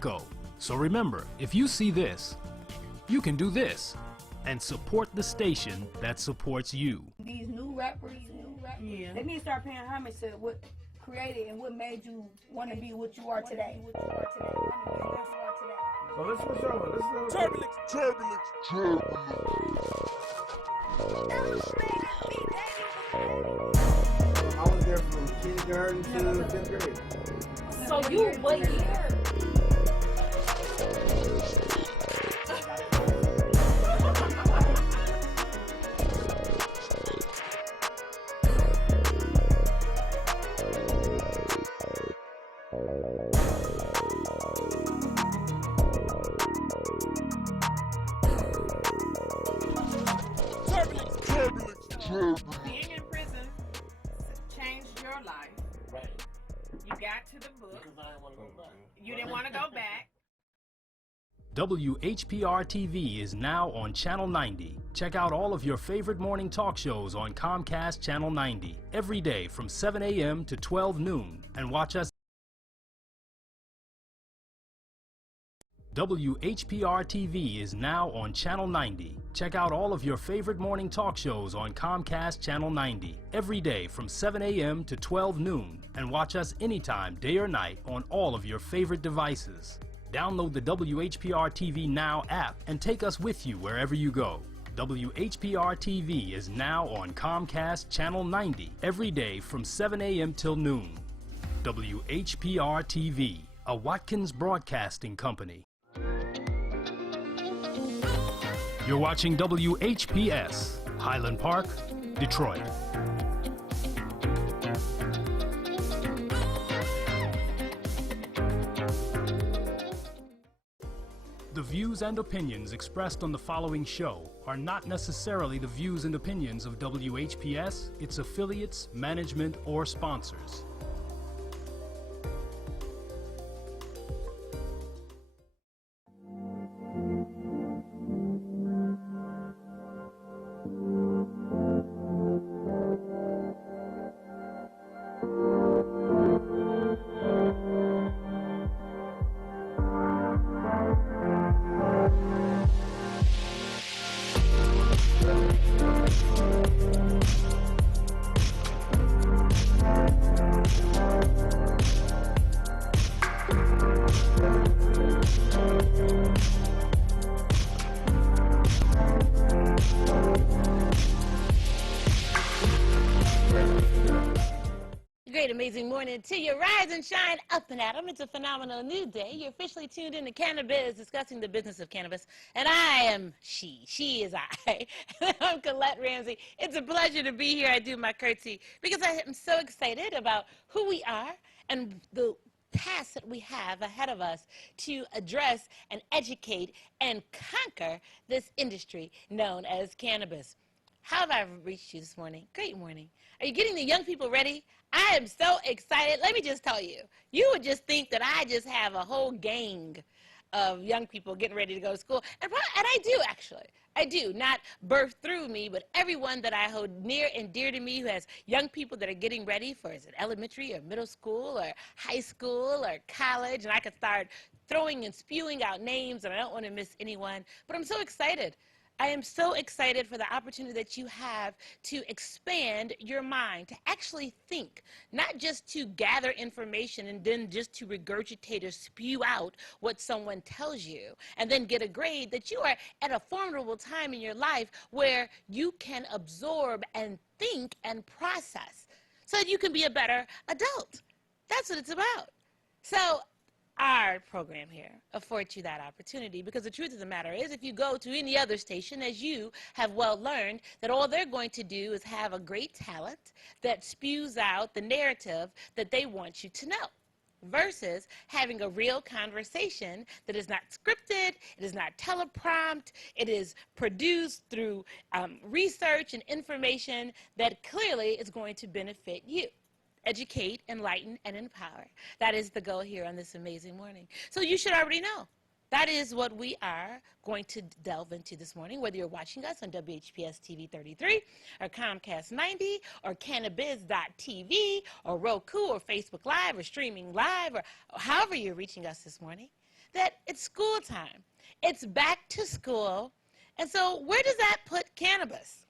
go. So remember, if you see this, you can do this and support the station that supports you. These new rappers, Yeah. they need to start paying homage to what created and what made you want to be what you are today. So let's switch over. Let's go. I was there from kindergarten to 5th grade. So you, what year? Being in prison changed your life. Right. You got to the book. Because I didn't want to go back. You didn't want to go back. WHPR TV is now on Channel 90. Check out all of your favorite morning talk shows on Comcast Channel 90 every day from 7 a.m. to 12 noon and watch us. WHPR TV is now on Channel 90. Check out all of your favorite morning talk shows on Comcast Channel 90 every day from 7 a.m. to 12 noon and watch us anytime, day or night, on all of your favorite devices. Download the WHPR TV Now app and take us with you wherever you go. WHPR TV is now on Comcast Channel 90 every day from 7 a.m. till noon. WHPR TV, a Watkins Broadcasting Company. You're watching WHPS, Highland Park, Detroit. The views and opinions expressed on the following show are not necessarily the views and opinions of WHPS, its affiliates, management, or sponsors. Great, amazing morning to you. Rise and shine up and at 'em. It's a phenomenal new day. You're officially tuned in to Cannabis, discussing the business of cannabis. And I am she is I. I'm Colette Ramsey. It's a pleasure to be here. I do my curtsy because I am so excited about who we are and the task that we have ahead of us to address and educate and conquer this industry known as cannabis. How have I reached you this morning? Great morning. Are you getting the young people ready? I am so excited. Let me just tell you, you would just think that I just have a whole gang of young people getting ready to go to school. And I do, actually. I do. Not birthed through me, but everyone that I hold near and dear to me who has young people that are getting ready for, is it elementary or middle school or high school or college? And I could start throwing and spewing out names, and I don't want to miss anyone. But I'm so excited. I am so excited for the opportunity that you have to expand your mind, to actually think, not just to gather information and then just to regurgitate or spew out what someone tells you and then get a grade, that you are at a formidable time in your life where you can absorb and think and process so that you can be a better adult. That's what it's about. So our program here affords you that opportunity, because the truth of the matter is, if you go to any other station, as you have well learned, that all they're going to do is have a great talent that spews out the narrative that they want you to know, versus having a real conversation that is not scripted, it is not teleprompted, it is produced through research and information that clearly is going to benefit you. Educate, enlighten, and empower. That is the goal here on this amazing morning. So you should already know. That is what we are going to delve into this morning, whether you're watching us on WHPS TV 33 or Comcast 90 or Cannabis.tv or Roku or Facebook Live or streaming live or however you're reaching us this morning. that it's school time. It's back to school. And so where does that put cannabis?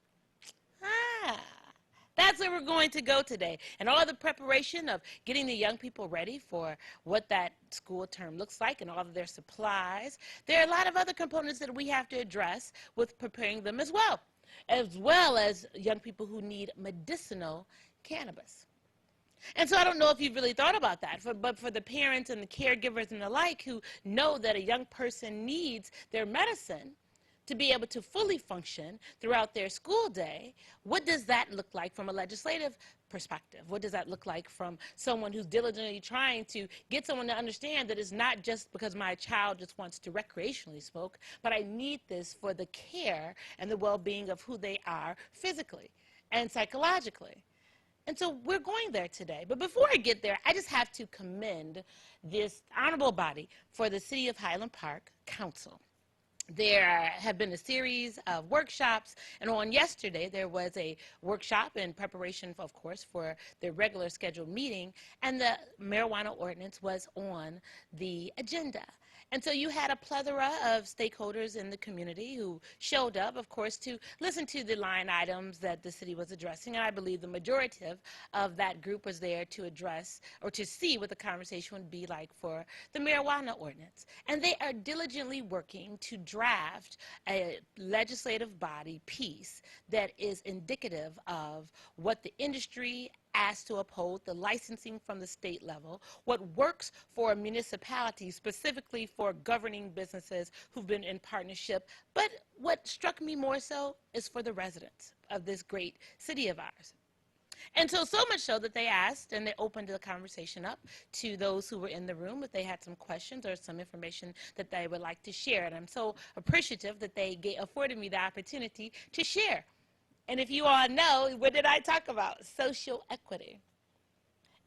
That's where we're going to go today. And all the preparation of getting the young people ready for what that school term looks like and all of their supplies. There are a lot of other components that we have to address with preparing them as well as young people who need medicinal cannabis. And so I don't know if you've really thought about that, but for the parents and the caregivers and the like who know that a young person needs their medicine to be able to fully function throughout their school day, what does that look like from a legislative perspective? What does that look like from someone who's diligently trying to get someone to understand that it's not just because my child just wants to recreationally smoke, but I need this for the care and the well-being of who they are physically and psychologically. And so we're going there today. But before I get there, I just have to commend this honorable body for the City of Highland Park Council. There have been a series of workshops, and on yesterday there was a workshop in preparation, of course, for the regular scheduled meeting, and the marijuana ordinance was on the agenda. And so you had a plethora of stakeholders in the community who showed up, of course, to listen to the line items that the city was addressing. And I believe the majority of that group was there to address or to see what the conversation would be like for the marijuana ordinance. And they are diligently working to draft a legislative body piece that is indicative of what the industry asked to uphold, the licensing from the state level, what works for municipalities, specifically for governing businesses who've been in partnership. But what struck me more so is for the residents of this great city of ours. And so much so that they asked and they opened the conversation up to those who were in the room if they had some questions or some information that they would like to share. And I'm so appreciative that they afforded me the opportunity to share. And if you all know, what did I talk about? Social equity.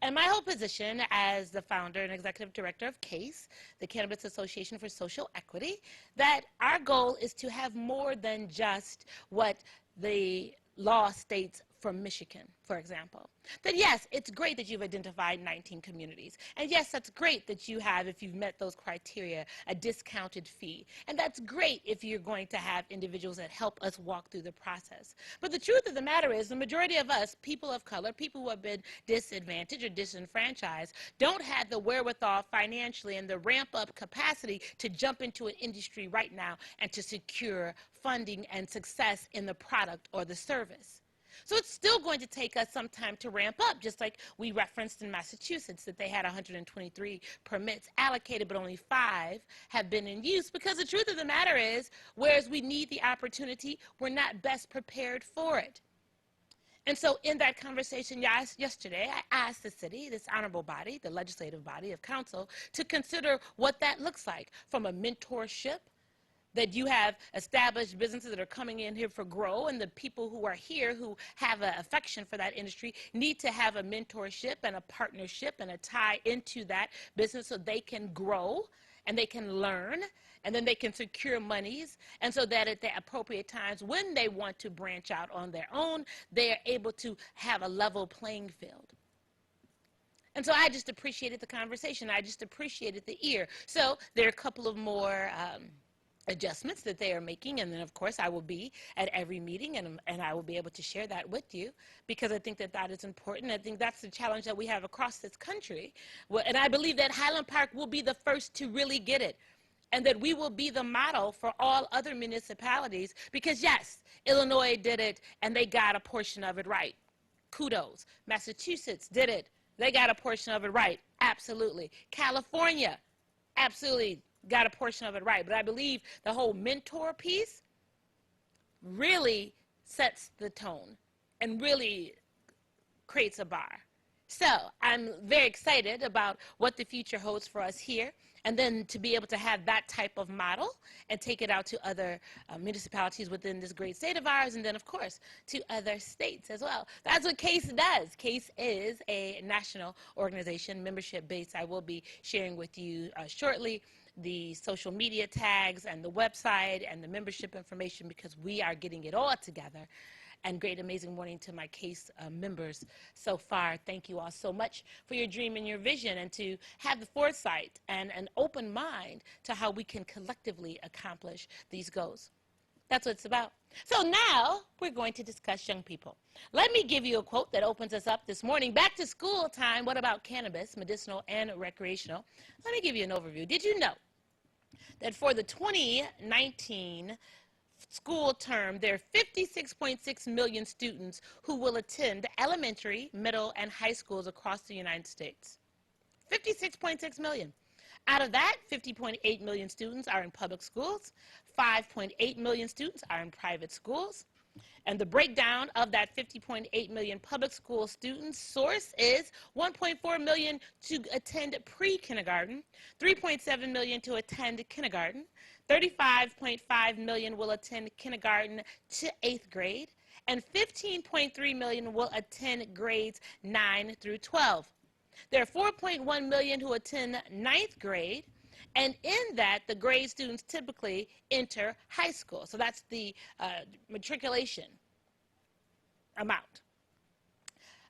And my whole position as the founder and executive director of CASE, the Cannabis Association for Social Equity, that our goal is to have more than just what the law states from Michigan, for example. That yes, it's great that you've identified 19 communities. And yes, that's great that you have, if you've met those criteria, a discounted fee. And that's great if you're going to have individuals that help us walk through the process. But the truth of the matter is the majority of us, people of color, people who have been disadvantaged or disenfranchised, don't have the wherewithal financially and the ramp-up capacity to jump into an industry right now and to secure funding and success in the product or the service. So it's still going to take us some time to ramp up, just like we referenced in Massachusetts that they had 123 permits allocated, but only 5 have been in use, because the truth of the matter is, whereas we need the opportunity, we're not best prepared for it. And so in that conversation yesterday, I asked the city, this honorable body, the legislative body of council, to consider what that looks like from a mentorship, that you have established businesses that are coming in here for grow, and the people who are here who have an affection for that industry need to have a mentorship and a partnership and a tie into that business so they can grow and they can learn and then they can secure monies, and so that at the appropriate times when they want to branch out on their own, they are able to have a level playing field. And so I just appreciated the conversation. I just appreciated the ear. So there are a couple of more adjustments that they are making, and then of course I will be at every meeting and I will be able to share that with you, because I think that that is important. I think that's the challenge that we have across this country, and I believe that Highland Park will be the first to really get it, and that we will be the model for all other municipalities, because yes, Illinois did it and they got a portion of it right. Kudos. Massachusetts did it. They got a portion of it right. Absolutely. California, absolutely got a portion of it right. But I believe the whole mentor piece really sets the tone and really creates a bar. So I'm very excited about what the future holds for us here, and then to be able to have that type of model and take it out to other municipalities within this great state of ours, and then of course to other states as well. That's what CASE does. CASE is a national organization, membership based. I will be sharing with you shortly the social media tags and the website and the membership information, because we are getting it all together. and great, amazing morning to my case members so far. Thank you all so much for your dream and your vision, and to have the foresight and an open mind to how we can collectively accomplish these goals. That's what it's about. So now we're going to discuss young people. Let me give you a quote that opens us up this morning. Back to school time. What about cannabis, medicinal and recreational? Let me give you an overview. Did you know that for the 2019 school term, there are 56.6 million students who will attend elementary, middle, and high schools across the United States? 56.6 million. Out of that, 50.8 million students are in public schools, 5.8 million students are in private schools, and the breakdown of that 50.8 million public school students source is 1.4 million to attend pre-kindergarten, 3.7 million to attend kindergarten, 35.5 million will attend kindergarten to 8th grade, and 15.3 million will attend grades 9 through 12. There are 4.1 million who attend 9th grade, and in that, the grade students typically enter high school. So that's the matriculation amount.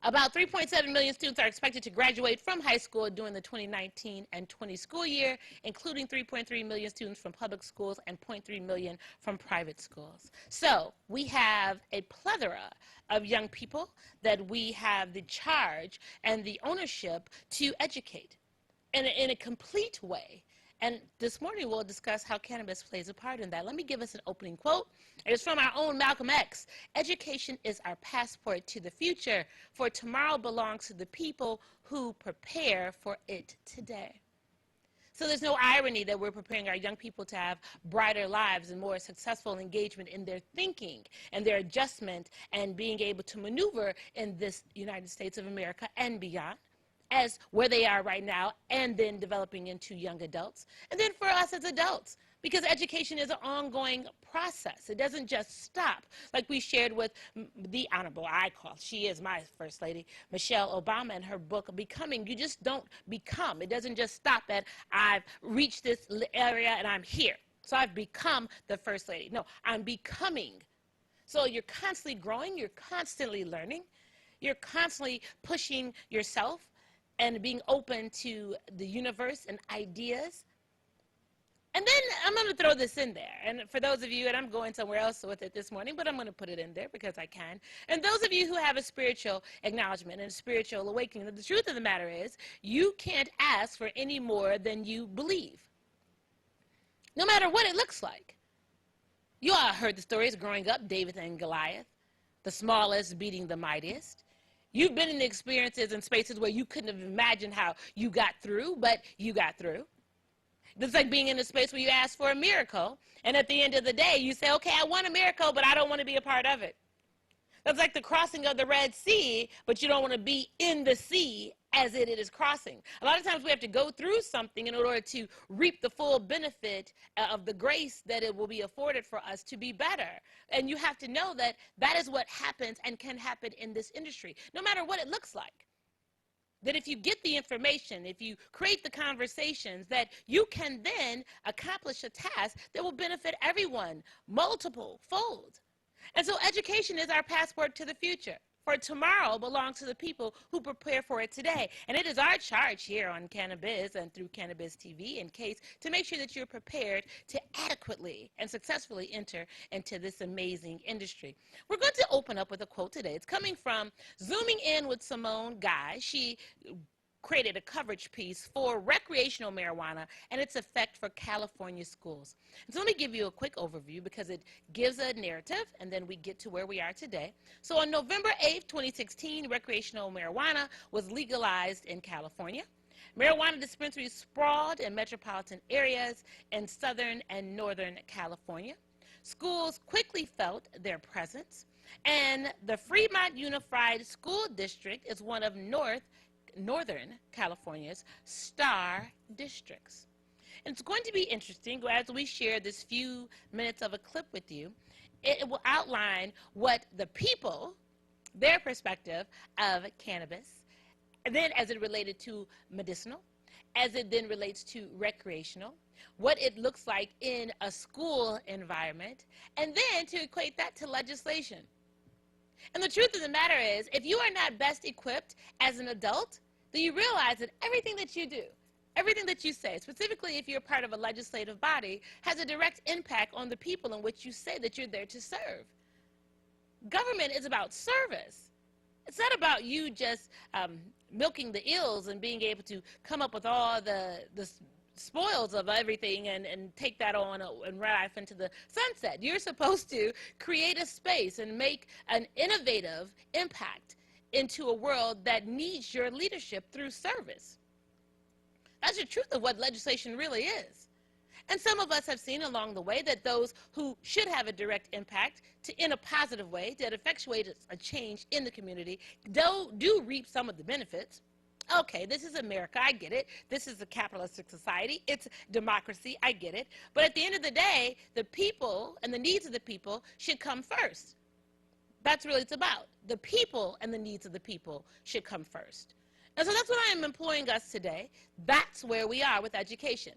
About 3.7 million students are expected to graduate from high school during the 2019 and 20 school year, including 3.3 million students from public schools and 0.3 million from private schools. So we have a plethora of young people that we have the charge and the ownership to educate in a complete way. And this morning we'll discuss how cannabis plays a part in that. Let me give us an opening quote. It is from our own Malcolm X. Education is our passport to the future, for tomorrow belongs to the people who prepare for it today. So there's no irony that we're preparing our young people to have brighter lives and more successful engagement in their thinking and their adjustment and being able to maneuver in this United States of America and beyond, as where they are right now, and then developing into young adults. And then for us as adults, because education is an ongoing process. It doesn't just stop, like we shared with the Honorable, she is my First Lady, Michelle Obama, in her book, Becoming. You just don't become. It doesn't just stop at, I've reached this area and I'm here, so I've become the First Lady. No, I'm becoming. So you're constantly growing, you're constantly learning, you're constantly pushing yourself and being open to the universe and ideas. And then I'm going to throw this in there. And for those of you, and I'm going somewhere else with it this morning, but I'm going to put it in there because I can. And those of you who have a spiritual acknowledgement and a spiritual awakening, the truth of the matter is, you can't ask for any more than you believe, no matter what it looks like. You all heard the stories growing up, David and Goliath, the smallest beating the mightiest. You've been in the experiences and spaces where you couldn't have imagined how you got through, but you got through. It's like being in a space where you ask for a miracle, and at the end of the day, you say, okay, I want a miracle, but I don't want to be a part of it. That's like the crossing of the Red Sea, but you don't want to be in the sea as it is crossing. A lot of times we have to go through something in order to reap the full benefit of the grace that it will be afforded for us to be better. And you have to know that that is what happens and can happen in this industry, no matter what it looks like. That if you get the information, if you create the conversations, that you can then accomplish a task that will benefit everyone, multiple fold. And so education is our passport to the future. For tomorrow belongs to the people who prepare for it today. And it is our charge here on Cannabis and through Cannabis TV and Case to make sure that you're prepared to adequately and successfully enter into this amazing industry. We're going to open up with a quote today. It's coming from Zooming In with Simone Guy. She created a coverage piece for recreational marijuana and its effect for California schools. And so let me give you a quick overview because it gives a narrative and then we get to where we are today. So on November 8th, 2016, recreational marijuana was legalized in California. Marijuana dispensaries sprawled in metropolitan areas in Southern and Northern California. Schools quickly felt their presence, and the Fremont Unified School District is one of Northern California's star districts. And it's going to be interesting as we share this few minutes of a clip with you. It will outline what the people, their perspective of cannabis, and then as it related to medicinal, as it then relates to recreational, what it looks like in a school environment, and then to equate that to legislation. And the truth of the matter is, if you are not best equipped as an adult, then you realize that everything that you do, everything that you say, specifically if you're part of a legislative body, has a direct impact on the people in which you say that you're there to serve. Government is about service. It's not about you just milking the ills and being able to come up with all the spoils of everything and take that on and ride off into the sunset. You're supposed to create a space and make an innovative impact into a world that needs your leadership through service. That's the truth of what legislation really is. And some of us have seen along the way that those who should have a direct impact in a positive way, that effectuate a change in the community, do reap some of the benefits. Okay, this is America, I get it. This is a capitalistic society. It's democracy, I get it. But at the end of the day, the people and the needs of the people should come first. That's really what it's about. The people and the needs of the people should come first. And so that's what I am employing us today. That's where we are with education.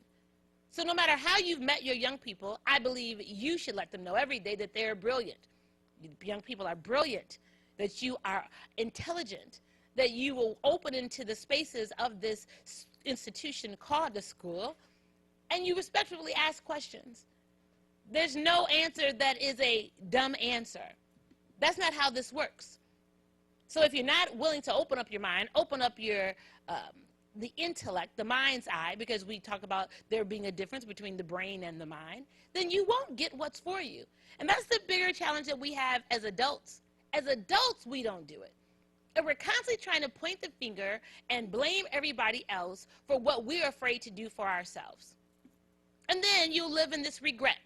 So no matter how you've met your young people, I believe you should let them know every day that they're brilliant. Young people are brilliant, that you are intelligent, that you will open into the spaces of this institution called the school, and you respectfully ask questions. There's no answer that is a dumb answer. That's not how this works. So if you're not willing to open up your mind, open up your the intellect, the mind's eye, because we talk about there being a difference between the brain and the mind, then you won't get what's for you. And that's the bigger challenge that we have as adults. As adults, we don't do it. And we're constantly trying to point the finger and blame everybody else for what we're afraid to do for ourselves. And then you'll live in this regret.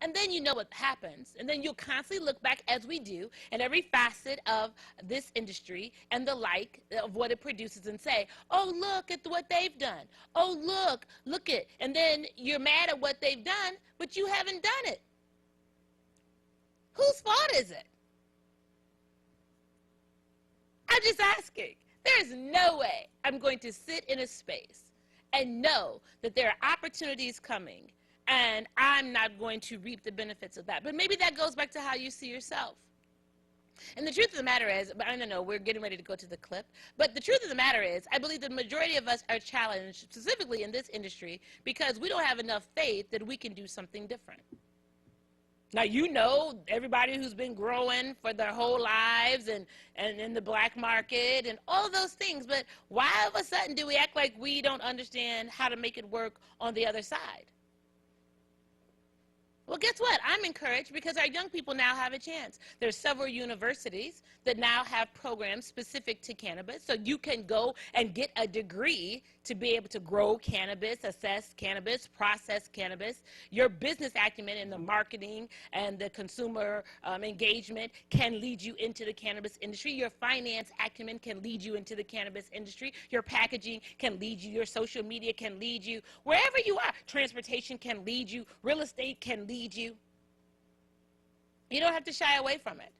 And then you know what happens. And then you'll constantly look back, as we do, in every facet of this industry and the like of what it produces and say, oh, look at what they've done. Oh, look it. And then you're mad at what they've done, but you haven't done it. Whose fault is it? I'm just asking. There's no way I'm going to sit in a space and know that there are opportunities coming and I'm not going to reap the benefits of that. But maybe that goes back to how you see yourself. And the truth of the matter is, I don't know, we're getting ready to go to the clip, but the truth of the matter is, I believe the majority of us are challenged, specifically in this industry, because we don't have enough faith that we can do something different. Now, you know, everybody who's been growing for their whole lives and in the black market and all of those things, but why all of a sudden do we act like we don't understand how to make it work on the other side? Well, guess what? I'm encouraged because our young people now have a chance. There's several universities that now have programs specific to cannabis, so you can go and get a degree to be able to grow cannabis, assess cannabis, process cannabis. Your business acumen in the marketing and the consumer engagement can lead you into the cannabis industry. Your finance acumen can lead you into the cannabis industry. Your packaging can lead you. Your social media can lead you. Wherever you are, transportation can lead you. Real estate can lead you. You don't have to shy away from it.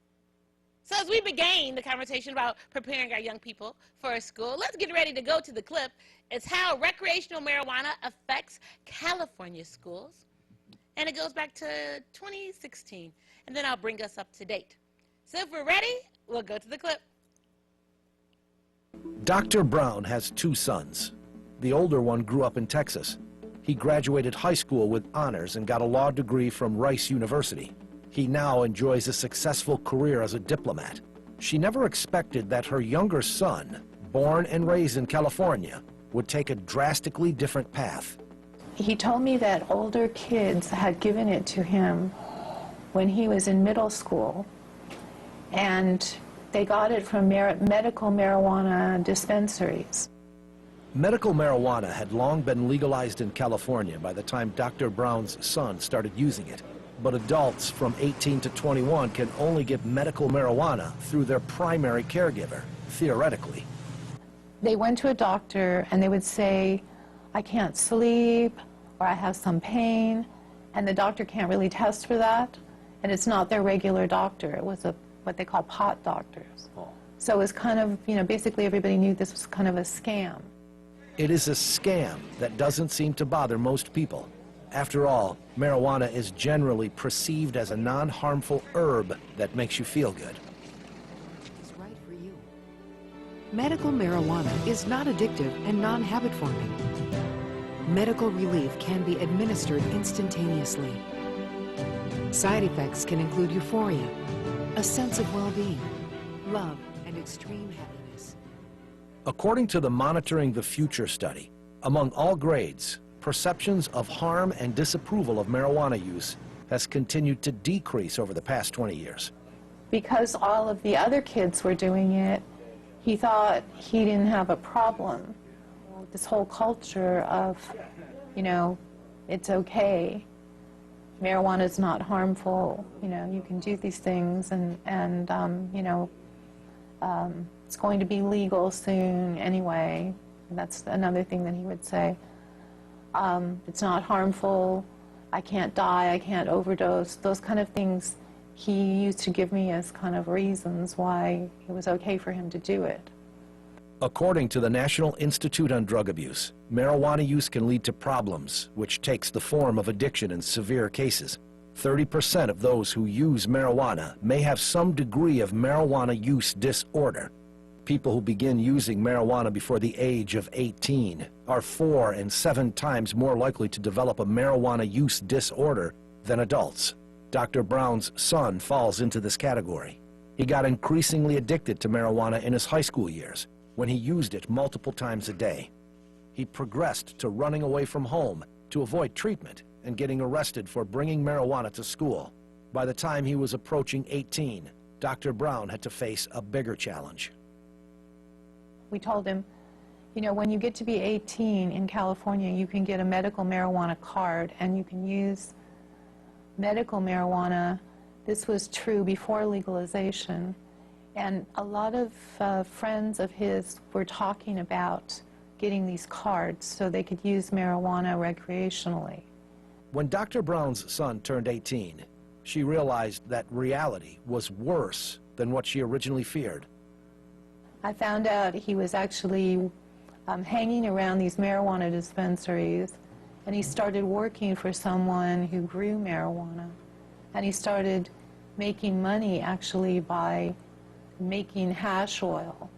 So as we began the conversation about preparing our young people for a school, let's get ready to go to the clip. It's how recreational marijuana affects California schools. And it goes back to 2016. And then I'll bring us up to date. So if we're ready, we'll go to the clip. Dr. Brown has two sons. The older one grew up in Texas. He graduated high school with honors and got a law degree from Rice University. He now enjoys a successful career as a diplomat. She never expected that her younger son, born and raised in California, would take a drastically different path. He told me that older kids had given it to him when he was in middle school, and they got it from medical marijuana dispensaries. Medical marijuana had long been legalized in California by the time Dr. Brown's son started using it. But adults from 18 to 21 can only get medical marijuana through their primary caregiver, theoretically. They went to a doctor and they would say, I can't sleep, or I have some pain, and the doctor can't really test for that, and it's not their regular doctor. It was what they call pot doctors. So it was kind of, basically everybody knew this was kind of a scam. It is a scam that doesn't seem to bother most people. After all, marijuana is generally perceived as a non-harmful herb that makes you feel good. Medical marijuana is not addictive and non-habit forming. Medical relief can be administered instantaneously. Side effects can include euphoria, a sense of well-being, love, and extreme happiness. According to the Monitoring the Future study, among all grades, perceptions of harm and disapproval of marijuana use has continued to decrease over the past 20 years. Because all of the other kids were doing it, he thought he didn't have a problem. This whole culture of, you know, it's okay, marijuana is not harmful, you know, you can do these things, and you know, it's going to be legal soon anyway. And that's another thing that he would say. It's not harmful, I can't die, I can't overdose, those kind of things he used to give me as kind of reasons why it was okay for him to do it. According to the National Institute on Drug Abuse, marijuana use can lead to problems, which takes the form of addiction in severe cases. 30% of those who use marijuana may have some degree of marijuana use disorder. People who begin using marijuana before the age of 18 are 4 and 7 times more likely to develop a marijuana use disorder than adults. Dr. Brown's son falls into this category. He got increasingly addicted to marijuana in his high school years, when he used it multiple times a day. He progressed to running away from home to avoid treatment and getting arrested for bringing marijuana to school. By the time he was approaching 18, Dr. Brown had to face a bigger challenge. We told him, you know, when you get to be 18 in California, you can get a medical marijuana card and you can use medical marijuana. This was true before legalization. And a lot of friends of his were talking about getting these cards so they could use marijuana recreationally. When Dr. Brown's son turned 18, she realized that reality was worse than what she originally feared. I found out he was actually hanging around these marijuana dispensaries, and he started working for someone who grew marijuana. And he started making money actually by making hash oil.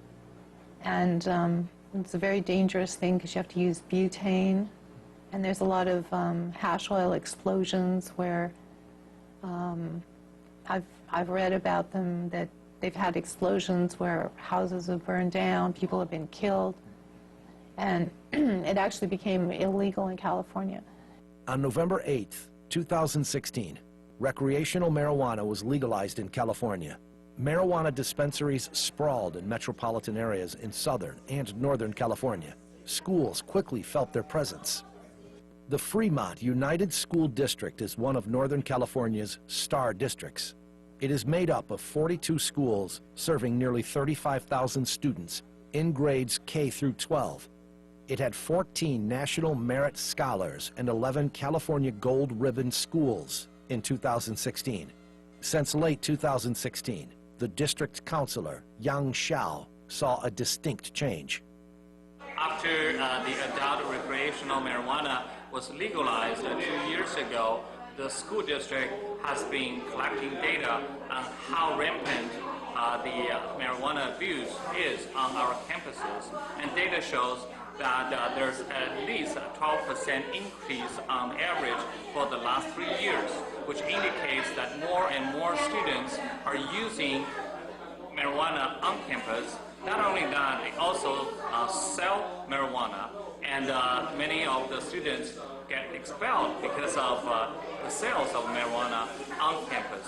And it's a very dangerous thing because you have to use butane. And there's a lot of hash oil explosions where I've read about them, that they've had explosions where houses have burned down, people have been killed, and it actually became illegal in California. On November 8th, 2016, recreational marijuana was legalized in California. Marijuana dispensaries sprawled in metropolitan areas in Southern and Northern California. Schools quickly felt their presence. The Fremont United School District is one of Northern California's star districts. It is made up of 42 schools serving nearly 35,000 students in grades K through 12. It had 14 National Merit Scholars and 11 California Gold Ribbon schools in 2016. Since late 2016, the district councilor, Yang Xiao, saw a distinct change. After the adult recreational marijuana was legalized 2 years ago, the school district has been collecting data on how rampant the marijuana abuse is on our campuses. And data shows that there's at least a 12% increase on average for the last 3 years, which indicates that more and more students are using marijuana on campus. Not only that, they also sell marijuana, and many of the students get expelled because of the sales of marijuana on campus.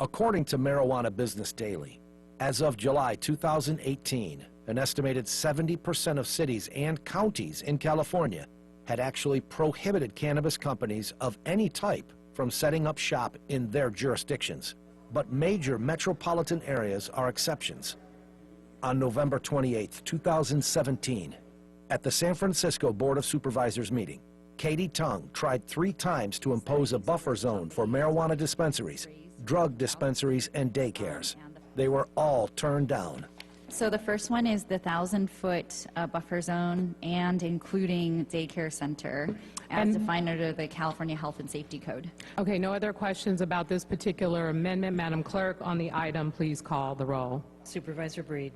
According to Marijuana Business Daily, as of July 2018, an estimated 70% of cities and counties in California had actually prohibited cannabis companies of any type from setting up shop in their jurisdictions. But major metropolitan areas are exceptions. On November 28, 2017, at the San Francisco Board of Supervisors meeting, Katie Tung tried 3 times to impose a buffer zone for marijuana dispensaries, drug dispensaries, and daycares. They were all turned down. So the first one is the 1,000-foot buffer zone and including daycare center as defined under the California Health and Safety Code. Okay, no other questions about this particular amendment. Madam Clerk, on the item, please call the roll. Supervisor Breed.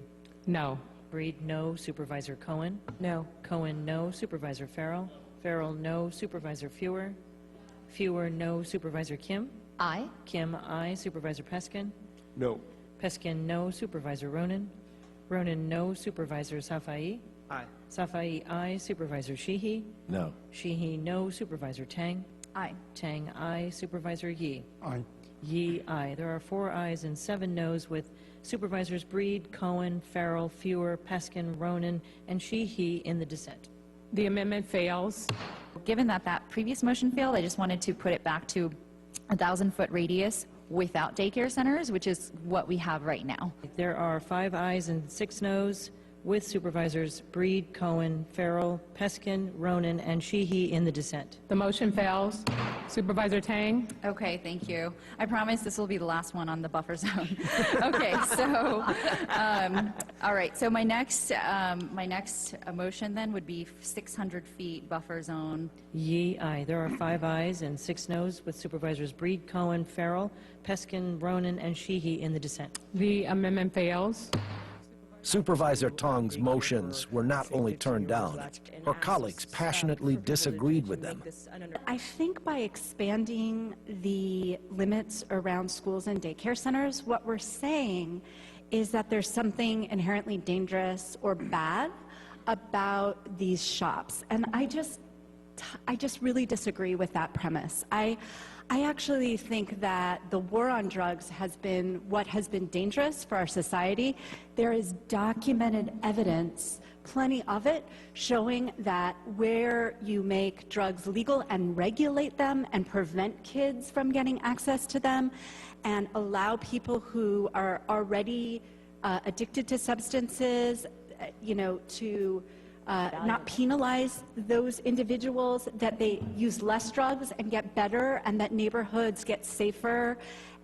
No. Breed, no. Supervisor Cohen? No. Cohen, no. Supervisor Farrell? Farrell, no. Supervisor Fewer? Fewer, no. Supervisor Kim? Aye. Kim, aye. Supervisor Peskin? No. Peskin, no. Supervisor Ronan? Ronan, no. Supervisor Safai? Aye. Safai, aye. Supervisor Sheehy? No. Sheehy, no. Supervisor Tang? Aye. Tang, aye. Supervisor Yi? Aye. Yi, aye. There are 4 ayes and 7 noes with Supervisors Breed, Cohen, Farrell, Fewer, Peskin, Ronan, and Sheehy in the dissent. The amendment fails. Given that that previous motion failed, I just wanted to put it back to 1,000-foot radius without daycare centers, which is what we have right now. There are 5 ayes and 6 noes with Supervisors Breed, Cohen, Farrell, Peskin, Ronan, and Sheehy in the dissent. The motion fails. Supervisor Tang? Okay, thank you. I promise this will be the last one on the buffer zone. Okay, so, all right, so my next motion then would be 600 feet buffer zone. Yi, aye. There are 5 ayes and 6 noes with Supervisors Breed, Cohen, Farrell, Peskin, Ronan, and Sheehy in the dissent. The amendment fails. Supervisor Tong's motions were not only turned down, her colleagues passionately disagreed with them. I think by expanding the limits around schools and daycare centers, what we're saying is that there's something inherently dangerous or bad about these shops. And I just really disagree with that premise. I actually think that the war on drugs has been what has been dangerous for our society. There is documented evidence, plenty of it, showing that where you make drugs legal and regulate them and prevent kids from getting access to them and allow people who are already addicted to substances, to not penalize those individuals, that they use less drugs and get better, and that neighborhoods get safer.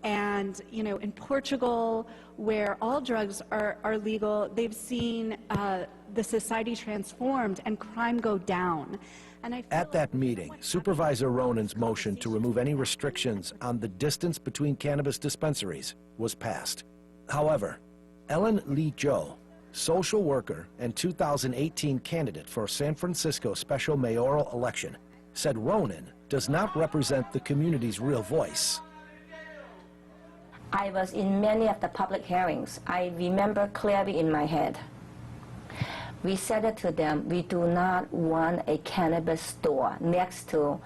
And, in Portugal, where all drugs are legal, they've seen the society transformed and crime go down. And At that meeting, Supervisor Ronan's motion to remove any restrictions on the distance between cannabis dispensaries was passed. However, Ellen Lee Joe, social worker and 2018 candidate for San Francisco special mayoral election, said Ronan does not represent the community's real voice. I was in many of the public hearings. I remember clearly in my head. We said it to them, we do not want a cannabis store next to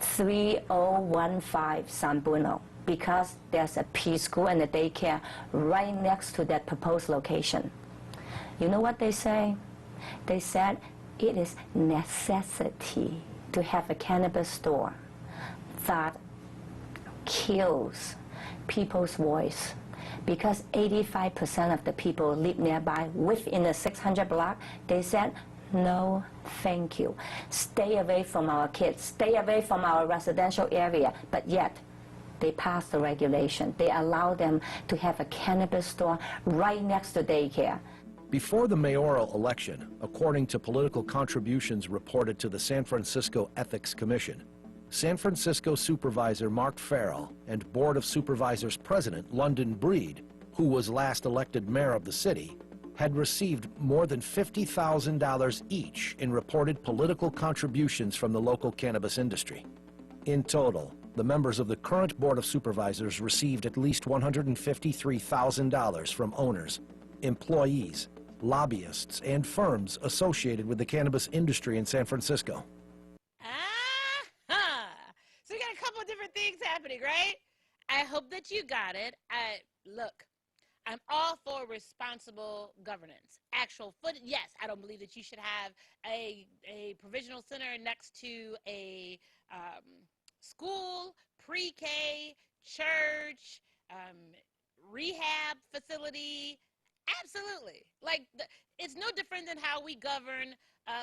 3015 San Bruno, because there's a preschool and a daycare right next to that proposed location. You know what they say? They said it is necessity to have a cannabis store that kills people's voice, because 85% of the people live nearby within the 600 block. They said, no, thank you. Stay away from our kids, stay away from our residential area, but yet they passed the regulation. They allow them to have a cannabis store right next to daycare. Before the mayoral election, according to political contributions reported to the San Francisco Ethics Commission, San Francisco Supervisor Mark Farrell and Board of Supervisors President London Breed, who was last elected mayor of the city, had received more than $50,000 each in reported political contributions from the local cannabis industry. In total, the members of the current Board of Supervisors received at least $153,000 from owners, employees, lobbyists, and firms associated with the cannabis industry in San Francisco. So we got a couple of different things happening, right? I hope that you got it. Look, I'm all for responsible governance. Actual foot, yes, I don't believe that you should have a provisional center next to a school, pre-K, church, rehab facility. Absolutely. It's no different than how we govern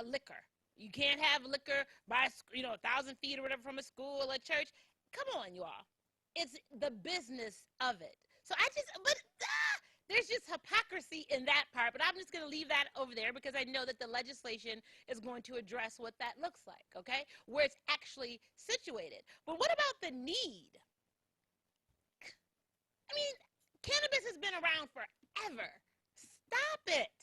liquor. You can't have liquor by 1,000 feet or whatever from a school or a church. Come on, you all. It's the business of it. So there's just hypocrisy in that part, but I'm just going to leave that over there because I know that the legislation is going to address what that looks like, okay? Where it's actually situated. But what about the need? I mean, cannabis has been around forever. Stop it.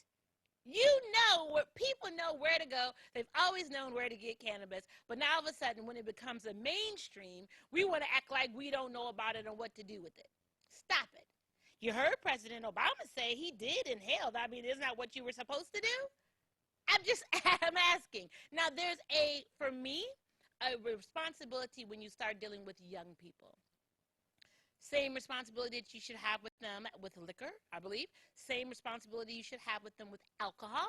You know where people know where to go. They've always known where to get cannabis. But now all of a sudden, when it becomes a mainstream, we want to act like we don't know about it and what to do with it. Stop it. You heard President Obama say he did inhale. I mean, isn't that what you were supposed to do? I'm asking. Now, there's for me, a responsibility when you start dealing with young people. Same responsibility that you should have with them with liquor, I believe. Same responsibility you should have with them with alcohol.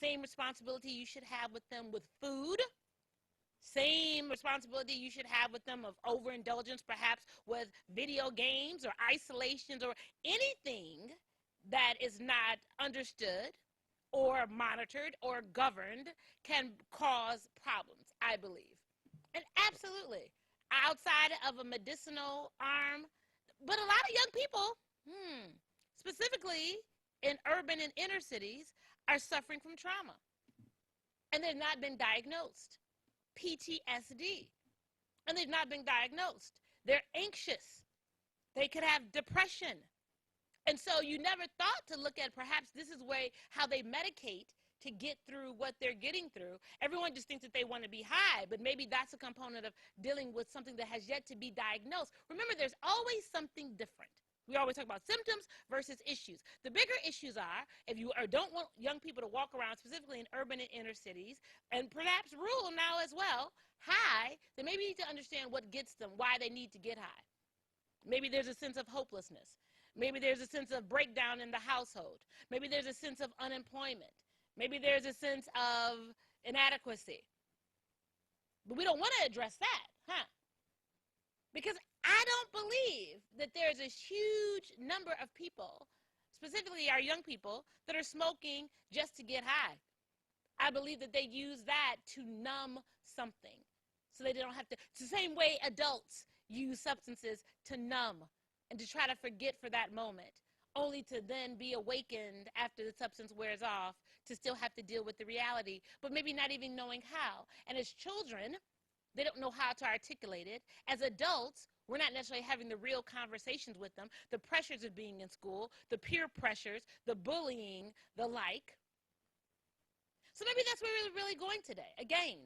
Same responsibility you should have with them with food. Same responsibility you should have with them of overindulgence, perhaps with video games or isolations or anything that is not understood or monitored or governed can cause problems, I believe. And absolutely, outside of a medicinal arm, but a lot of young people, specifically in urban and inner cities, are suffering from trauma. And they've not been diagnosed. PTSD. And they've not been diagnosed. They're anxious. They could have depression. And so you never thought to look at perhaps this is how they medicate to get through what they're getting through. Everyone just thinks that they want to be high, but maybe that's a component of dealing with something that has yet to be diagnosed. Remember, there's always something different. We always talk about symptoms versus issues. The bigger issues are, if you don't want young people to walk around, specifically in urban and inner cities, and perhaps rural now as well, high, then maybe you need to understand what gets them, why they need to get high. Maybe there's a sense of hopelessness. Maybe there's a sense of breakdown in the household. Maybe there's a sense of unemployment. Maybe there's a sense of inadequacy. But we don't want to address that, huh? Because I don't believe that there's a huge number of people, specifically our young people, that are smoking just to get high. I believe that they use that to numb something so they don't have to. It's the same way adults use substances to numb and to try to forget for that moment, only to then be awakened after the substance wears off to still have to deal with the reality, but maybe not even knowing how. And as children, they don't know how to articulate it. As adults, we're not necessarily having the real conversations with them, the pressures of being in school, the peer pressures, the bullying, the like. So maybe that's where we're really going today. Again,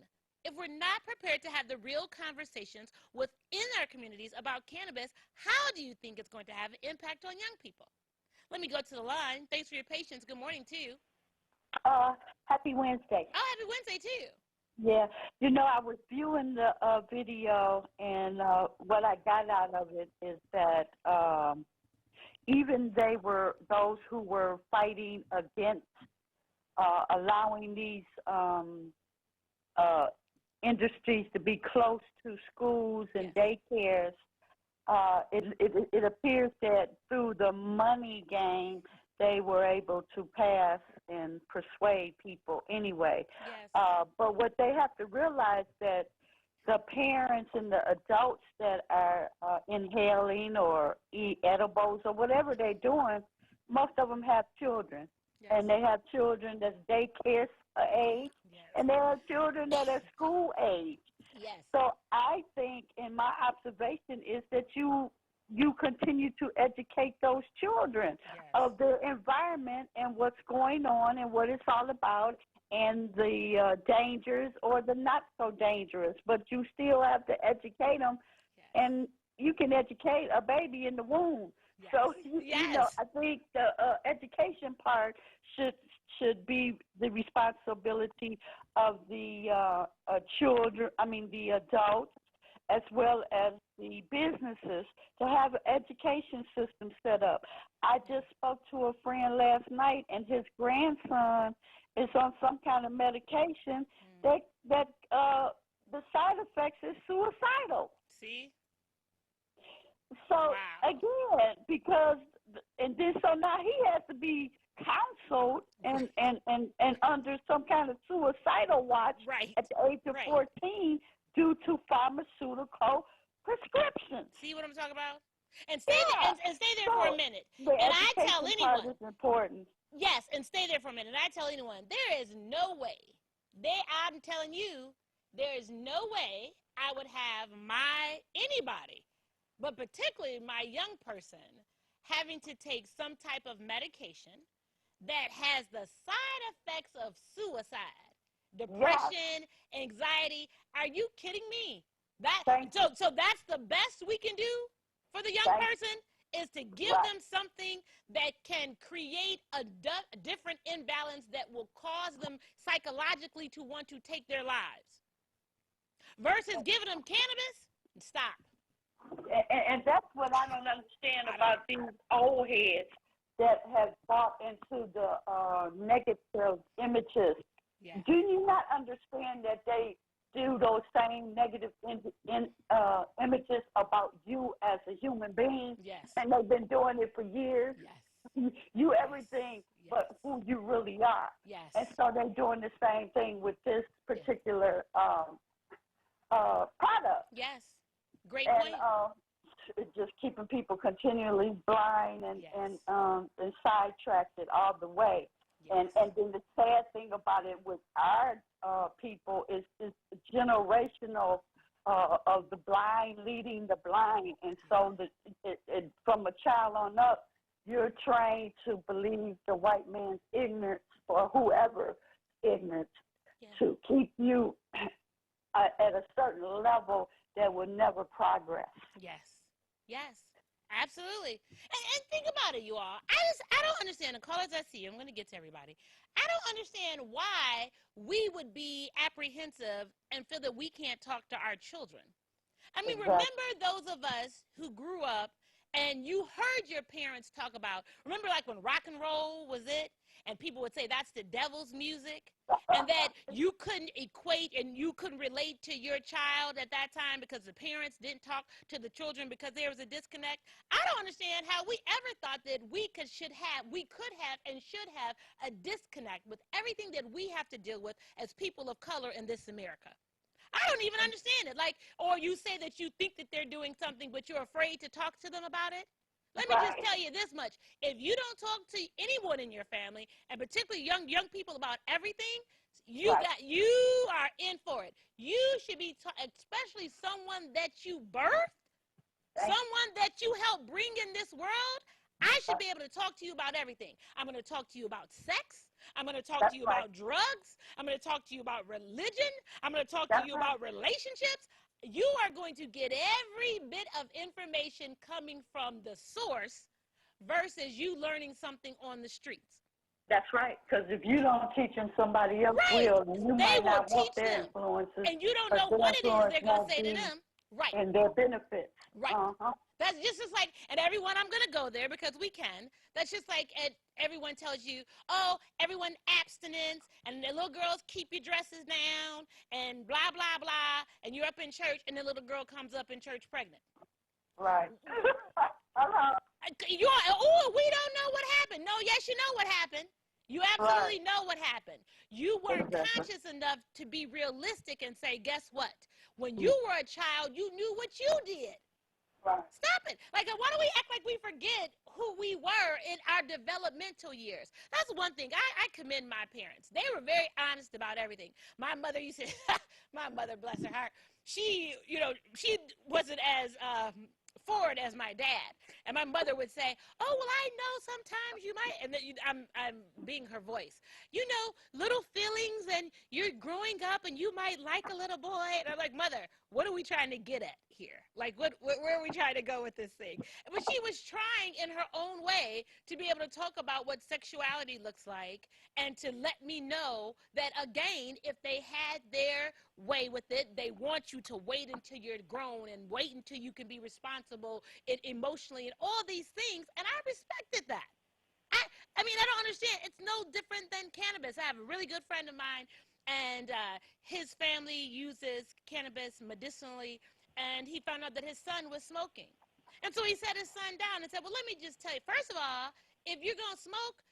if we're not prepared to have the real conversations within our communities about cannabis, how do you think it's going to have an impact on young people? Let me go to the line. Thanks for your patience. Good morning to you. Happy Wednesday. Oh, happy Wednesday too. Yeah, I was viewing the video, and what I got out of it is that even those who were fighting against allowing these industries to be close to schools and daycares, it appears that through the money game, they were able to pass and persuade people anyway. Yes. But what they have to realize that the parents and the adults that are inhaling or eat edibles or whatever they're doing, most of them have children. Yes. And they have children that's daycare age, and they have children that are school age. Yes. So I think, in my observation, is that you continue to educate those children of the environment and what's going on and what it's all about and the dangers or the not so dangerous. But you still have to educate them, and you can educate a baby in the womb. Yes. So, I think the education part should be the responsibility of the the adults, as well as the businesses, to have an education system set up. I just spoke to a friend last night, and his grandson is on some kind of medication that the side effects is suicidal. See? So again, so now he has to be counseled and under some kind of suicidal watch at the age of 14 due to pharmaceutical prescriptions. See what I'm talking about? And stay there for a minute. The And I tell education part anyone. is important. Yes, and stay there for a minute. And I tell anyone, there is no way. I'm telling you, there is no way I would have anybody, but particularly my young person, having to take some type of medication that has the side effects of suicide, depression, anxiety. Are you kidding me? So that's the best we can do for the young person is to give them something that can create a different imbalance that will cause them psychologically to want to take their lives. Versus giving them cannabis, stop. And that's what I don't understand about these old heads that have bought into the negative images. Yeah. Do you not understand that they do those same negative images about you as a human being? Yes. And they've been doing it for years. Yes. You everything but who you really are. Yes. And so they're doing the same thing with this particular product. Yes. Great and, point. It's just keeping people continually blind and sidetracked all the way. And then the sad thing about it with our people is generational of the blind leading the blind. And so from a child on up, you're trained to believe the white man's ignorance or whoever ignorance to keep you at a certain level that will never progress. Yes. Yes. Absolutely. And think about it, you all. I don't understand. The callers I see, I'm going to get to everybody. I don't understand why we would be apprehensive and feel that we can't talk to our children. I mean, remember those of us who grew up and you heard your parents talk about, remember like when rock and roll was it? And people would say that's the devil's music, and that you couldn't equate and you couldn't relate to your child at that time because the parents didn't talk to the children because there was a disconnect. I don't understand how we ever thought that we could have and should have a disconnect with everything that we have to deal with as people of color in this America. I don't even understand it. Like, or you say that you think that they're doing something, but you're afraid to talk to them about it. Let me just tell you this much. If you don't talk to anyone in your family, and particularly young people about everything, you are in for it. You should be, especially someone that you birthed, someone that you helped bring in this world. I should be able to talk to you about everything. I'm going to talk to you about sex. I'm going to talk to you about drugs. I'm going to talk to you about religion. I'm going to talk to you about relationships. You are going to get every bit of information coming from the source versus you learning something on the streets. That's right, because if you don't teach them, somebody else will, and you might not want their influences. And you don't know what it is they're going to say to them. Right. And their benefits. Right. That's just like, and everyone, I'm going to go there because we can. That's just like everyone tells you, oh, everyone abstinence, and the little girls keep your dresses down, and blah, blah, blah, and you're up in church, and the little girl comes up in church pregnant. Right. We don't know what happened. No, yes, you know what happened. You absolutely know what happened. You weren't conscious enough to be realistic and say, guess what? When you were a child, you knew what you did. Right. Stop it. Like, why do we act like we forget who we were in our developmental years? That's one thing. I commend my parents. They were very honest about everything. My mother used to, my mother, bless her heart, she wasn't as forward as my dad. And my mother would say, oh, well, I know sometimes you might, and then I'm being her voice. You know, little feelings, and you're growing up, and you might like a little boy. And I'm like, Mother, what are we trying to get at here? Like, where are we trying to go with this thing? But she was trying in her own way to be able to talk about what sexuality looks like and to let me know that, again, if they had their way with it, they want you to wait until you're grown and wait until you can be responsible emotionally and all these things. And I respected that. I mean, I don't understand. It's no different than cannabis. I have a really good friend of mine, and his family uses cannabis medicinally, and he found out that his son was smoking. And so he sat his son down and said, well, let me just tell you, first of all, if you're going to smoke,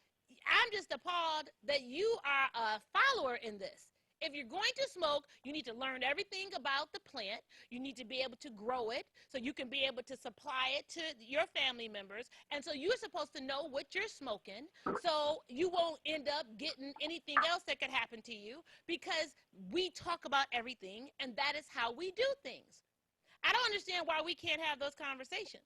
I'm just appalled that you are a follower in this. If you're going to smoke, you need to learn everything about the plant. You need to be able to grow it so you can be able to supply it to your family members. And so you're supposed to know what you're smoking so you won't end up getting anything else that could happen to you, because we talk about everything, and that is how we do things. I don't understand why we can't have those conversations.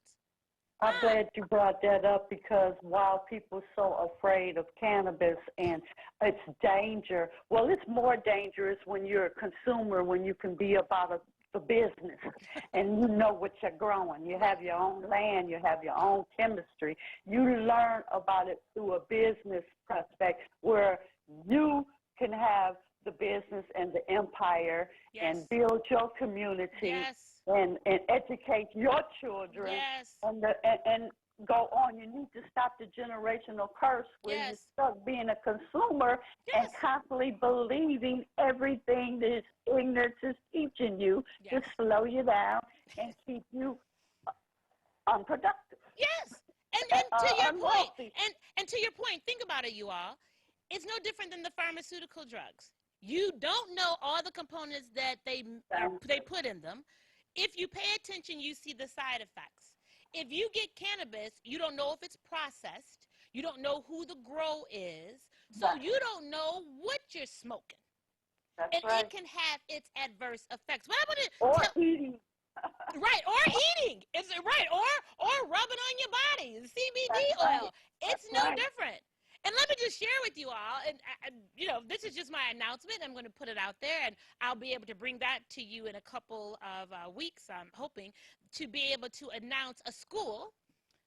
I'm glad you brought that up because while people are so afraid of cannabis and its danger, well, it's more dangerous when you're a consumer, when you can be about the business and you know what you're growing. You have your own land, you have your own chemistry. You learn about it through a business prospect where you can have the business and the empire and build your community and educate your children and go on. You need to stop the generational curse where you're stuck being a consumer and constantly believing everything that ignorance is teaching you to slow you down and keep you unproductive. Yes. And to your point, and to your point, think about it, you all. It's no different than the pharmaceutical drugs. You don't know all the components that they put in them. If you pay attention, you see the side effects. If you get cannabis, you don't know if it's processed. You don't know who the grow is. So you don't know what you're smoking. It can have its adverse effects. What I'm gonna eating. Right, or eating. It's right, or rubbing on your body, the CBD oil. It's no different. And let me just share with you all, and you know, this is just my announcement. I'm going to put it out there, and I'll be able to bring that to you in a couple of weeks. I'm hoping to be able to announce a school.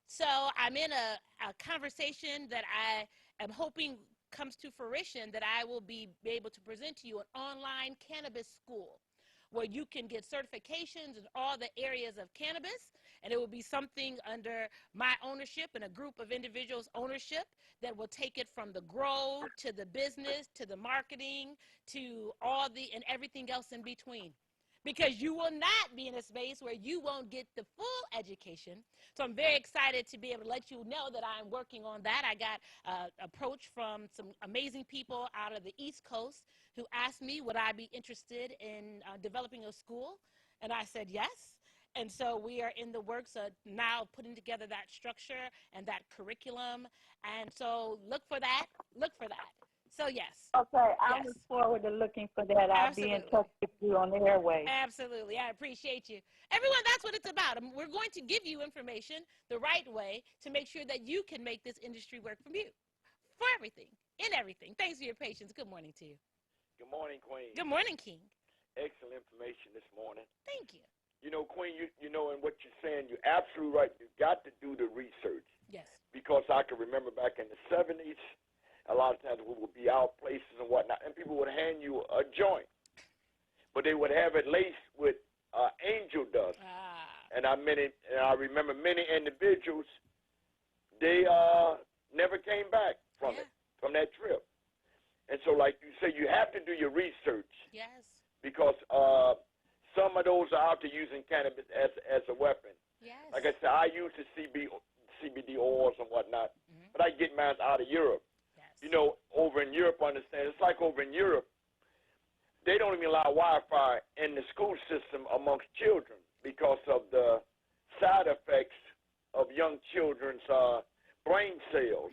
So I'm in a conversation that I am hoping comes to fruition, that I will be able to present to you an online cannabis school where you can get certifications in all the areas of cannabis, and it will be something under my ownership and a group of individuals' ownership that will take it from the grow to the business to the marketing to all the and everything else in between. Because you will not be in a space where you won't get the full education. So I'm very excited to be able to let you know that I'm working on that. I got approached from some amazing people out of the East Coast who asked me would I be interested in developing a school, and I said yes. And so we are in the works of now putting together that structure and that curriculum. And so look for that. Look for that. So yes. Okay, I look forward to looking for that. I'll be in touch with you on the airwaves. Absolutely. I appreciate you. Everyone, that's what it's about. We're going to give you information the right way to make sure that you can make this industry work for you. For everything. In everything. Thanks for your patience. Good morning to you. Good morning, Queen. Good morning, King. Excellent information this morning. Thank you. You know, Queen, you know, and what you're saying, you're absolutely right. You've got to do the research. Yes. Because I can remember back in the 70s, a lot of times we would be out places and whatnot, and people would hand you a joint, but they would have it laced with angel dust. And I remember many individuals, they never came back from it, from that trip. And so, like you say, you have to do your research. Yes. Because some of those are out there using cannabis as a weapon. Yes. Like I said, I use the CBD oils and whatnot, but I get mine out of Europe. You know, over in Europe, understand, it's like over in Europe, they don't even allow Wi-Fi in the school system amongst children because of the side effects of young children's brain cells.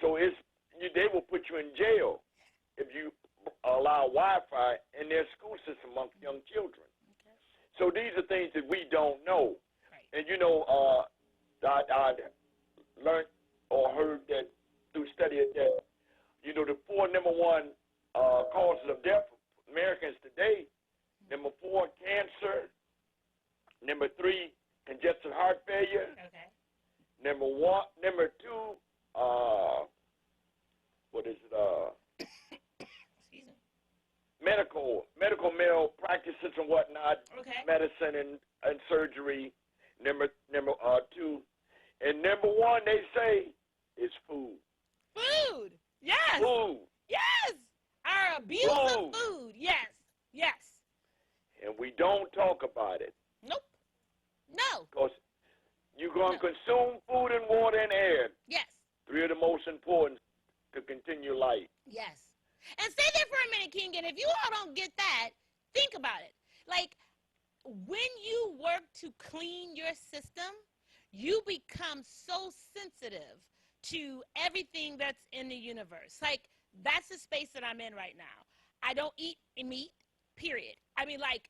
So they will put you in jail if you allow Wi-Fi in their school system amongst young children. So these are things that we don't know. And, you know, I learned or heard that through study that, you know, the four number one causes of death for Americans today, number 4, cancer, number 3, congestive heart failure, number 2, what is it, medical malpractices and whatnot, medicine and surgery, number 2, and number 1, they say, is food. Food. Yes. Food. Yes. Our abuse of food. Yes. Yes. And we don't talk about it. Nope. No. Because you're going to consume food and water and air. Yes. 3 of the most important to continue life. Yes. And stay there for a minute, King, and if you all don't get that, think about it. Like, when you work to clean your system, you become so sensitive to everything that's in the universe. Like, that's the space that I'm in right now. I don't eat meat, period. I mean, like,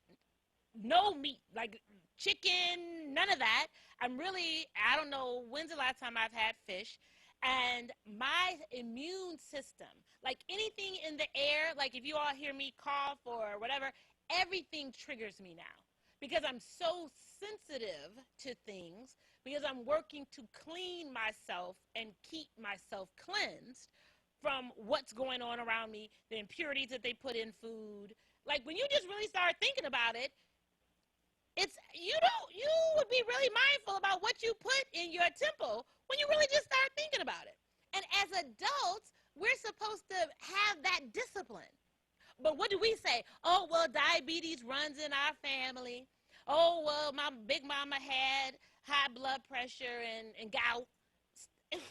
no meat, like chicken, none of that. I don't know when's the last time I've had fish, and my immune system, like anything in the air, like if you all hear me cough or whatever, everything triggers me now because I'm so sensitive to things, because I'm working to clean myself and keep myself cleansed from what's going on around me, the impurities that they put in food. Like when you just really start thinking about it, you would be really mindful about what you put in your temple when you really just start thinking about it. And as adults, we're supposed to have that discipline. But what do we say? Oh, well, diabetes runs in our family. Oh, well, my big mama had high blood pressure and gout.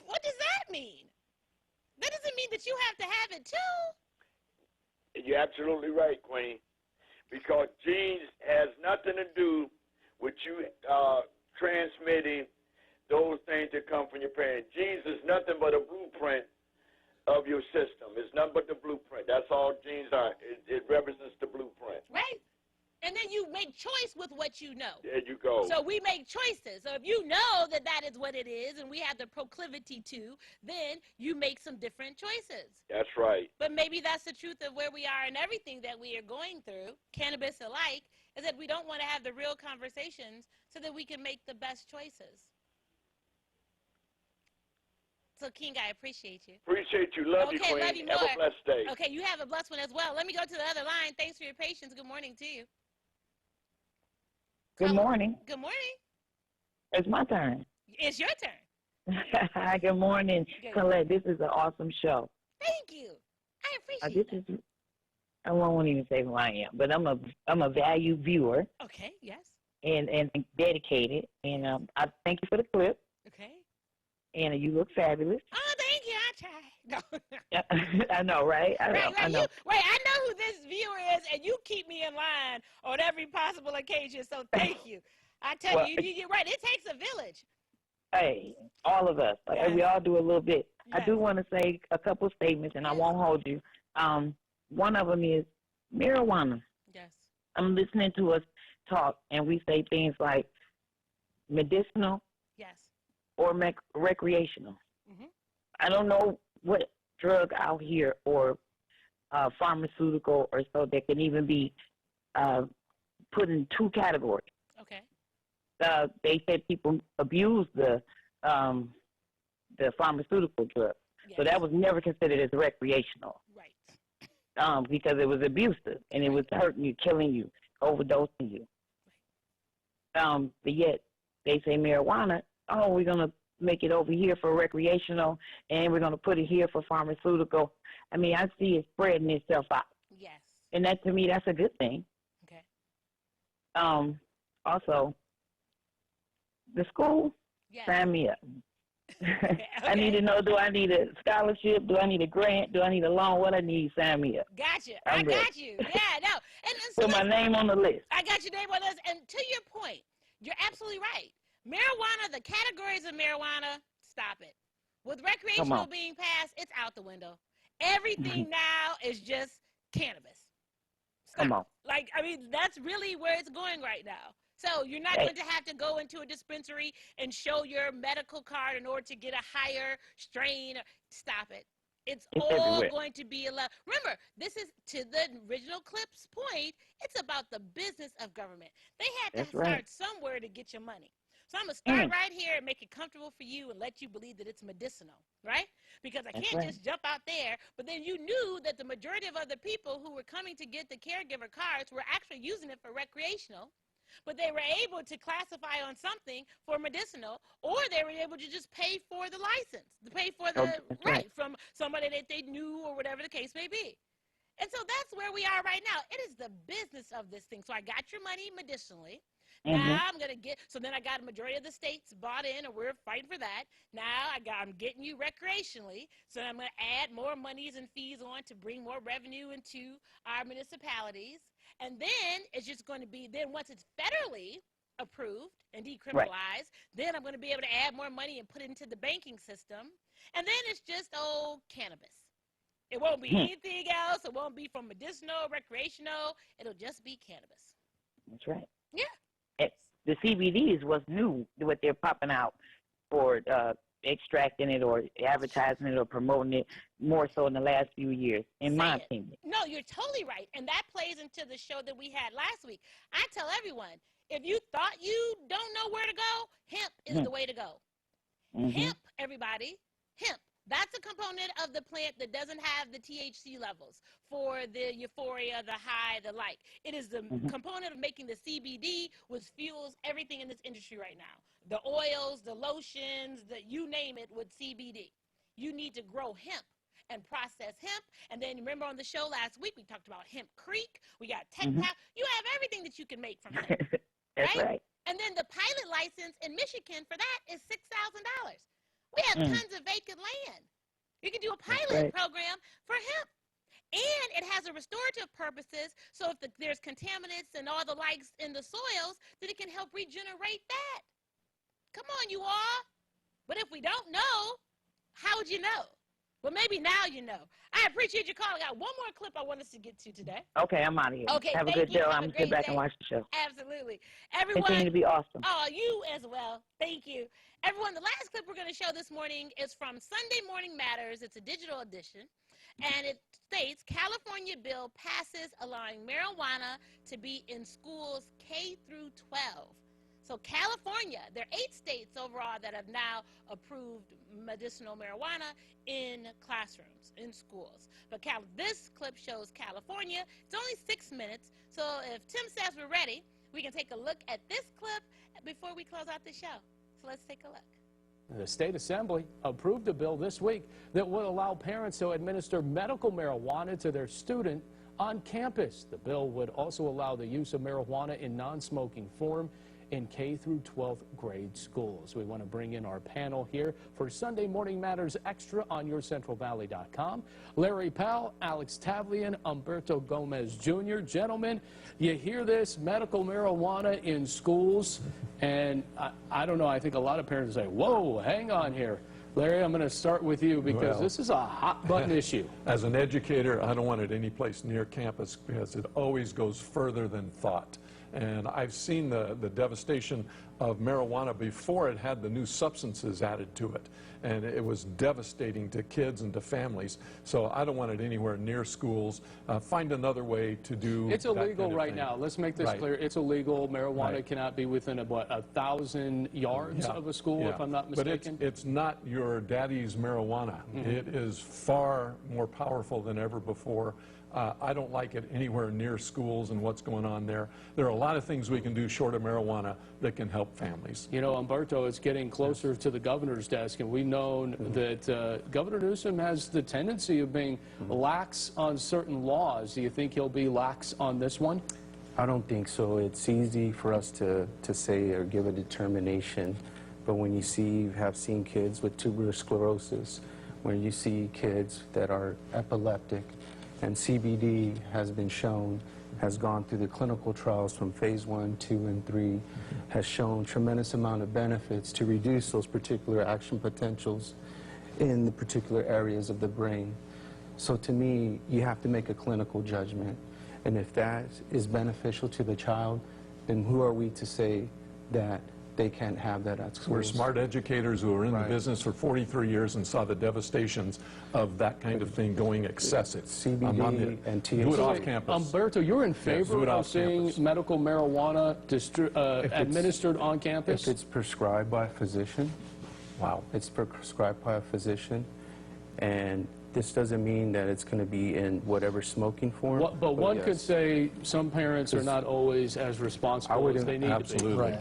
What does that mean? That doesn't mean that you have to have it too. You're absolutely right, Queen. Because genes has nothing to do with you transmitting those things that come from your parents. Genes is nothing but a blueprint of your system. It's nothing but the blueprint. That's all genes are. It represents the blueprint. Right. And then you make choice with what you know. There you go. So we make choices. So if you know that that is what it is and we have the proclivity to, then you make some different choices. That's right. But maybe that's the truth of where we are and everything that we are going through, cannabis alike, is that we don't want to have the real conversations so that we can make the best choices. So, King, I appreciate you. Appreciate you. Love you, Queen. Love you more. Have a blessed day. Okay, you have a blessed one as well. Let me go to the other line. Thanks for your patience. Good morning to you. Good morning. Good morning. It's my turn. It's your turn. Hi, good morning, Colette. This is an awesome show. Thank you. I appreciate it. I won't even say who I am, but I'm a valued viewer. Okay, yes. And dedicated. And I thank you for the clip. Okay. And you look fabulous. Oh, thank you. I try. No. I know, right? I know. I know who this viewer is, and you keep me in line on every possible occasion, so thank you. I tell you, you're right. It takes a village. Hey, all of us. Like, we all do a little bit. Yes. I do want to say a couple statements, and I won't hold you. One of them is marijuana. Yes. I'm listening to us talk, and we say things like medicinal. Yes. Or recreational. Mm-hmm. I don't know what drug out here or pharmaceutical or so that can even be put in two categories. Okay. They said people abuse the pharmaceutical drug, so that was never considered as recreational. Right. Because it was abusive and it was hurting you, killing you, overdosing you. Right. But yet they say marijuana. Oh, we're going to make it over here for recreational, and we're going to put it here for pharmaceutical. I mean, I see it spreading itself out. Yes. And that, to me, that's a good thing. Okay. Also, the school, sign me up. Okay. I need to know, do I need a scholarship? Do I need a grant? Do I need a loan? What I need, sign me up. Gotcha. I got you. Yeah, no. And so put my name on the list. I got your name on the list. And to your point, you're absolutely right. Marijuana, the categories of marijuana, stop it. With recreational being passed, it's out the window. Everything now is just cannabis. Stop. Come on. Like, I mean, that's really where it's going right now. So you're not going to have to go into a dispensary and show your medical card in order to get a higher strain. Stop it. It's all everywhere. going to be allowed. Remember, this is, to the original clip's point, it's about the business of government. They had to start somewhere to get your money. So I'm going to start right here and make it comfortable for you and let you believe that it's medicinal, right? Because I can't just jump out there. But then you knew that the majority of other people who were coming to get the caregiver cards were actually using it for recreational, but they were able to classify on something for medicinal, or they were able to just pay for the license, to pay for the from somebody that they knew or whatever the case may be. And so that's where we are right now. It is the business of this thing. So I got your money medicinally. Now I'm going to get, so then I got a majority of the states bought in, and we're fighting for that. Now I'm getting you recreationally, so I'm going to add more monies and fees on to bring more revenue into our municipalities. And then it's just going to be, then once it's federally approved and decriminalized, then I'm going to be able to add more money and put it into the banking system. And then it's just, cannabis. It won't be anything else. It won't be from medicinal, recreational. It'll just be cannabis. That's right. Yeah. the CBD is what's new, what they're popping out for extracting it or advertising it or promoting it more so in the last few years, in my opinion. No, you're totally right. And that plays into the show that we had last week. I tell everyone, if you thought you don't know where to go, hemp is the way to go. Hemp, everybody, hemp. That's a component of the plant that doesn't have the THC levels for the euphoria, the high, the like. It is the component of making the CBD, which fuels everything in this industry right now. The oils, the lotions, you name it with CBD. You need to grow hemp and process hemp. And then remember on the show last week, we talked about Hemp Creek. We got Tech Power. You have everything that you can make from hemp. That's right. And then the pilot license in Michigan for that is $6,000. We have tons of vacant land. You can do a pilot program for hemp. And it has a restorative purposes, so if there's contaminants and all the likes in the soils, then it can help regenerate that. Come on, you all. But if we don't know, how would you know? Well, maybe now you know. I appreciate your call. I got one more clip I want us to get to today. Okay, I'm out of here. Okay, have a good day. I'm going to sit back and watch the show. Absolutely. Everyone, continue to be awesome. Oh, you as well. Thank you. Everyone, the last clip we're going to show this morning is from Sunday Morning Matters. It's a digital edition. And it states, California bill passes allowing marijuana to be in schools K through 12. So California, there are 8 states overall that have now approved medicinal marijuana in classrooms, in schools. But this clip shows California. It's only 6 minutes. So if Tim says we're ready, we can take a look at this clip before we close out the show. So let's take a look. The State Assembly approved a bill this week that will allow parents to administer medical marijuana to their student on campus. The bill would also allow the use of marijuana in non-smoking form in K through 12th grade schools. We want to bring in our panel here for Sunday Morning Matters Extra on YourCentralValley.com. Larry Powell, Alex Tavlian, Umberto Gomez Jr. Gentlemen, you hear this, medical marijuana in schools, and I don't know, I think a lot of parents say, whoa, hang on here. Larry, I'm going to start with you because this is a hot-button issue. As an educator, I don't want it any place near campus because it always goes further than thought. And I've seen the devastation of marijuana before it had the new substances added to it. And it was devastating to kids and to families. So I don't want it anywhere near schools. Find another way to do It's illegal right now. Let's make this clear. It's illegal. Marijuana cannot be within, what, 1,000 yards of a school, if I'm not mistaken? But it's not your daddy's marijuana. It is far more powerful than ever before. I don't like it anywhere near schools and what's going on there. There are a lot of things we can do short of marijuana that can help families. You know, Umberto, it's getting closer to the governor's desk, and we've known that Governor Newsom has the tendency of being lax on certain laws. Do you think he'll be lax on this one? I don't think so. It's easy for us to say or give a determination, but when you have seen kids with tuberous sclerosis, when you see kids that are epileptic, and CBD has been shown, has gone through the clinical trials from phase 1, 2, and 3, has shown tremendous amount of benefits to reduce those particular action potentials in the particular areas of the brain. So to me, you have to make a clinical judgment. And if that is beneficial to the child, then who are we to say that they can't have that at school? We're smart educators who are in the business for 43 years and saw the devastations of that kind of thing going excessive. CBD and THC. Do it off campus. Umberto, you're in favor of seeing medical marijuana administered on campus? If it's prescribed by a physician, it's prescribed by a physician, and this doesn't mean that it's going to be in whatever smoking form. But one could say some parents are not always as responsible as they need to be. Right.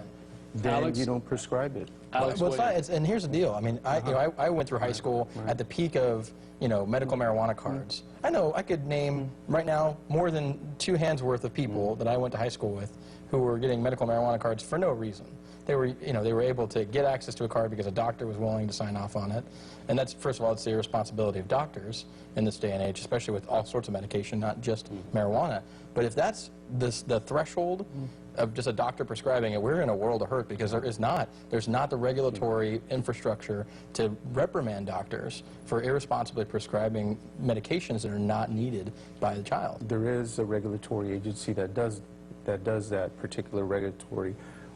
Then Alex? you don't prescribe it. Well, it's not, and here's the deal. I mean, I went through high school at the peak of, medical marijuana cards. I know I could name right now more than 2 hands worth of people that I went to high school with who were getting medical marijuana cards for no reason. They were, they were able to get access to a card because a doctor was willing to sign off on it. And that's, first of all, it's the responsibility of doctors in this day and age, especially with all sorts of medication, not just marijuana. But if that's the threshold of just a doctor prescribing it, we're in a world of hurt because there's not the regulatory infrastructure to reprimand doctors for irresponsibly prescribing medications that are not needed by the child. There is a regulatory agency that does that particular regulatory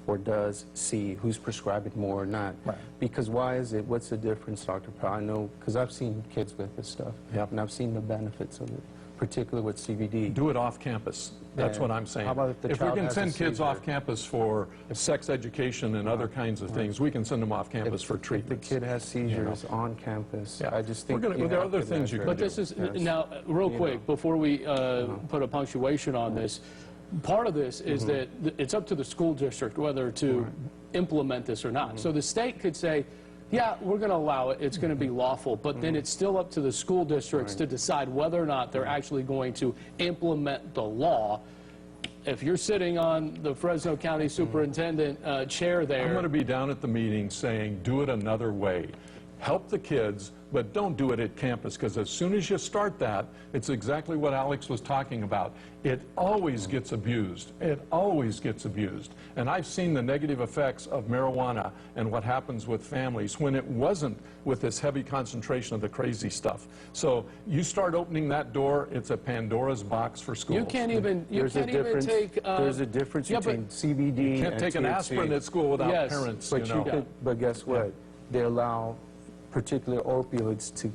or does see who's prescribing more or not. Right. Because why is it? What's the difference, Dr. Powell? I know, because I've seen kids with this stuff, and I've seen the benefits of it, particularly with CBD. Do it off campus. That's what I'm saying. How about if the we child can has a send kids seizure? off campus for sex education and other kinds of things, we can send them off campus for If treatment. the kid has seizures on campus, I just think There are other things you can But do. this is, now, real quick, before we put a punctuation on this, part of this is that it's up to the school district whether to implement this or not. So the state could say, yeah, we're going to allow it, it's going to be lawful, but then it's still up to the school districts to decide whether or not they're actually going to implement the law. If you're sitting on the Fresno County Superintendent chair there... I'm going to be down at the meeting saying, do it another way. Help the kids, but don't do it at campus, because as soon as you start that, it's exactly what Alex was talking about. It always gets abused. It always gets abused. And I've seen the negative effects of marijuana and what happens with families when it wasn't with this heavy concentration of the crazy stuff. So you start opening that door, it's a Pandora's box for schools. You can't even, There's a difference between CBD You can't and take an THC. aspirin at school without parents. But, you know. but guess what? They allow particular opioids to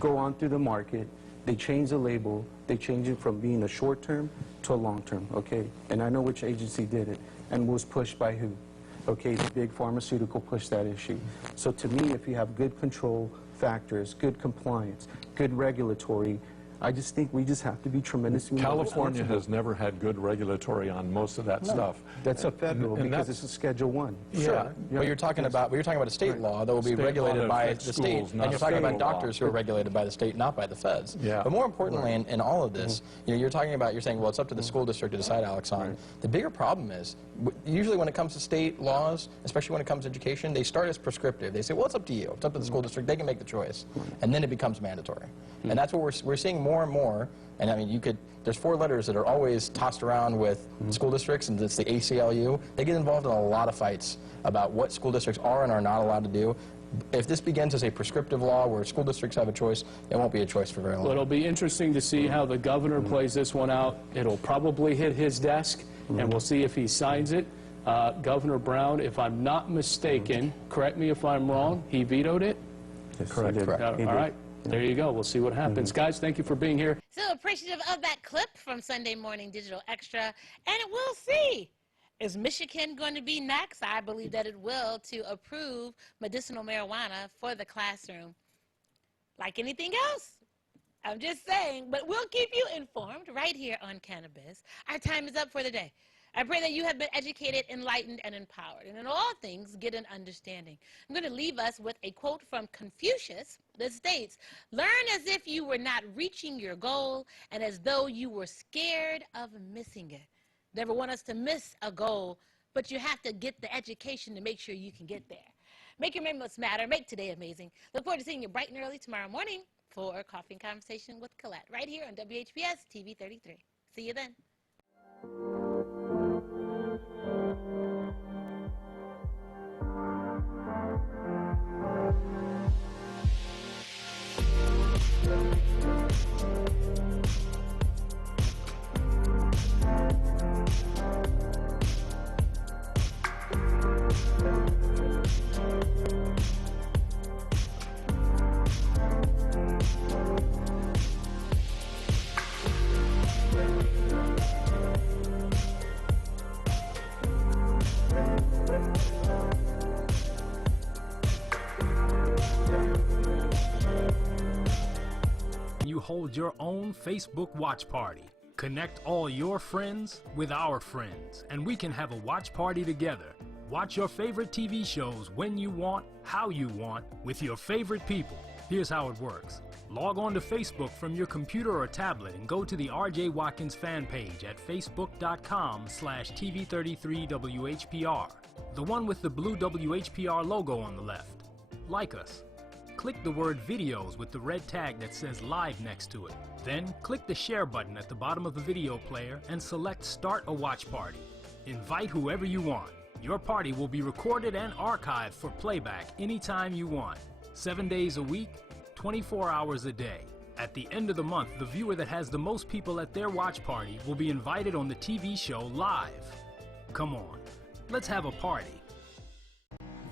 go on through the market. They change the label. They change it from being a short term to a long term, okay? And I know which agency did it and was pushed by who. Okay, the big pharmaceutical pushed that issue. So to me, if you have good control factors, good compliance, good regulatory, I just think we just have to be tremendously California responsible. has never had good regulatory on most of that stuff. That's a federal, And because that's- it's a Schedule 1. Sure, but you're talking about a state law that will be State law regulated that by affects the state, schools, and not you're talking about federal law. doctors who are regulated by the state, not by the feds. Yeah. But more importantly, in all of this, you're saying, well, it's up to the school district to decide, Alex, on. The bigger problem is, usually when it comes to state laws, especially when it comes to education, they start as prescriptive. They say, well, it's up to you. It's up to the school district. They can make the choice. And then it becomes mandatory. And that's what we're seeing more and more. And I mean, there's 4 letters that are always tossed around with school districts, and it's the ACLU. They get involved in a lot of fights about what school districts are and are not allowed to do. If this begins as a prescriptive law where school districts have a choice, it won't be a choice for very long. Well, it'll be interesting to see how the governor plays this one out. It'll probably hit his desk, and we'll see if he signs it. Governor Brown, if I'm not mistaken, correct me if I'm wrong, he vetoed it? Correct. All right. There you go. We'll see what happens. Guys, thank you for being here. So appreciative of that clip from Sunday Morning Digital Extra. And we'll see. Is Michigan going to be next? I believe that it will, to approve medicinal marijuana for the classroom. Like anything else. I'm just saying. But we'll keep you informed right here on Cannabis. Our time is up for the day. I pray that you have been educated, enlightened, and empowered, and in all things, get an understanding. I'm going to leave us with a quote from Confucius that states, "Learn as if you were not reaching your goal and as though you were scared of missing it." Never want us to miss a goal, but you have to get the education to make sure you can get there. Make your moments matter. Make today amazing. Look forward to seeing you bright and early tomorrow morning for Coffee and Conversation with Colette, right here on WHPS TV 33. See you then. You hold your own Facebook watch party. Connect all your friends with our friends, and we can have a watch party together. Watch your favorite TV shows when you want, how you want, with your favorite people. Here's how it works. Log on to Facebook from your computer or tablet and go to the RJ Watkins fan page at facebook.com/TV33WHPR, the one with the blue WHPR logo on the left. Like us. Click the word videos with the red tag that says live next to it. Then click the share button at the bottom of the video player and select start a watch party. Invite whoever you want. Your party will be recorded and archived for playback anytime you want. 7 days a week, 24 hours a day. At the end of the month, the viewer that has the most people at their watch party will be invited on the TV show live. Come on, Let's have a party.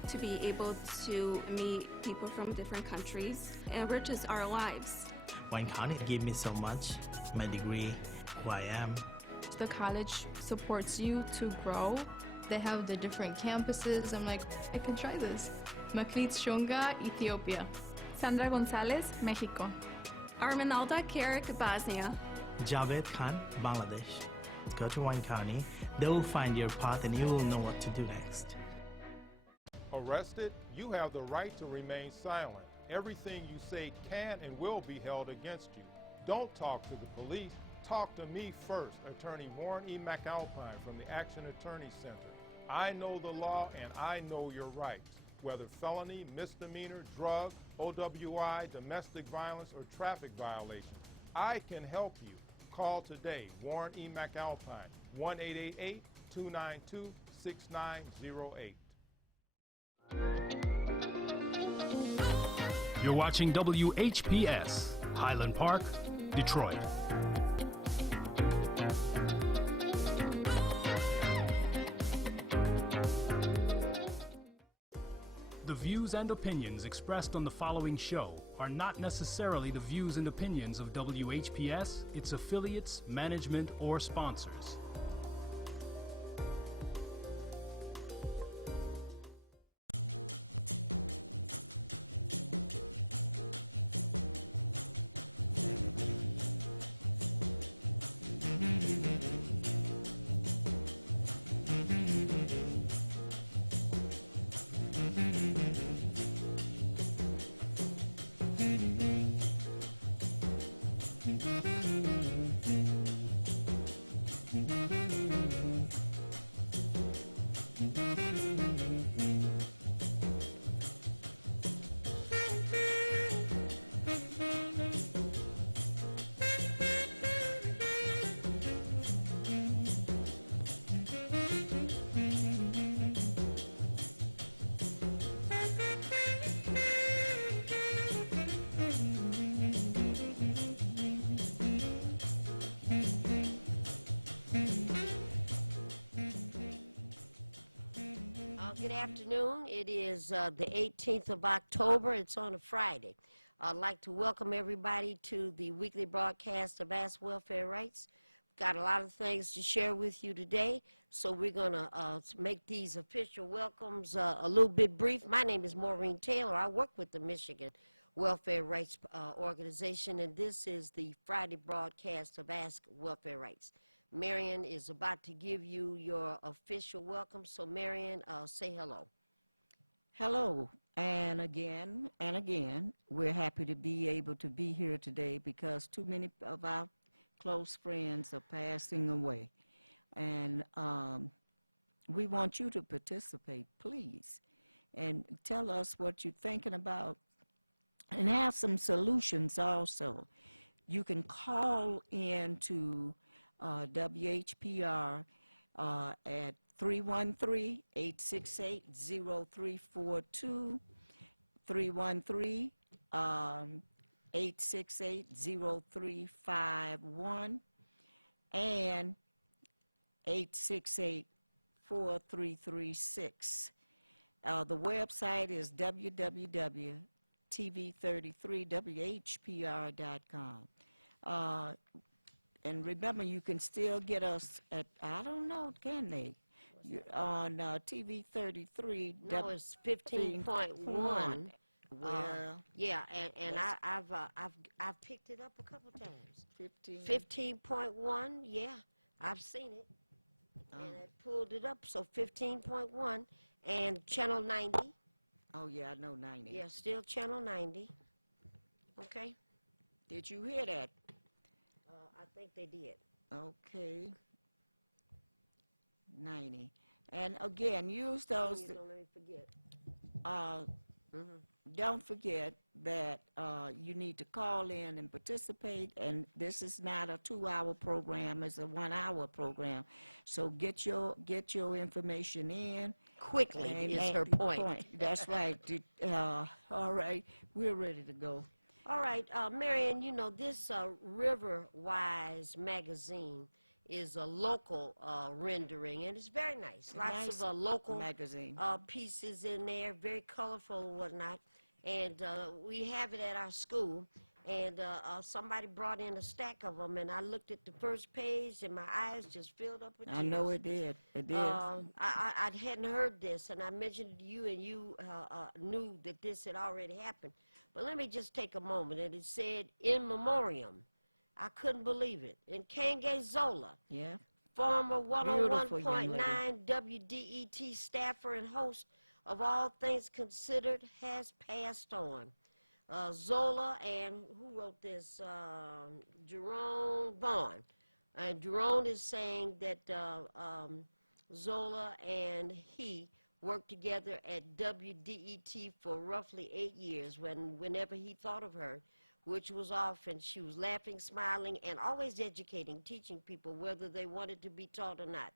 To be able to meet people from different countries enriches our lives. Wayne County gave me so much, my degree, who I am. The college supports you to grow. They have the different campuses. I'm like, I can try this. Makrit Shunga, Ethiopia. Sandra Gonzalez, Mexico. Arminalda Carrick, Bosnia. Javed Khan, Bangladesh. Go to Wayne County. They will find your path and you will know what to do next. Arrested, you have the right to remain silent. Everything you say can and will be held against you. Don't talk to the police. Talk to me first, Attorney Warren E. McAlpine from the Action Attorney Center. I know the law and I know your rights. Whether felony, misdemeanor, drug, OWI, domestic violence, or traffic violation, I can help you. Call today, Warren E. McAlpine, 1-888-292-6908. You're watching WHPS, Highland Park, Detroit. The views and opinions expressed on the following show are not necessarily the views and opinions of WHPS, its affiliates, management, or sponsors. Good afternoon. It is the 18th of October. It's on a Friday. I'd like to welcome everybody to the weekly broadcast of Ask Welfare Rights. Got a lot of things to share with you today, so we're going to make these official welcomes a little bit brief. My name is Maureen Taylor. I work with the Michigan Welfare Rights Organization, and this is the Friday broadcast of Ask Welfare Rights. Marion is about to give you your official welcome, so Marion, say hello. Hello, and again, we're happy to be able to be here today because too many of our close friends are passing away. And we want you to participate, please, and tell us what you're thinking about and have some solutions also. You can call in to WHPR at 313-868-0342, 313-868-0351, and 868-4336. The website is www.tv33whpr.com. And remember, you can still get us at, I don't know, can they? On TV 33. No, it's 15.1. Yeah, and I've picked it up a couple times. 15.1, yeah, I've seen it. And I pulled it up, so 15.1 and channel 90. Oh, yeah, I know 90. Yeah, still channel 90. Okay. Did you hear that? I think they did. Okay. 90. And again, use those. Don't let me forget. Don't forget that you need to call in and participate. And this is not a 2-hour program; it's a 1-hour program. So get your information in quickly. Is her point. That's right. All right, we're ready to go. All right, Marion, you know, this Riverwise magazine is a local rendering, and it's very nice. Lots Nice of local magazine. pieces in there, very colorful and whatnot. And we have it at our school. And somebody brought in a stack of them, and I looked at the first page, and my eyes just filled up with tears. I know it did. It did. I hadn't heard this, and I mentioned it to you, and you knew that this had already happened. But let me just take a moment, and it said, in memoriam. I couldn't believe it. In Kenge Zola, Yeah. former Beautiful young 101.9 WDET staffer and host of All Things Considered, has passed on. Zola and who wrote this? Jerome Vaughn. And Jerome is saying that Zola and he worked together at WDET for roughly 8 years. Whenever he thought of her, which was often, she was laughing, smiling, and always educating, teaching people whether they wanted to be taught or not.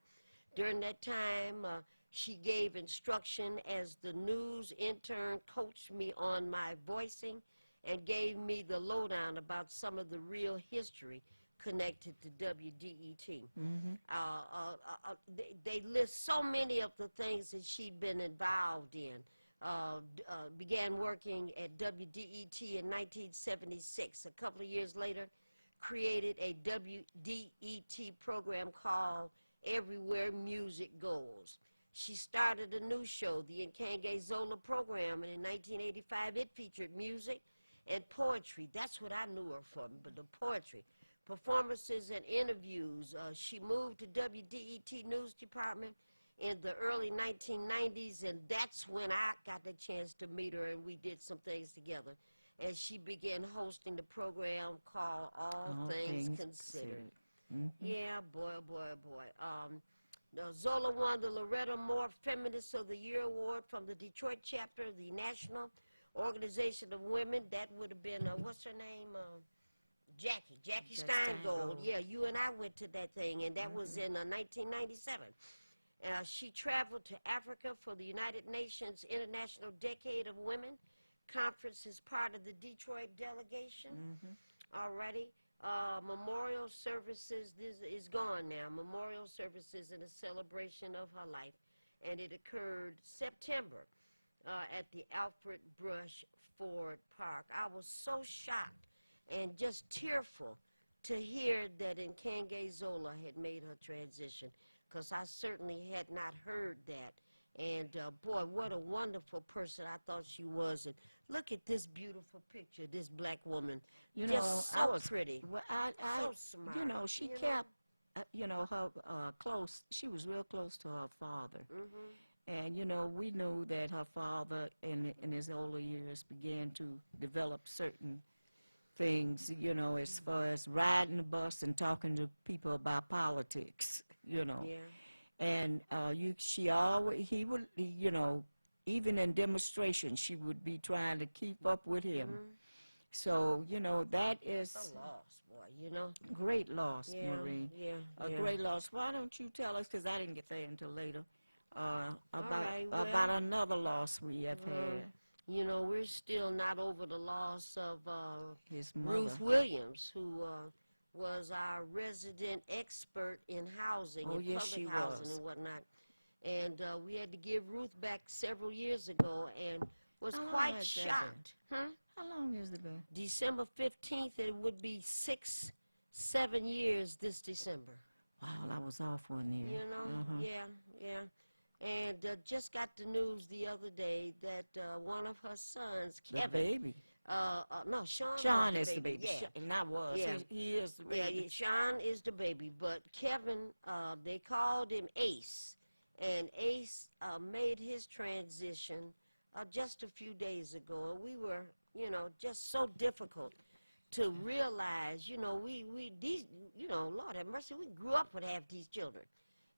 During that time, she gave instruction as the news intern, coached me on my voicing, and gave me the lowdown about some of the real history connected to WDET. They list so many of the things that she'd been involved in. Began working at WDET in 1976. A couple of years later, created a WDET program called Everywhere Music Goes. She started a new show, the Nkange Zola program, and in 1985 it featured music and poetry. That's what I knew her for, but the poetry. Performances and interviews. She moved to WDET News Department in the early 1990s, and that's when I got the chance to meet her, and we did some things together. And she began hosting the program called All Things Considered. Yeah, boy, boy, boy. Zola won the Loretta Moore Feminist of the Year Award from the Detroit chapter of the National Organization of Women. That would have been, what's her name? Jackie Steingold. Yeah, you and I went to that thing, and that was in 1997. She traveled to Africa for the United Nations International Decade of Women Conference as part of the Detroit delegation. Alrighty. Memorial services, this is gone now. Memorial services in a celebration of her life. And it occurred September at the Alfred Brush Ford Park. I was so shocked and just tearful to hear that Nkange Zola had made her transition, because I certainly had not heard that. And boy, what a wonderful person I thought she was. And look at this beautiful picture, this black woman. You just know, so I was pretty. Well, so smart. You know, she kept, you know, her close. She was real close to her father. And, you know, we knew that her father in his older years began to develop certain things, you know, as far as riding the bus and talking to people about politics, you know. Yeah. And he would, you know, even in demonstrations, she would be trying to keep up with him. So, you know, that is a loss, boy, you know. Great loss, Yeah, Maureen. yeah, A yeah. great loss. Why don't you tell us, because I didn't get there until later, about right, well, about another loss we have had. You know, we're still not over the loss of His mother. Ruth Williams, who was our resident expert in housing Oh, and yes, public she housing was. and whatnot. And we had to give Ruth back several years ago, and was How long quite has that been? shocked. How long has it been? December 15th, it would be 7 years this December. Wow, I was off 1 year. You know, yeah. And just got the news the other day that one of her sons, Kevin. The baby. No, Sean. Sean was is the baby. Yeah. And I was. Yeah. He is the baby. Yeah, Sean is the baby. But Kevin, they called him Ace. And Ace made his transition just a few days ago. And we were, you know, just so difficult to realize, you know, these, you know, Lord have mercy, we grew up with half these children.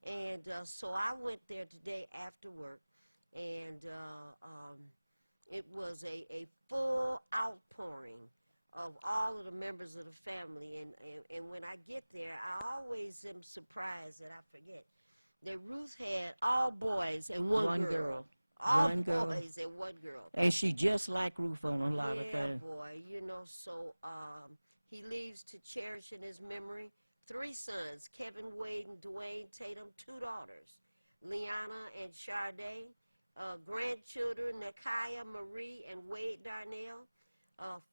And so I went there today after work, and it was a full outpouring of all of the members of the family. And when I get there, I always am surprised that I forget that Ruth had all boys and one girl. All One girl. boys and one girl. And she just like Ruth on a lot of Yeah, things. boy, you know, so he leaves to cherish in his memory 3 sons, Kevin, Wade, and Dwayne Tatum, 2 daughters, Liana and Sade, grandchildren, Nakiah, Marie, and Wade Darnell,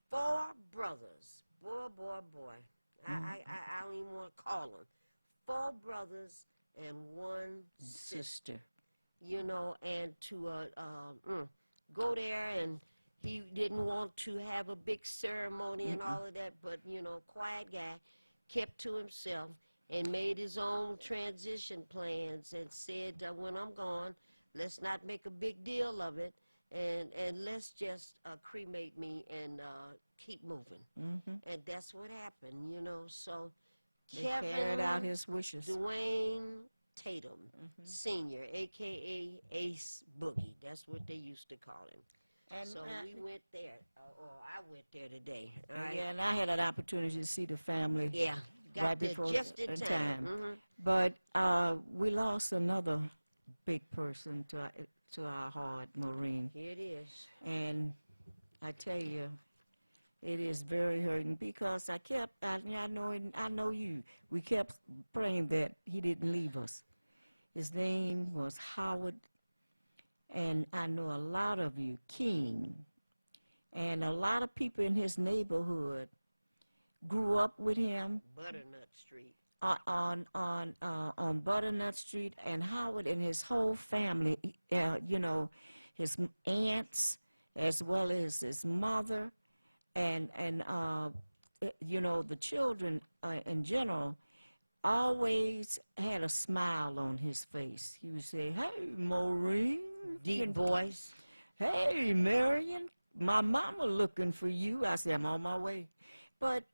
4 brothers. Boy, boy, boy. I don't even want to call them. 4 brothers and 1 sister. You know, and to go there, and he didn't want to have a big ceremony and all of that, but, you know, quiet guy, kept to himself and made his own transition plans and said, when I'm gone, let's not make a big deal of it, and let's just cremate me and keep moving. And that's what happened, you know. So They Kevin carried out his wishes. Dwayne Tatum, Sr., a.k.a. Ace Boogie. That's what they used to call him. And, so we went there, or I went there today. All right? Yeah, and I had an opportunity to see the family. Yeah, got right there before just in time. But we lost another big person to our heart, Maureen. Here it is. And I tell you, it is very hurting because I know you. We kept praying that he didn't leave us. His name was Howard, and I know a lot of you, King, and a lot of people in his neighborhood grew up with him. Butternut Street. On Butternut Street, and Howard and his whole family, you know, his aunts as well as his mother, and you know, the children in general always had a smile on his face. He would say, "Hey, Maureen." Deep voice. "Hey, Marion, my mama looking for you." I said, "I'm on my way." But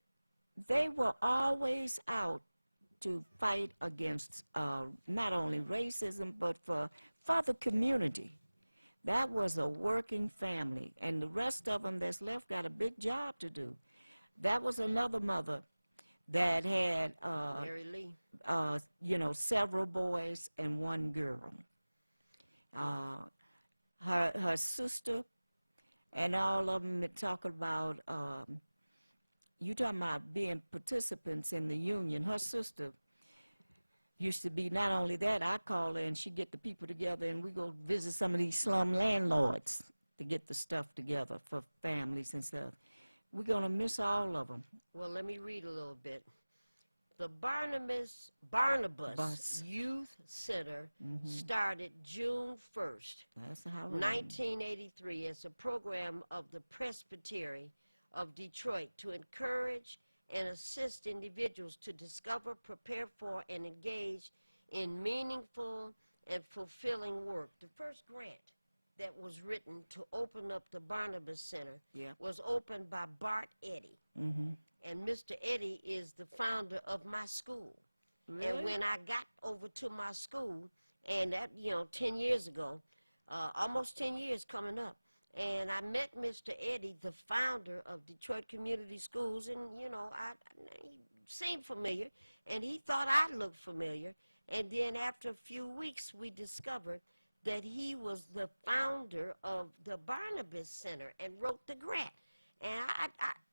they were always out to fight against not only racism, but for the community. That was a working family, and the rest of them that's left got a big job to do. That was another mother that had, Mary Lee. You know, several boys and 1 girl. Her sister and all of them talking about, you talking about being participants in the union. Her sister used to be, not only that, I call her and she get the people together and we go visit some of these slum landlords to get the stuff together for families and stuff. We're going to miss all of them. Well, let me read a little bit. The Barnabas Youth Center started June 1st, 1983, as a program of the Presbytery of Detroit to encourage and assist individuals to discover, prepare for, and engage in meaningful and fulfilling work. The first grant that was written to open up the Barnabas Center was opened by Bart Eddy. And Mr. Eddy is the founder of my school. Really? And when I got over to my school, and that, you know, 10 years ago, almost 10 years coming up, and I met Mr. Eddy, the founder of Detroit Community Schools, and, you know, he seemed familiar, and he thought I looked familiar. And then after a few weeks, we discovered that he was the founder of the Barnabas Center and wrote the grant. And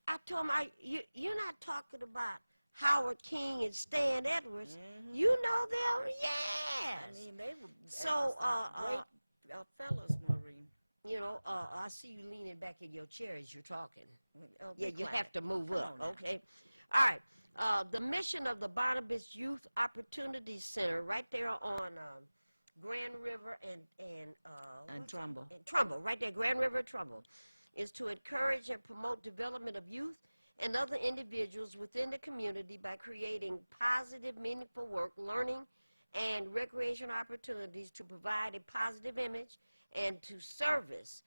I told him, you're not talking about Howard King and Stan Edwards. You know them? Yes. I mean, they were so, great fellas, Maureen. You know, I see you leaning back in your chair as you're talking. Oh, Yeah, you have to move Come up, on now. okay? All right. The mission of the Barnabas Youth Opportunity Center, right there on Grand River and Trumbull. Trumbull, right there, Grand River, Trumbull, is to encourage and promote development of youth and other individuals within the community by creating positive, meaningful work, learning, and recreation opportunities to provide a positive image and to service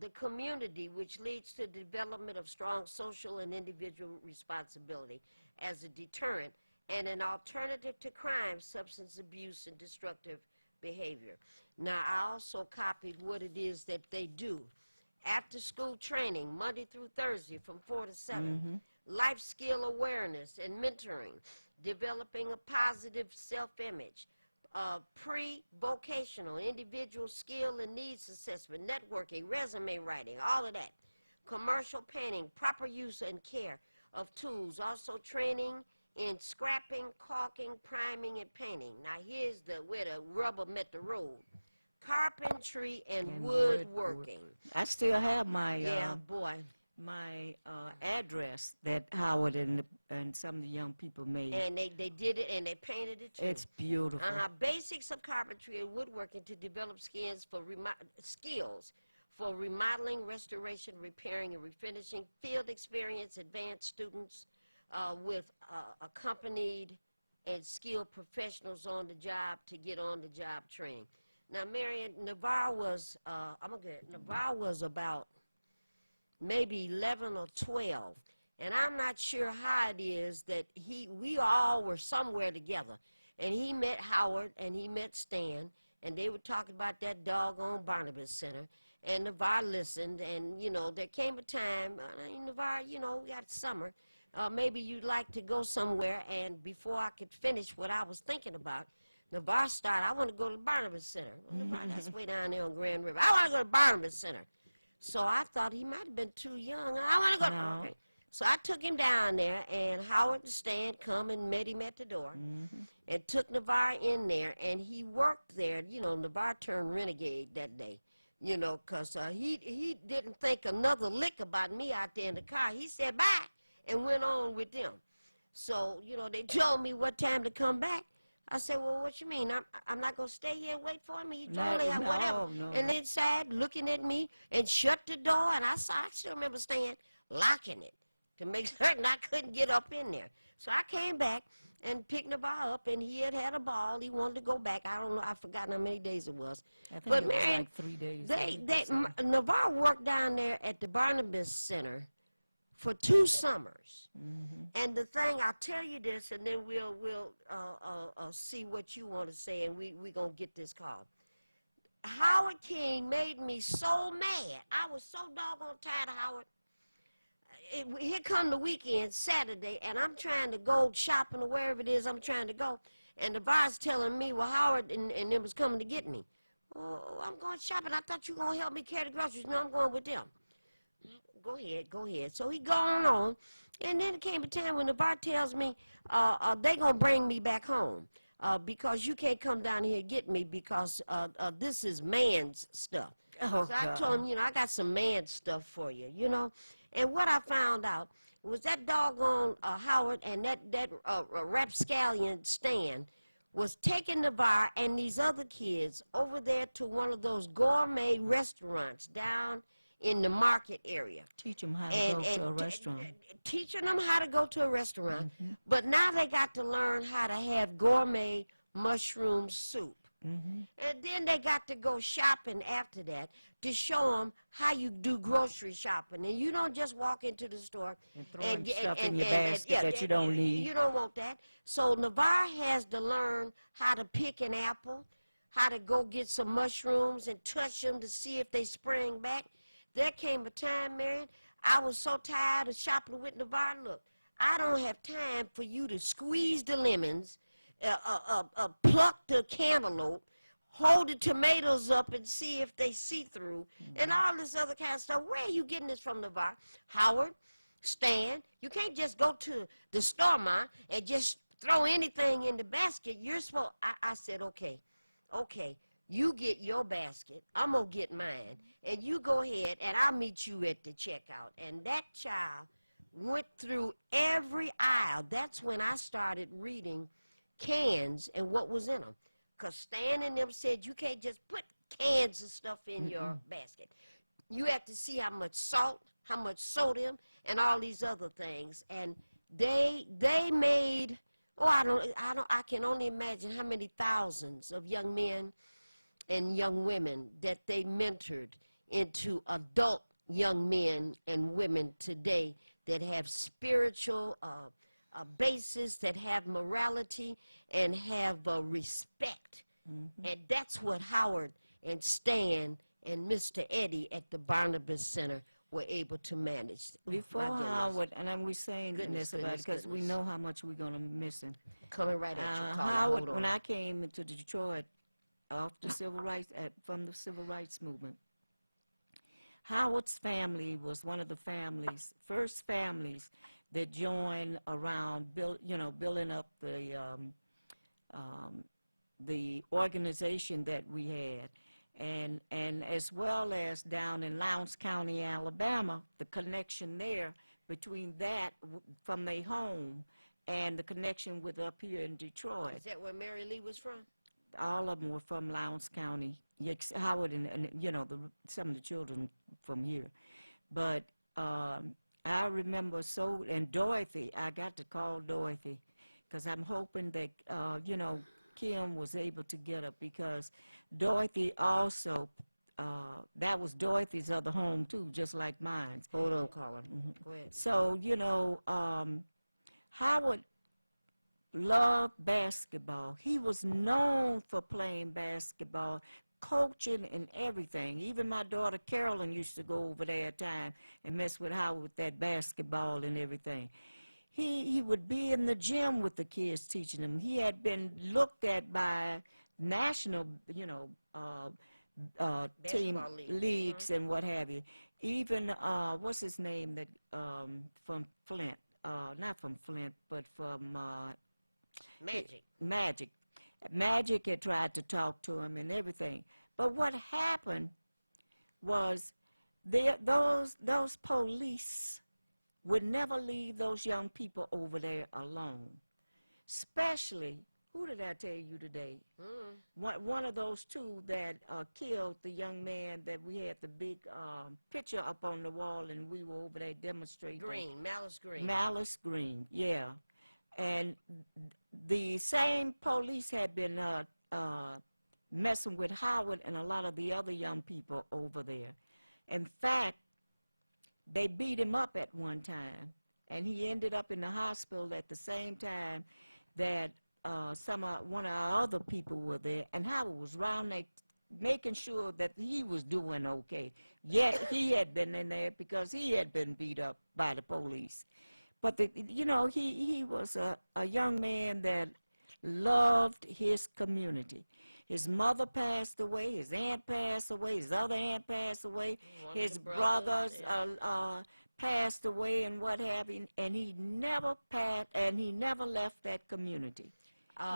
the community, which leads to the development of strong social and individual responsibility as a deterrent and an alternative to crime, substance abuse, and destructive behavior. Now, I also copied what it is that they do. After school training, Monday through Thursday from 4 to 7. Life skill awareness and mentoring, developing a positive self-image, pre-vocational, individual skill and needs assessment, networking, resume writing, all of that. Commercial painting, proper use and care of tools, also training in scrapping, caulking, priming, and painting. Now here's where the rubber met the road. Carpentry and woodworking. I still have my boy. My address that Howard and some of the young people made. And they did it, and they painted it too. It's beautiful. Basics of carpentry and woodworking to develop skills for remodeling, restoration, repairing, and refinishing. Field experience, advanced students with accompanied and skilled professionals on the job to get on the job training. Now, Marion, Navarre was about maybe 11 or 12, and I'm not sure how it is that we all were somewhere together, and he met Howard and he met Stan, and they were talking about that doggone Barnabas Center, and Navarre listened, and there came a time, Navarre, we got summer, maybe you'd like to go somewhere. And before I could finish what I was thinking about, Navarre started, I want to go to the Barnabas Center. Well, Navarre, that's way down there on Grand River. I want to go to the Barnabas Center. So I thought he might have been too young. I want to go. No. Okay. So I took him down there, and Howard and Stan come and met him at the door and took Navarre in there, and he worked there. Navarre turned renegade that day, because he didn't think another lick about me out there in the car. He said bye and went on with them. So, they told me what time to come back. I said, well, what you mean? I'm not going to stay here and wait for him? He told me whatever. No. And they sat looking at me and shut the door. And I still remember Stan locking it to make certain I couldn't get up in there. So I came back and picked Navarre up, and he had a ball. He wanted to go back. I don't know. I've forgotten how many days it was. I think it was like 3 days. Navarre worked down there at the Barnabas Center for 2 summers. And the thing, I'll tell you this, and then we'll see what you want to say, and we're going to get this call. Howard King made me so mad. I was so doggone tired of Howard. Here come the weekend, Saturday, and I'm trying to go shopping or wherever it is I'm trying to go. And the bar's telling me, well, Howard and them was coming to get me. Oh, I'm going shopping. I thought you were going to help me carry the groceries. No, I'm going with them. Go ahead. So he going on, and then it came a time when the bar tells me they going to bring me back home because you can't come down here and get me because this is man's stuff. Oh, so I told him, I got some man stuff for you, And what I found out was that doggone Howard and that rapscallion Stan was taking Navarre and these other kids over there to one of those gourmet restaurants down in the market area. Teach them how to go to a restaurant. Teaching them how to go to a restaurant, but now they got to learn how to have gourmet mushroom soup. And then they got to go shopping after that to show them how you do grocery shopping. And you don't just walk into the store and throw stuff in your basket that you don't need. You don't want that. So Navarre has to learn how to pick an apple, how to go get some mushrooms and touch them to see if they spring back. There came a time, Marion, I was so tired of shopping with Navarre. Look, I don't have time for you to squeeze the lemons, pluck the cantaloupe, hold the tomatoes up and see if they see through, and all this other kind of stuff. Where are you getting this from, Navarre? Howard, Stan, you can't just go to the store, Ma, and just throw anything in the basket. You're supposed, I said, okay, you get your basket, I'm going to get mine, and you go ahead, and I'll meet you at the checkout. And that child went through every aisle. That's when I started reading cans and what was in them. Because Stan and them said you can't just put cans of stuff in your basket. You have to see how much salt, how much sodium, and all these other things. And they made, I can only imagine how many thousands of young men and young women that they mentored into adult young men and women today that have spiritual basis, that have morality, and have respect. And that's what Howard and Stan and Mr. Eddie at the Barnabas Center were able to manage. Before Howard, and we're saying this about it because we know how much we're going to miss him. Coming right at you, Howard, when I came into Detroit off the civil rights, from the civil rights movement, Howard's family was one of the first families that joined around building up the organization that we had. And as well as down in Lowndes County, Alabama, the connection there between that from their home and the connection with up here in Detroit. Is that where Mary Lee was from? All of them were from Lowndes County. Howard and some of the children from here. But I remember and Dorothy, I got to call Dorothy because I'm hoping that, Kim was able to get her because Dorothy also, that was Dorothy's other home too, just like mine. Hold on, caller. Go ahead. So, Howard loved basketball. He was known for playing basketball, coaching and everything. Even my daughter Carolyn used to go over there at time and mess with Howard with that basketball and everything. He would be in the gym with the kids teaching them. He had been looked at by national, team leagues and what have you. Even what's his name that from Flint, not from Flint, but from Magic. Magic had tried to talk to him and everything. But what happened was those police would never leave those young people over there alone. Especially, who did I tell you today? One of those two that killed the young man that we had the big picture up on the wall and we were over there demonstrating. Malice Green. Malice Green, yeah. And the same police had been messing with Howard and a lot of the other young people over there. In fact, they beat him up at one time, and he ended up in the hospital at the same time that one of our other people were there, and Howard was around there making sure that he was doing okay. Yet he had been in there because he had been beat up by the police. But, he was a young man that loved his community. His mother passed away, his aunt passed away, his other aunt passed away, his brothers passed away and what have you, and he never left that community.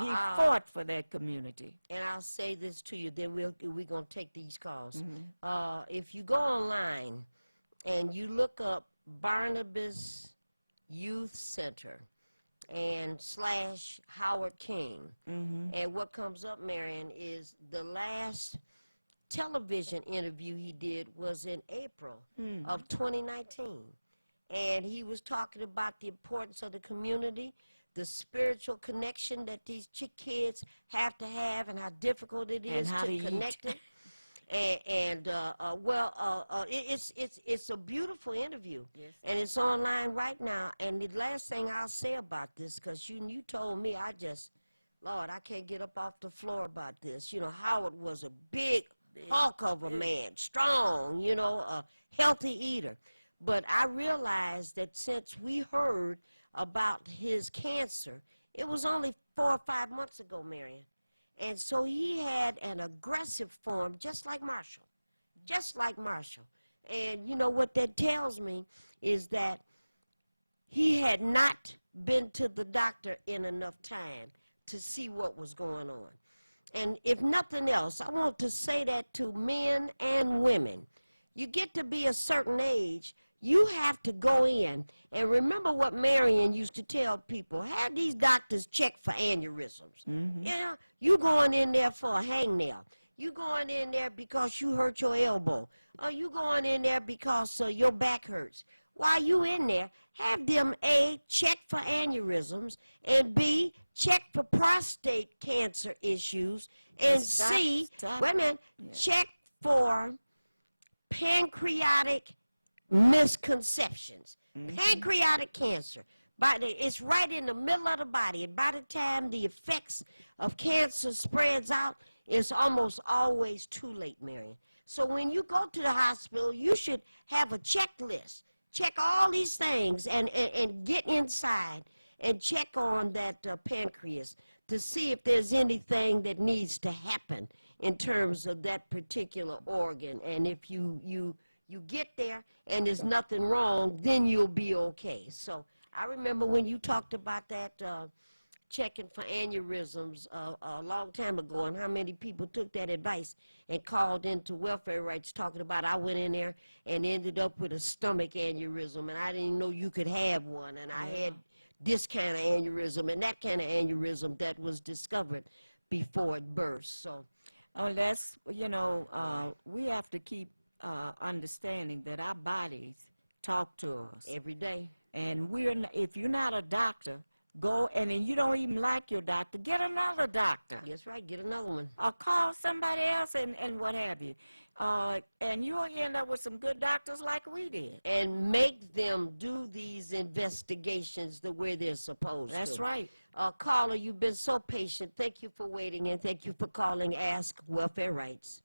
He fought for that community. And I'll say this to you, then we're going to take these calls. If you go online and you look up Barnabas Youth Center and / Howard King, and what comes up, Marion, is the last television interview he did was in April of 2019. And he was talking about the importance of the community, the spiritual connection that these kids have to have, and how difficult it is to connect it. It's a beautiful interview, and it's online right now. And the last thing I'll say about this, because you told me, Lord, I can't get up off the floor about this. Howard was a big hulk of a man, strong, a healthy eater. But I realized that since we heard about his cancer, it was only 4 or 5 months ago, Marion. And so he had an aggressive form, just like Marshall. And what that tells me is that he had not been to the doctor in enough time to see what was going on. And if nothing else, I want to say that to men and women. You get to be a certain age, you have to go in and remember what Marion used to tell people. Have these doctors check for aneurysms. You going in there for a hangnail. You going in there because you hurt your elbow. Or you going in there because your back hurts. While you in there, have them A, check for aneurysms, and B, check for prostate cancer issues, and C, wait a minute, check for pancreatic misconceptions. Pancreatic cancer. It's right in the middle of the body. And by the time the effects of cancer spreads out, it's almost always too late, Marion. So when you go to the hospital, you should have a checklist. Check all these things and get inside and check on that pancreas to see if there's anything that needs to happen in terms of that particular organ. And if you You get there and there's nothing wrong, then you'll be okay. So I remember when you talked about that checking for aneurysms a long time ago, and how many people took that advice and called into welfare rights talking about, I went in there and ended up with a stomach aneurysm, and I didn't know you could have one, and I had this kind of aneurysm and that kind of aneurysm that was discovered before it burst. So, oh, that's, we have to keep understanding that our bodies talk to us every day. And if you're not a doctor, go, and then you don't even like your doctor, get another doctor. That's right, get another one. Or call somebody else and what have you. And you'll end up with some good doctors like we did. And make them do these investigations the way they're supposed to. That's right. Caller, you've been so patient. Thank you for waiting, and thank you for calling Ask Welfare Rights.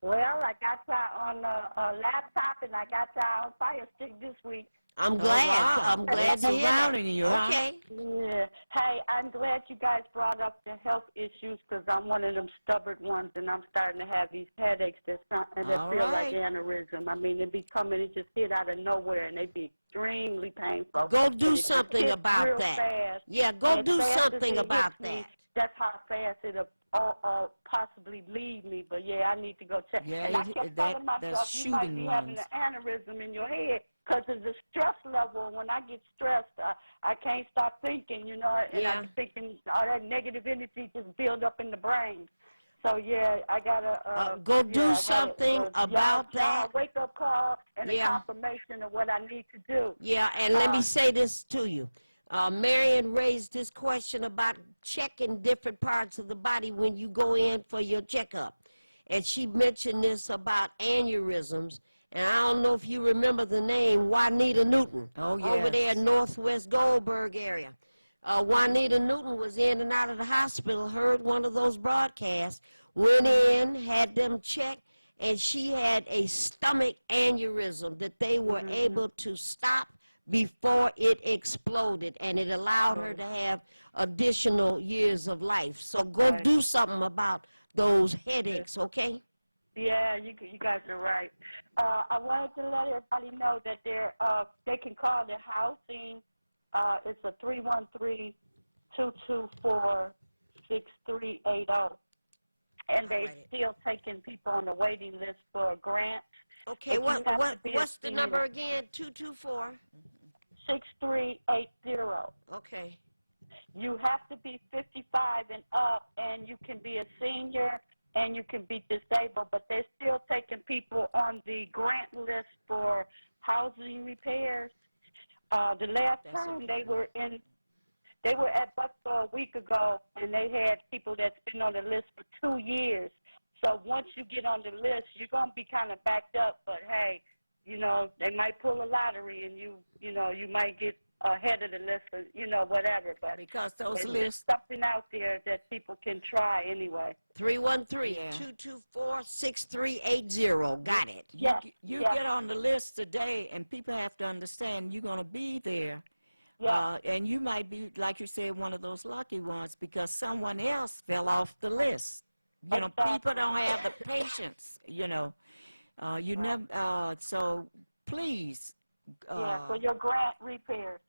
Well, I got y'all on a laptop, and I got y'all on Fire Stick this week. I'm glad. Wow. I'm glad to hear that. Surrounding you, huh? Okay. Yeah. Hey, I'm glad you guys brought up the health issues, because I'm one of them stubborn ones, and I'm starting to have these headaches that feel like aneurysm. I mean, they be coming and just hit out of nowhere, and they be extremely painful. Go do something about that. Fast. Yeah, go do fast something about that. Me, that's how fast it'll possibly leave me. But yeah, I need to go check. Yeah, and I kept telling myself, you might be having an aneurysm in your head, because of the stress level. When I get stressed, I can't stop thinking, and I'm thinking all that negative energy just build up in the brain. So yeah, I gotta go do something about that. A wake up call and a confirmation of what I need to do. Yeah, and let me say this to you. Marion raised this question about checking different parts of the body when you go in for your checkup. And she mentioned this about aneurysms. And I don't know if you remember the name Juanita Newton. Oh, yes. Over there in Northwest Goldberg area. Juanita Newton was in and out of the hospital, heard one of those broadcasts, went in, had them checked, and she had a stomach aneurysm that they were able to stop before it exploded, and it allowed her to have additional years of life. So go do something about those headaches, okay? Yeah, you guys are right. I wanted to let everybody know that they can call the housing. It's a 313-224-6380. And they're still taking people on the waiting list for grants. Okay, what's the number again? 224-6380. Okay. You have to be 55 and up, and you can be a senior, and you can be disabled, but they're still taking people on the grant list for housing repairs. The last time they were at Buckthorn a week ago, and they had people that's been on the list for 2 years. So once you get on the list, you're gonna be kind of backed up. But hey, they might pull a lottery, and you might get ahead of the list, or, whatever. But because those there's lists, something out there that people can try anyway. 313-224-6380. Got it. You get on the list today, and people have to understand you're going to be there. And you might be, like you said, one of those lucky ones, because someone else fell off the list. People don't have the patience, never, so please. For your grant repairs.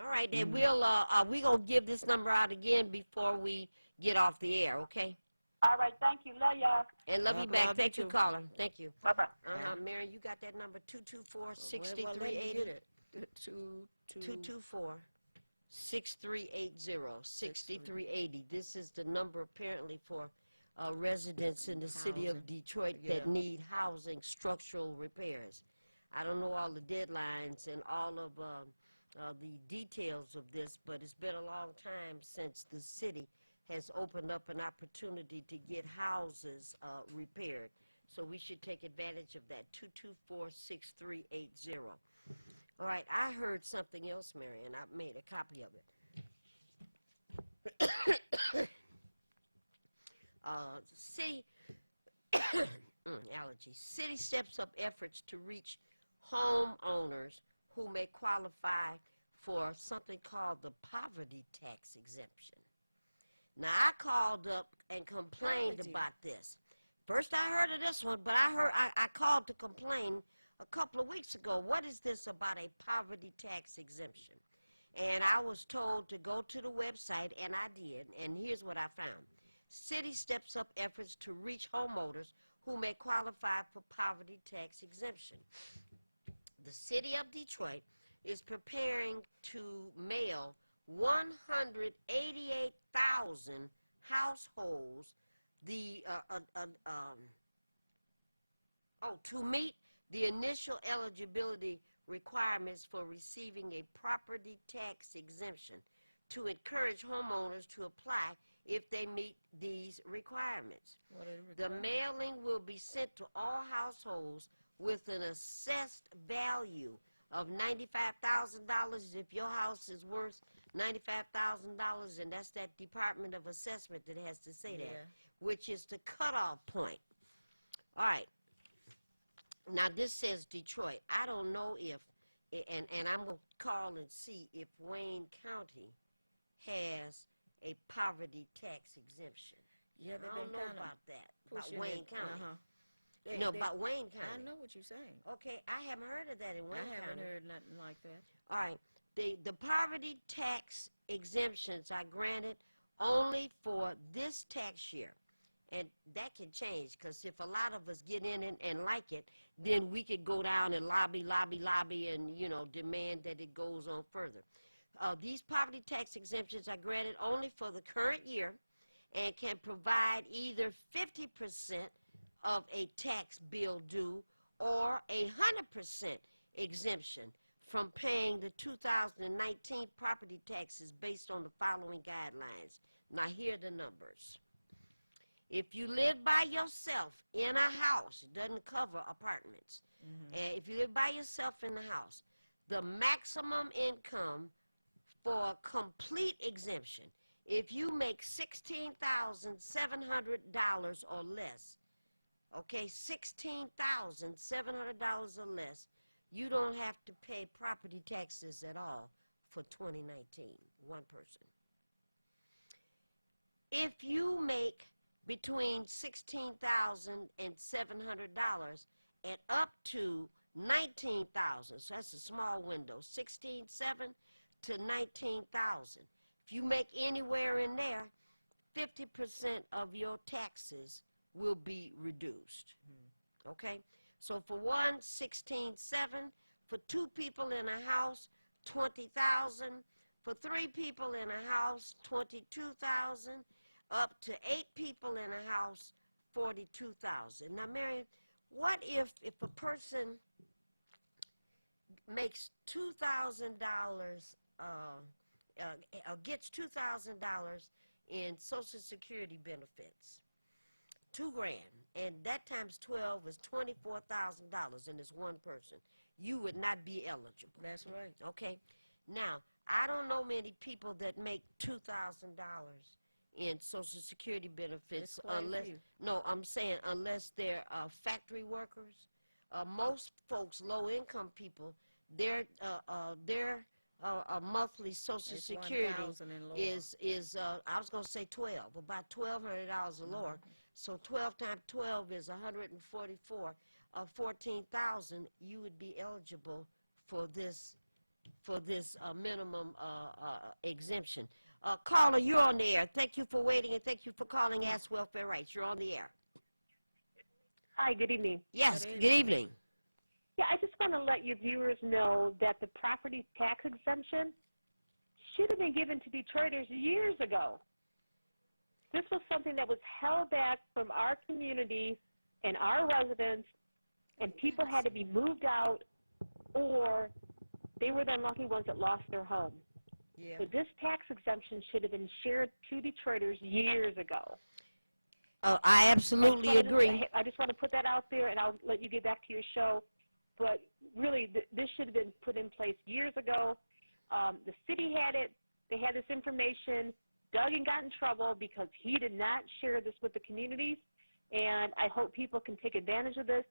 All right, then we're going to give this number out again before we get off the air, okay? All right, thank you. Love y'all. And love you back. Thank you, caller. Thank you. Bye-bye. Marion, you got that number, 224-6380? 224-6380. This is the number apparently for residents in the city of Detroit that need housing structural repairs. I don't know all the deadlines and all of the details of this, but it's been a long time since the city has opened up an opportunity to get houses repaired. So we should take advantage of that, 224-6380. All right, I heard something else, Marion. I made a copy of it. City, allergy. City steps up efforts to reach homeowners who may qualify for something called the poverty tax exemption. Now, I called up and complained about this. First, I heard of this one, but I called to complain a couple of weeks ago, what is this about a poverty tax exemption? And I was told to go to the website, and I did, and here's what I found. City steps up efforts to reach homeowners who may qualify for poverty tax exemption. The city of Detroit is preparing to mail 188,000 households to meet the initial eligibility requirements for receiving a property tax exemption, to encourage homeowners to apply if they meet these requirements. The mailing will be sent to all households with an assessed value of $95,000 if your house is worth $95,000, and that's that Department of Assessment that has to say that, which is the cutoff point. All right. Now, this says Detroit. I don't know if, and I'm going to call and see if Wayne County has a poverty tax exemption. Yeah, I don't know about that, about Wayne County. About about Wayne County. I know what you're saying. Okay, I haven't heard of that in Wayne County. I haven't heard nothing like that. All right, the poverty tax exemptions are granted only for this tax year. And that can change, because if a lot of us get in and like it, then we could go down and lobby, and, you know, demand that it goes on further. These poverty tax exemptions are granted only for the current year and can provide either 50% of a tax bill due or 100% exemption from paying the 2019 property taxes based on the following guidelines. Now, here are the numbers. If you live by yourself in a house, it doesn't cover apartments. If you live by yourself in the house, the maximum income for complete exemption, if you make $16,700 or less, okay, $16,700 or less, you don't have to pay property taxes at all for 2019, one person. If you make between $16,700 and up to $19,000, so that's a small window, $16,700 to $19,000. If you make anywhere in there, 50% of your taxes will be reduced. Okay? So for one, $16,700. For two people in a house, $20,000. For three people in a house, $22,000. Up to 8 people in a house, $42,000. Now, Marion, what if a person makes $2,000, gets $2,000 in Social Security benefits, $2,000, and that times 12 is $24,000, and it's one person? You would not be eligible. That's right. Okay. Now, I don't know many people that make $2,000 in Social Security benefits unless, no, I'm saying unless they're factory workers. Most folks, low-income people, their monthly Social Security is I was going to say 12, about $1,200 or lower. So 12 times 12 is 144. 14,000, you would be eligible for this minimum exemption. Caller, you're on the air. Thank you for waiting, and thank you for calling Ask Welfare Rights. You're on the air. Hi, good evening. Yes, good evening. Yeah, I just want to let your viewers know that the property tax exemption should have been given to Detroiters years ago. This was something that was held back from our community and our residents, and people had to be moved out, or they were the unlucky ones that lost their home. Yeah. So this tax exemption should have been shared to Detroiters years ago. I absolutely agree. I just want to put that out there, and I'll let you get back to your show. But really, this should have been put in place years ago. The city had it. They had this information. Duggan got in trouble because he did not share this with the communities. And I hope people can take advantage of this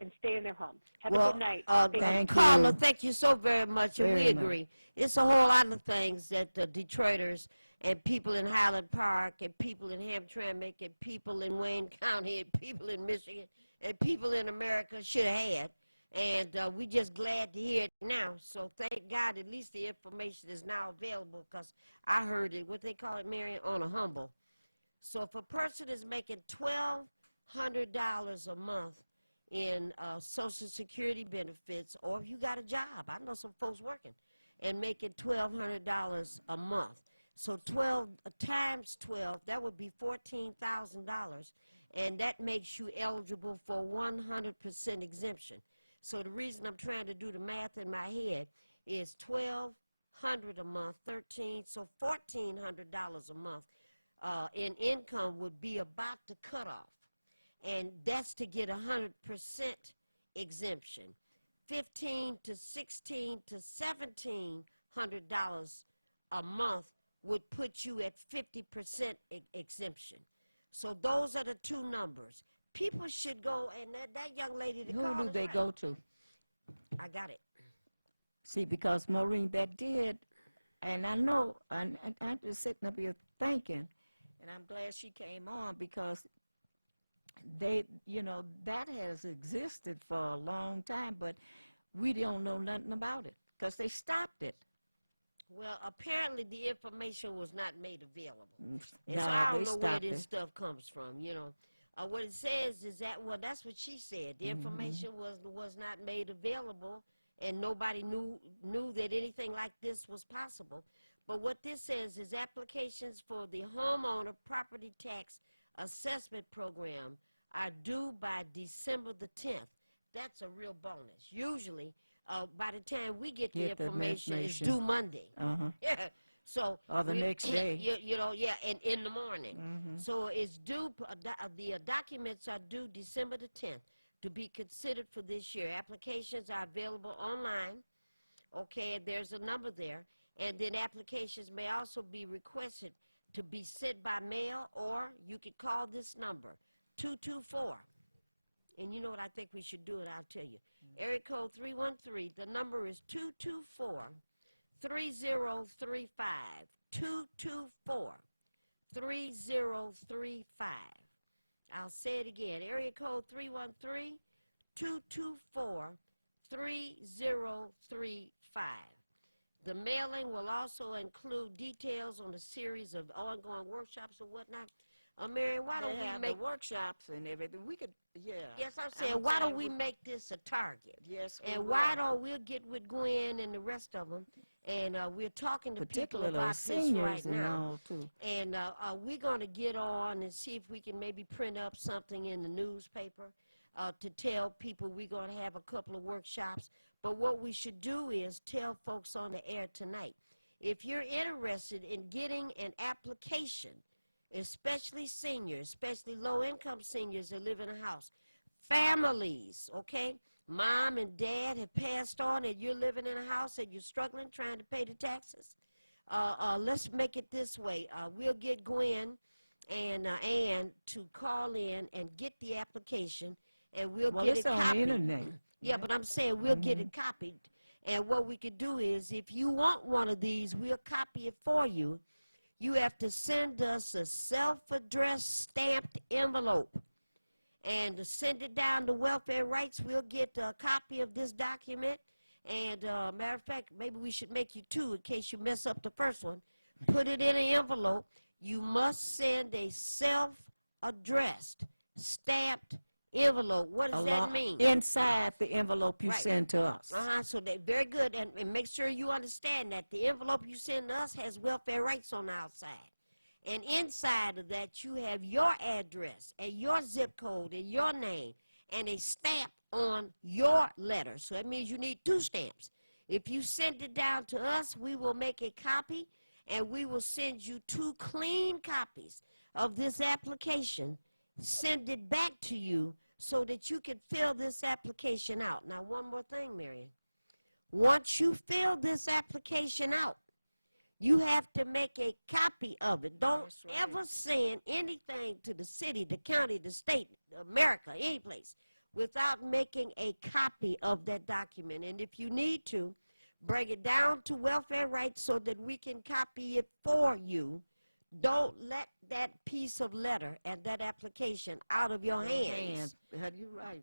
and stay in their homes. Have a good night. Thank you. Caller, thank you so very much, and we agree. It's a whole lot of things that the Detroiters and people in Highland Park and people in Hamtramck and people in Wayne County and people in Michigan and people in America should have had. And we just glad to hear it now. So thank God at least the information is now available, because I heard it, what they call it, Marion, on a humble. So if a person is making $1,200 a month in Social Security benefits, or if you got a job, I know some folks working, and making $1,200 a month. So 12 times 12, that would be $14,000, and that makes you eligible for 100% exemption. So the reason I'm trying to do the math in my head is $1,200 a month, 13, so $1,400 a month in income would be about the cutoff, and that's to get 100% exemption. $1,500 to $1,600 to $1,700 a month would put you at 50% exemption. So those are the two numbers. People should go, and that young lady that Who called do is they right. go to? I got it. See, because Maureen, that did, and I know, I'm just sitting up here thinking, and I'm glad she came on, because they, you know, that has existed for a long time, but we don't know nothing about it because they stopped it. Well, apparently the information was not made available. And No, so I they don't know where stopped this it. stuff comes from, you know. What it says is that, well, that's what she said. The information was not made available, and nobody knew that anything like this was possible. But what this says is applications for the homeowner property tax assessment program are due by December the 10th. That's a real bonus. Usually, by the time we get the information, it's due Monday. Yeah. So Or the next day. you know, yeah, and in the morning. So it's due. The documents are due December the 10th to be considered for this year. Applications are available online. Okay, there's a number there, and then applications may also be requested to be sent by mail, or you could call this number 224. And you know what I think we should do, and I'll tell you. Area code 313. The number is 224-3035. 224-3035. I'll say it again. Area code 313-224-3035. The mailing will also include details on a series of ongoing workshops or whatnot. Marion, why don't They we have make the workshops and everything? We could, yeah. Yes, I'm saying, why don't we make this a target? Yes, we And will. why don't we get with Gwen and the rest of them, and we're talking to people Particularly about this seniors right and now. all, too. And we're going to get on and see if we can maybe print up something in the newspaper to tell people we're going to have a couple of workshops. But what we should do is tell folks on the air tonight, if you're interested in getting an application, especially seniors, especially low-income seniors that live in a house, families, okay? Mom and dad have passed on, and you're living in a house and you're struggling trying to pay the taxes. Let's make it this way. We'll get Gwen and Ann to call in and get the application, and we'll get it it's on the copied. internet. Yeah, but I'm saying we'll get it copied. And what we could do is, if you want one of these, we'll copy it for you. You have to send us a self-addressed stamped envelope. And to send it down to Welfare Rights, we'll get a copy of this document. And matter of fact, maybe we should make you two in case you mess up the first one. Put it in an envelope. You must send a self-addressed stamped envelope. What does that mean? Inside the envelope you Right. send to us. So they're very good. And make sure you understand that the envelope you send to us has Welfare Rights on the outside. And inside of that, you have your address and your zip code and your name and a stamp on your letter. So that means you need two stamps. If you send it down to us, we will make a copy, and we will send you two clean copies of this application. Send it back to you so that you can fill this application out. Now, one more thing, Marion. Once you fill this application out, you have to make a copy of it. Don't ever send anything to the city, the county, the state, America, any place, without making a copy of that document. And if you need to, bring it down to Welfare Rights so that we can copy it for you. Don't let that piece of letter and that application out of your hands. You're right.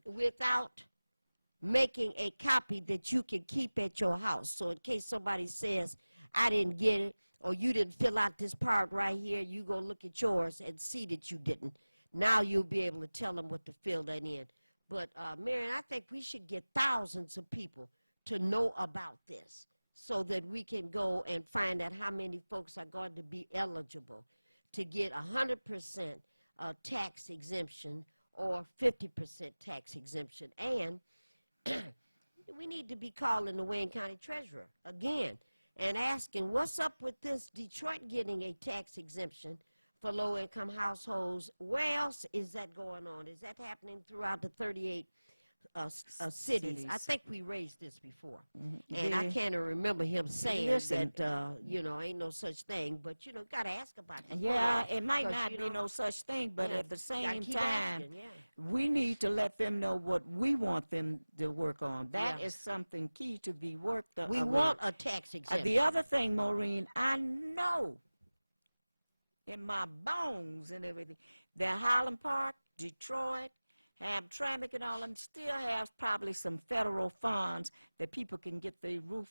making a copy that you can keep at your house. So in case somebody says, I didn't get it, or you didn't fill out this part right here, you go look at yours and see that you didn't. Now you'll be able to tell them what to fill that in. But, Marion, I think we should get thousands of people to know about this so that we can go and find out how many folks are going to be eligible to get 100% tax exemption or 50% tax exemption. And we need to be calling the Wayne County Treasurer again and asking, what's up with this Detroit getting a tax exemption for low-income households? Where else is that going on? Is that happening throughout the 38 cities? I think we raised this before. And I can't remember him saying that, you know, ain't no such thing. But, you know, got to ask about it. Yeah, it might not be no such thing, but at the same time, we need to let them know what we want them to work on. That is something key to be worked on. We want a tax exemption. The other thing, Maureen, I know in my bones and everything that Highland Park, Detroit, Hamtramck and all of them still have probably some federal funds that people can get their roof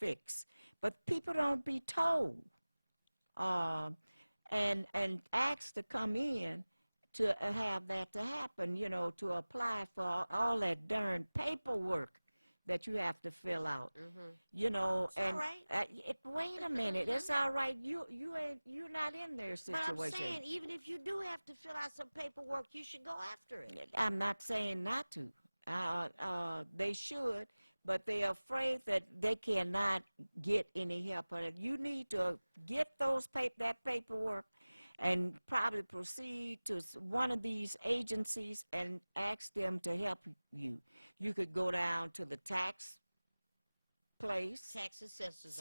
fixed. But people don't be told and asked to come in to have that to happen, you know, to apply for all that darn paperwork that you have to fill out, you know. It's and all right. Wait a minute, it's all right. You're not in their situation. But I'm saying, even if you do have to fill out some paperwork, you should go after it. I'm not saying not to. They should, but they're afraid that they cannot get any help on it. You need to get that paperwork and probably proceed to one of these agencies and ask them to help you. You could go down to the tax place, tax assessors,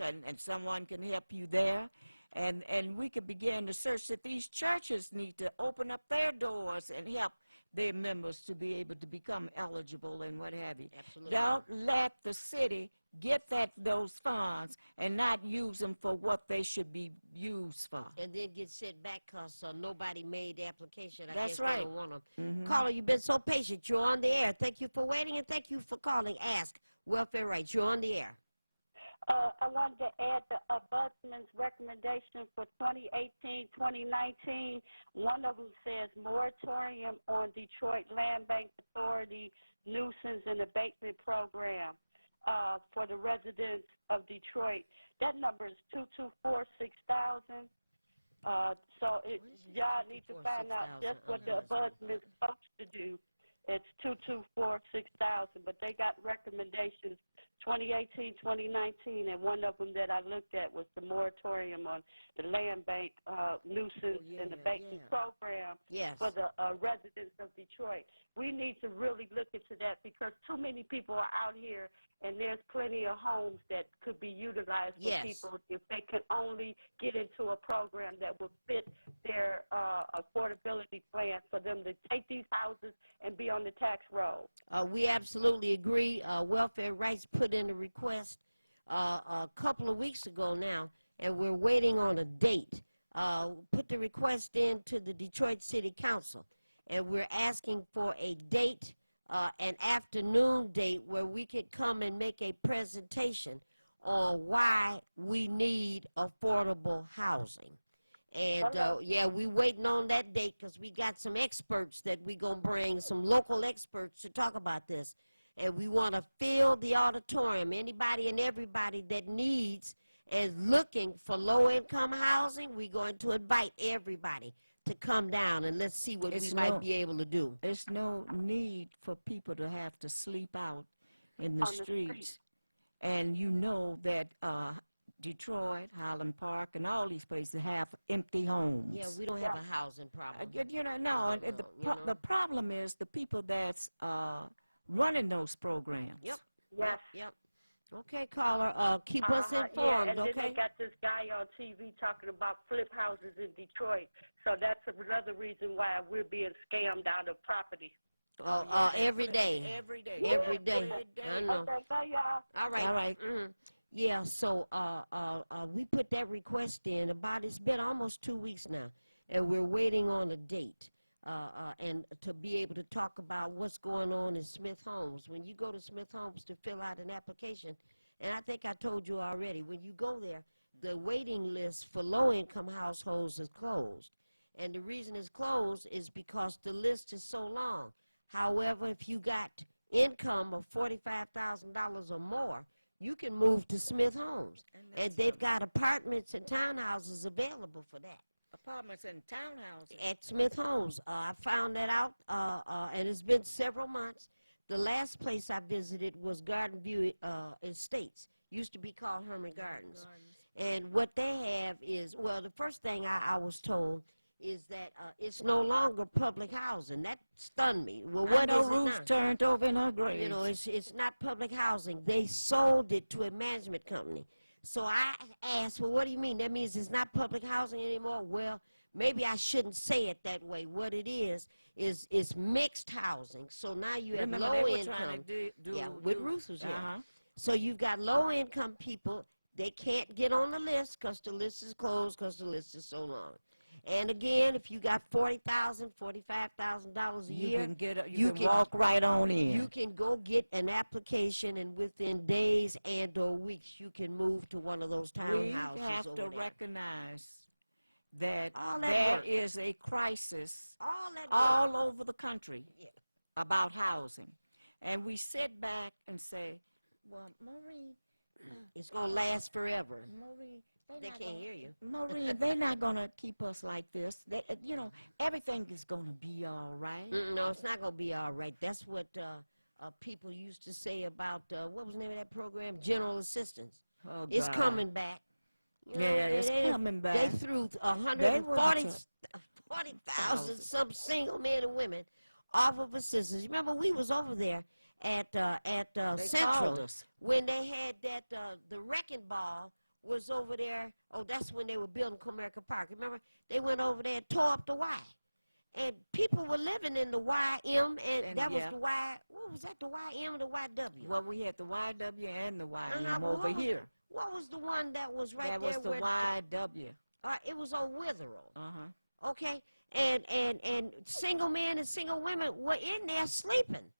and someone can help you there. And we could begin to search that these churches need to open up their doors and help their members to be able to become eligible and what have you. Absolutely. Don't let the city get those funds and not use them for what they should be used for. And then get sent back because nobody made the application. I That's guess right. They don't want them. Caller, you've been so patient. You're on the air. Thank you for waiting, and thank you for calling Ask Welfare Rights. You're on the air. I wanted to add the Ombudsman's recommendation for 2018-2019. One of them says moratorium on Detroit Land Bank Authority nuisance and abatement program for the residents of Detroit. That number is 224-6000. So y'all need to find out just what the Ombudsman's supposed to do. It's 224-6000, but they got recommendations 2018, 2019, and one of them that I looked at was the moratorium on the land bank nuisance and abatement program for the residents of Detroit. We need to really look into that because too many people are out here, and there's plenty of homes that could be utilized for people if they could only get into a program that would fit their affordability plan for them to take these houses and be on the tax roll. We absolutely agree. Welfare Rights put in a request a couple of weeks ago now, and we're waiting on a date. Put the request in to the Detroit City Council, and we're asking for a date, an afternoon date, where we could come and make a presentation on why we need affordable housing. And, we waiting on that date because we got some experts that we going to bring, some local experts to talk about this. And we want to fill the auditorium. Anybody and everybody that needs and looking for low-income housing, we're going to invite everybody to come down and let's see what we might be able to do. There's no need for people to have to sleep out in the streets. And you know that Detroit, Highland Park, and all these places have empty homes. Yeah, we don't have a housing problem. The problem is the people that's running those programs. Yep. Okay, caller, keep us informed, and then okay? they got this guy on TV talking about flip houses in Detroit. So that's another reason why we're being scammed out of property. Every day. Every day. Every day. I know. Okay, bye, y'all. All right. All right. Yeah, so we put that request in it's been almost 2 weeks now, and we're waiting on a date. and to be able to talk about what's going on in Smith Homes. When you go to Smith Homes to fill out an application, and I think I told you already, when you go there, the waiting list for low-income households is closed. And the reason it's closed is because the list is so long. However, if you got income of $45,000 or more, you can move to Smith Homes. And they've got apartments and townhouses available for that. Apartments and townhouses. At Smith Homes. I found that out, and it's been several months. The last place I visited was Garden View Estates. Used to be called Herman Gardens. And what they have is, well, the first thing I was told is that it's no longer public housing. That stunned me. Well, what is it now? Ruth turned over in her grave. You know, it's not public housing. They sold it to a management company. So I asked, well, what do you mean? That means it's not public housing anymore? Well, maybe I shouldn't say it that way. What it is it's mixed housing. So now you have low income. With Ruth was here. So you've got low income people. They can't get on the list because the list is closed because the list is so long. And again, if you got $40,000, $45,000 a year, you can walk right on in. You can go get an application, and within days and/or weeks, you can move to one of those townhouses. We have to there. recognize that All there work. is a crisis all all over the country about housing, and we sit back and say, "Well, Maureen, it's gonna last forever." Maureen, they can't hear you. Maureen, they're not going to keep us like this. They, you know, everything is going to be all right. No, it's not going to be all right. That's what people used to say about, what was the name of that program? General Assistance. Oh, it's God. coming back. You know, it's coming back. They threw 140,000 some single men and women off of assistance. You remember we was over there at Central when they had that, the wrecking ball was over there. Oh, that's when they were building Comerica Park. Remember, they went over there and tore up the Y. And people were living in the YM, and that was the Y, what was that, the YM or the YW? Well, we had the YW and the YM well, over here. What was the one that was right that there? That was the YW. It was on Witherell. Okay, and single men and single women were in there sleeping.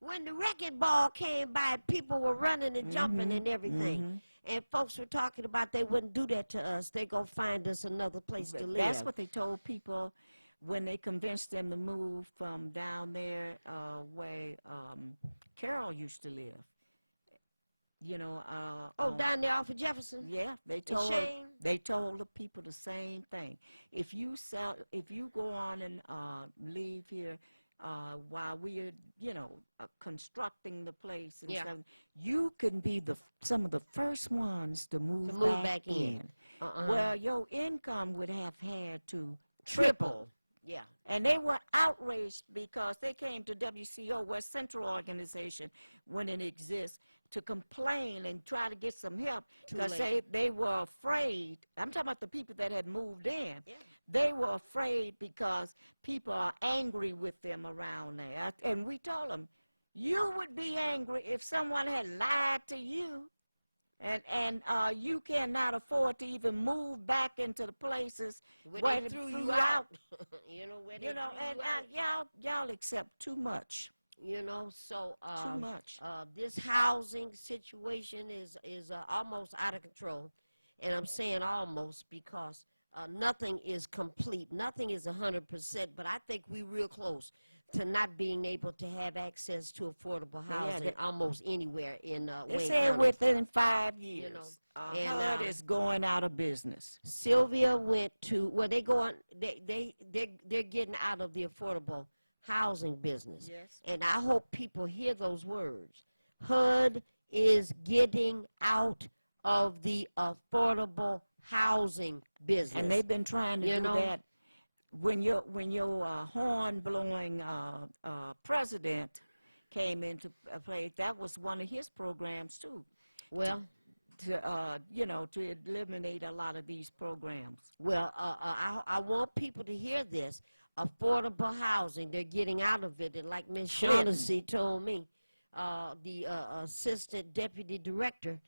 When the wrecking ball came by, people were running and jumping and everything. And folks were talking about they wouldn't do that to us. They're going to find us another place to live. That's what they told people when they convinced them to move from down there where Carol used to live. You know. Down there off of Jefferson? Yeah, they told the people the same thing. If you go on and leave here while we are, constructing the place and stuff, you can be some of the first ones to move back in. Well, your income would have had to triple. Yeah. And they were outraged because they came to WCO, West Central Organization, when it exists, to complain and try to get some help because they were afraid. I'm talking about the people that had moved in. Yeah. They were afraid because people are angry with them around there. And we told them, you would be angry if someone had lied to you. And you cannot afford to even move back into the places where they threw you out. Y'all accept too much. So too much. This housing situation is almost out of control, and I'm saying almost because nothing is complete, nothing is 100%. But I think we're real close to not being able to have access to affordable housing almost anywhere in Wayne They said County. within 5 years. HUD is going out of business. Sylvia went to they're getting out of the affordable housing business. Yes. And I hope people hear those words. HUD is getting out of the affordable housing business. And they've been trying to do that. When your horn blowing president came into play, that was one of his programs too. Well, to eliminate a lot of these programs. Well, I want people to hear this. Affordable housing, they're getting out of it. And like Ms. Shaughnessy told me, the assistant deputy director,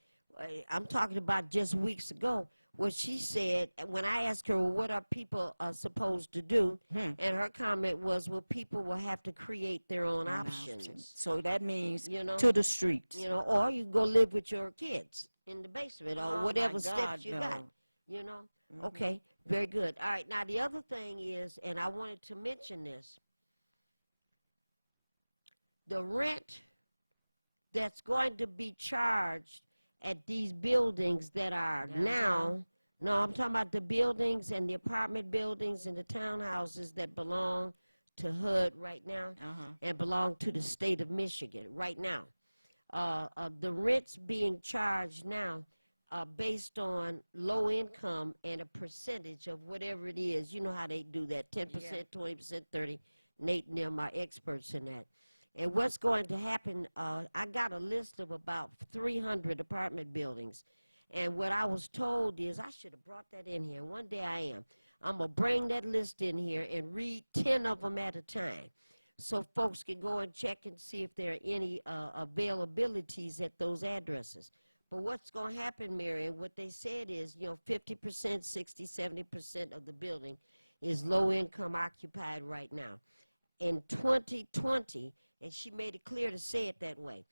I'm talking about just weeks ago, what she said when I asked her, well, what are people supposed to do? And her comment was, well, people will have to create their own options. So that means You know, to the streets. you know, or you go live with your kids in the basement or Oh, my whatever God, steps you got. no. You know, okay, very good. All right, now the other thing is, and I wanted to mention this, the rent that's going to be charged at these buildings that are now, no, I'm talking about the buildings and the apartment buildings and the townhouses that belong to HUD right now and belong to the state of Michigan right now. The rents being charged now are based on low income and a percentage of whatever it is. You know how they do that, 10%, 20%, 30%. Nate and them are experts in that. And what's going to happen, I got a list of about 300 apartment buildings. And what I was told is I should have brought that in here. One day I am. I'm going to bring that list in here and read 10 of them at a time so folks can go and check and see if there are any availabilities at those addresses. But what's going to happen, Marion, what they said is, 50%, 60, 70% of the building is low income occupied right now. In 2020, and she made it clear to say it that way,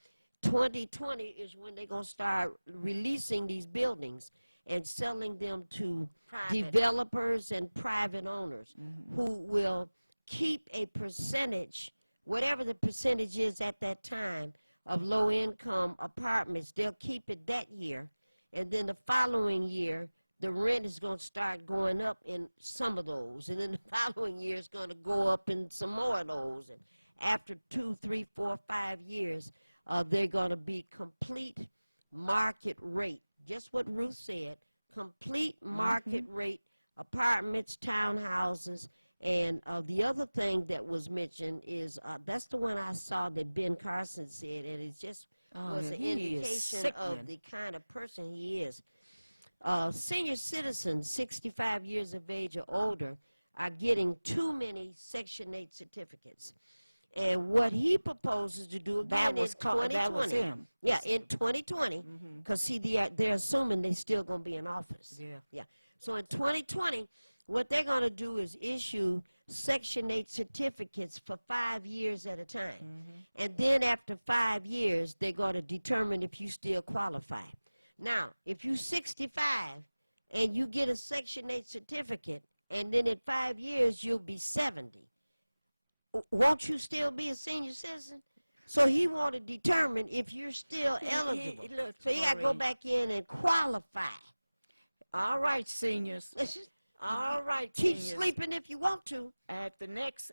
2020 is when they're going to start releasing these buildings and selling them to developers and private owners who will keep a percentage, whatever the percentage is at that time, of low-income apartments. They'll keep it that year, and then the following year, the rent is going to start going up in some of those, and then the following year is going to go up in some more of those. And after 2, 3, 4, 5 years, they're going to be complete market rate. Just what Ruth said, complete market rate apartments, townhouses, and the other thing that was mentioned is, that's the one I saw that Ben Carson said, and it just was an indication of the kind of person he is. Senior citizens, 65 years of age or older, are getting too many Section 8 certificates. And what he proposes to do again in 2020, that was him. Yeah, in 2020, because see, they're assuming they're still going to be in office. Yeah. So in 2020, what they're going to do is issue Section 8 certificates for 5 years at a time. And then after 5 years, they're going to determine if you still qualify. Now, if you're 65 and you get a Section 8 certificate, and then in 5 years you'll be 70, won't you still be a senior citizen? So he want to determine if you're still eligible. So you got to go back in and qualify. All right, seniors. All right, keep seniors. sleeping if you want to. At the next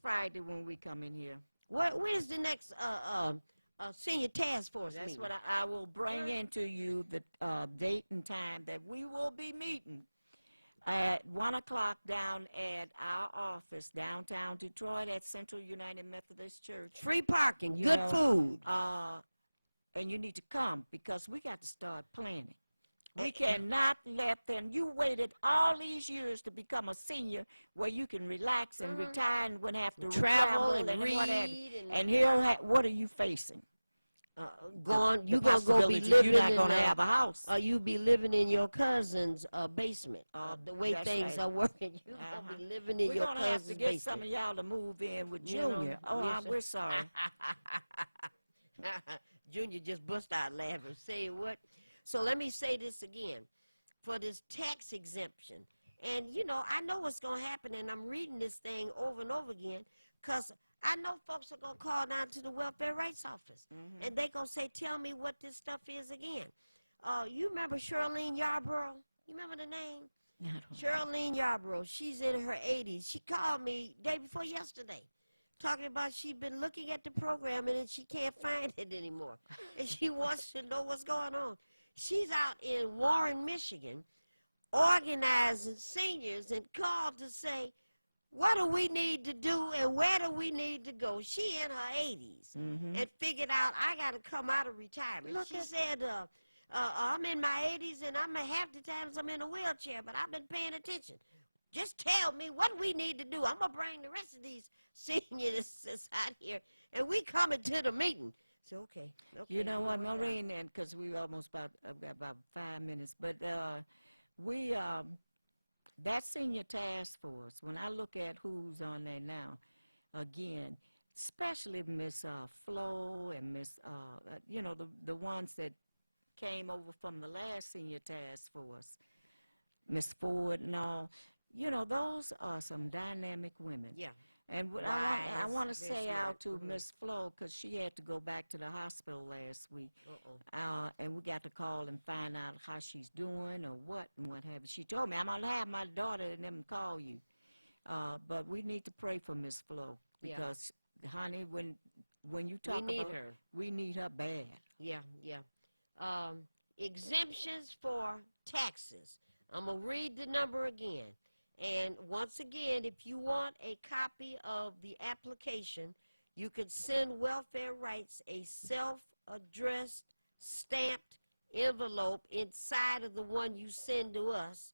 Friday when we come in here. When is the next senior task force That's meeting? what I will bring into you, the date and time that we will be meeting at 1 o'clock down at our office, downtown Detroit at Central United Methodist Church. Free parking, good food. And you need to come because we got to start planning. We cannot let them. You waited all these years to become a senior where you can relax and retire and wouldn't have to travel and what read. have you. And here, what are you facing? You're going to go be living you're not going to have a house. You be living in your cousin's basement. The way things are working, you're going to be living in your cousin's basement. We're going to have to get some of y'all to move in with Junior. We're sorry. Junior just bust out laughing. Say what? So let me say this again. For this tax exemption, and I know what's going to happen, and I'm reading this thing over and over again, because I know folks are going to call down to the Welfare Rights Office, and they going to say, tell me what this stuff is again. You remember Charlene Yarborough? You remember the name? No, Charlene Yarborough. She's in her 80s. She called me day before yesterday, talking about she'd been looking at the program, and then she can't find it anymore, and she wants to know what's going on. She's out in Warren, Michigan, organizing seniors and called to say, what do we need to do and where do we need to go? She in her 80s and figured out, I got to come out of retirement. She said, I'm in my 80s and half the times I'm in a wheelchair, but I've been paying attention. Just tell me what we need to do. I'm going to bring the rest of these seniors out here, and we coming to the meeting. So, okay. You know what, we got? Maureen, and because we almost I've got about 5 minutes, but we, that senior task force, when I look at who's on there now, again, especially Miss Flo and Miss, you know, the ones that came over from the last senior task force, Miss Ford and all, you know, those are some dynamic women. Yeah. And what I want to say out to Miss Flo, because she had to go back to the hospital last week. And we got to call and find out how she's doing or what and what have you. She told me, I'm going to have my daughter and them call you. But we need to pray for Miss Flo because, honey, when you talk need about her. We need her bad. Yeah, yeah. Exemptions for taxes. I'm going to read the number again. And once again, if you want a copy of the application, you could send Welfare Rights a self-addressed, stamped envelope inside of the one you send to us.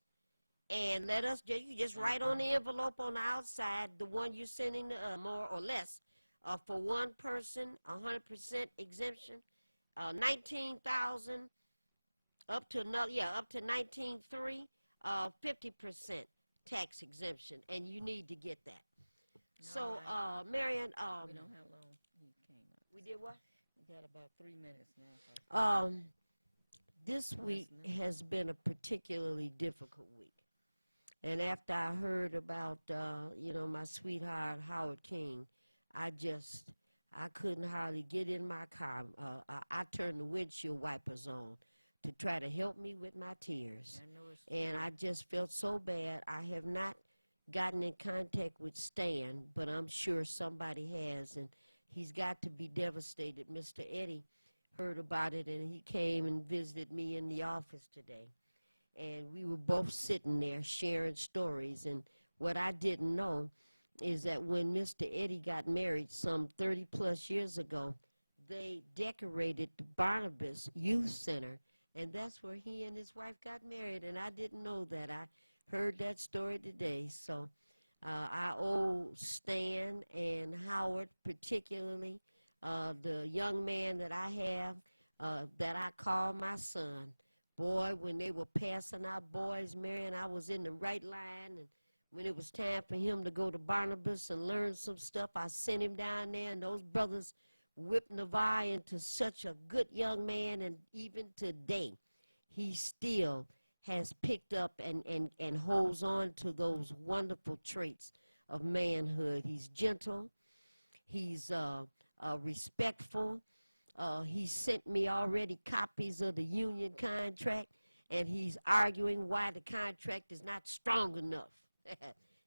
And let us, you just write on the envelope on the outside, the one you're sending to more or less. For one person, 100% exemption, 19,000 up to another, up to 19,300, 50% tax exemption, and you need to get that. So, Marion, we know how long he came up. We did what? We got about 3 minutes now. This week has been a particularly difficult week. And after I heard about, you know, my sweetheart, Howard King, I couldn't hardly get in my car. I turned the windshield wipers on to try to help me with my tears. And I just felt so bad. I have not gotten in contact with Stan, but I'm sure somebody has, and he's got to be devastated. Mr. Eddie heard about it, and he came and visited me in the office today. And we were both sitting there sharing stories, and what I didn't know is that when Mr. Eddie got married some 30-plus years ago, they decorated the Barnabas Youth Center, and that's where he and his wife got married, and I didn't know that. I heard that story today. So I owe Stan and Howard particularly, the young man that I have that I call my son. Boy, when they were passing out boys, Marion, I was in the right line, and when it was time for him to go to Barnabas and learn some stuff, I sent him down there, and those brothers whipped Navarre into such a good young man, and even today, he still has picked up and holds on to those wonderful traits of manhood. He's gentle, he's respectful, he sent me already copies of the union contract, and he's arguing why the contract is not strong enough.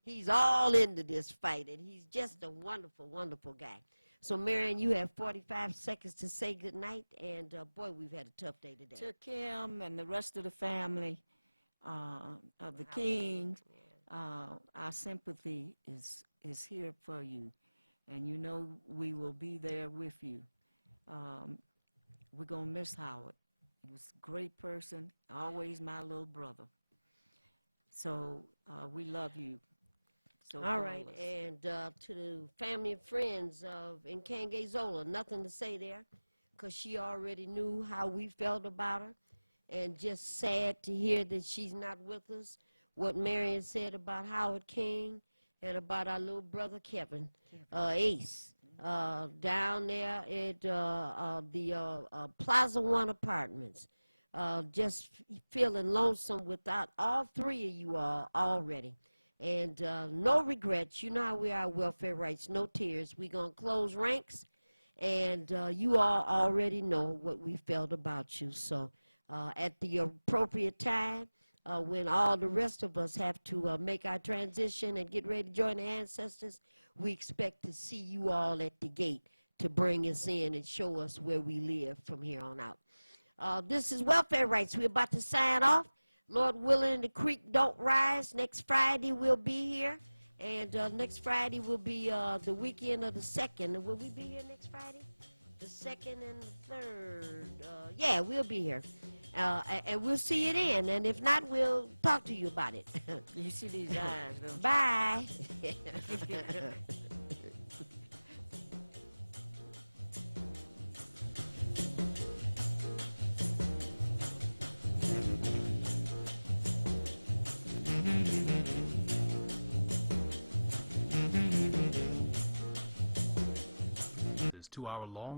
He's all into this fight, and he's just a wonderful, wonderful guy. So, Marion, you have 45 seconds to say goodnight, and, boy, we've had a tough day today. To Kim and the rest of the family of the Kings, our sympathy is here for you, and you know we will be there with you. We're going to miss Howard. He was a great person, always my little brother. So we love you. So all right, and to the family and friends of Nkangezola, nothing to say there, because she already knew how we felt about her, and just sad to hear that she's not with us. What Marion said about Howard King and about our little brother Kevin, Ace, down there at the Plaza One Apartments. Just feeling lonesome without all three of you all already. And no regrets. You know how we are, Welfare Rights, no tears. We're going to close ranks, and you all already know what we felt about you. So at the appropriate time, when all the rest of us have to make our transition and get ready to join the ancestors, we expect to see you all at the gate to bring us in and show us where we live from here on out. This is Welfare Rights. We're about to sign off. Lord willing, the creek don't rise. Next Friday we'll be here. And next Friday will be the weekend of the 2nd. Will we be here next Friday? The 2nd and the 3rd. Yeah, we'll be here. And we'll see you then. And if not, we'll talk to you about it. You see these eyes, though. Bye.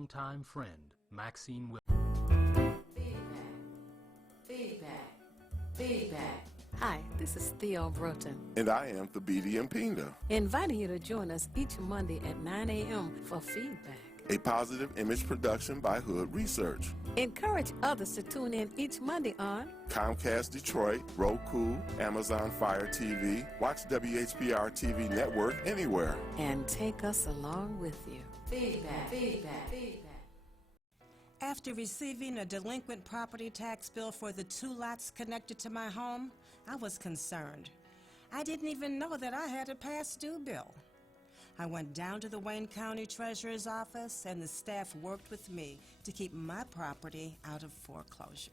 longtime friend, Maxine Will. Feedback. Hi, this is Theo Broughton, And I am Thabiti Mpinga, inviting you to join us each Monday at 9 a.m. for Feedback. a positive image production by Hood Research. Encourage others to tune in each Monday on Comcast Detroit, Roku, Amazon Fire TV, watch WHPR TV Network anywhere. and take us along with you. Feedback. After receiving a delinquent property tax bill for the 2 lots connected to my home, I was concerned. I didn't even know that I had a past due bill. I went down to the Wayne County Treasurer's office, and the staff worked with me to keep my property out of foreclosure.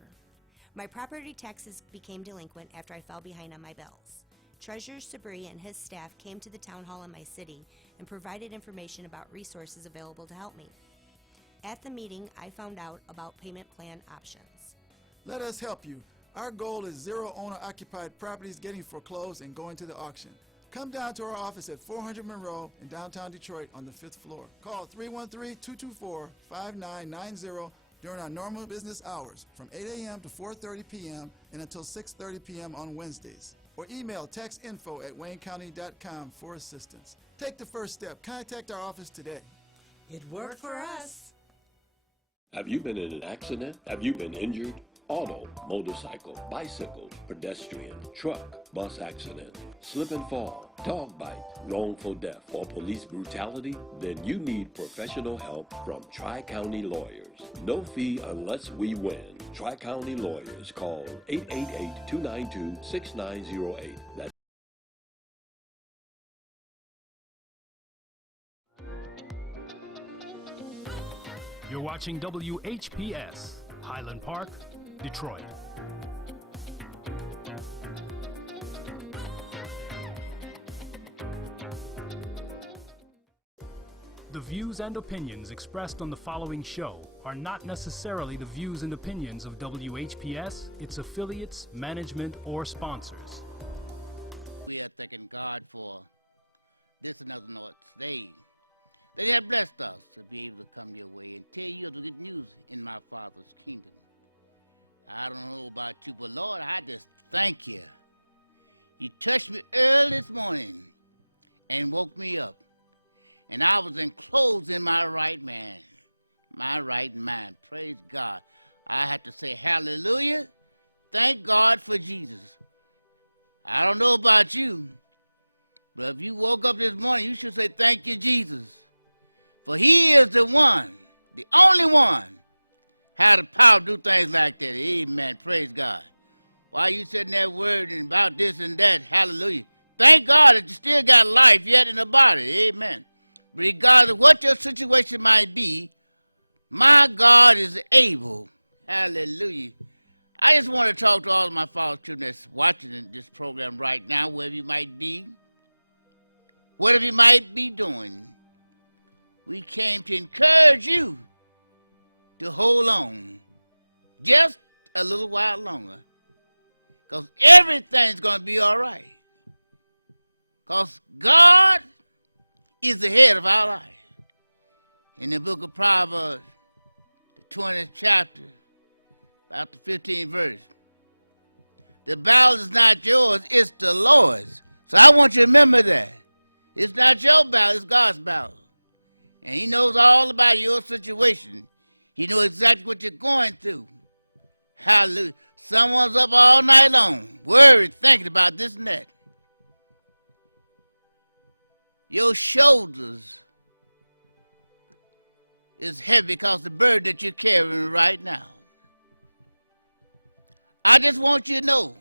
My property taxes became delinquent after I fell behind on my bills. Treasurer Sabri and his staff came to the town hall in my city and provided information about resources available to help me. At the meeting, I found out about payment plan options. Let us help you. Our goal is 0 owner-occupied properties getting foreclosed and going to the auction. Come down to our office at 400 Monroe in downtown Detroit on the 5th floor. Call 313-224-5990 during our normal business hours from 8 a.m. to 4:30 p.m. and until 6:30 p.m. on Wednesdays. Or email textinfo@waynecounty.com for assistance. Take the first step. Contact our office today. It worked for us. Have you been in an accident? Have you been injured? Auto, motorcycle, bicycle, pedestrian, truck, bus accident, slip and fall, dog bite, wrongful death, or police brutality? Then you need professional help from Tri-County Lawyers. No fee unless we win. Tri-County Lawyers. Call 888-292-6908. That's You're watching WHPS, Highland Park, Detroit. The views and opinions expressed on the following show are not necessarily the views and opinions of WHPS, its affiliates, management, or sponsors. We are thanking God for this and other Lord's Day. That He has blessed us to be able to come your way and tell you the good news in my Father's kingdom. I don't know about you, but Lord, I just thank you. You touched me early this morning and woke me up. And I was enclosed in my right mind. Praise God. I have to say hallelujah. Thank God for Jesus. I don't know about you, but if you woke up this morning, you should say thank you, Jesus. For He is the one, the only one, had the power to do things like that. Amen. Praise God. While you sitting there worrying about this and that, hallelujah. Thank God that you still got life yet in the body. Amen. Regardless of what your situation might be, my God is able. Hallelujah. I just want to talk to all of my father children that's watching this program right now, wherever you might be, whatever you might be doing. We came to encourage you to hold on just a little while longer, because everything's going to be all right, because God is the head of our life. In the book of Proverbs, the 20th chapter, about the 15th verse, the battle is not yours, it's the Lord's. So I want you to remember that. It's not your battle, it's God's battle. And He knows all about your situation. He knows exactly what you're going through. Hallelujah. Someone's up all night long, worried, thinking about this and that. Your shoulders is heavy because the burden that you're carrying right now. I just want you to know,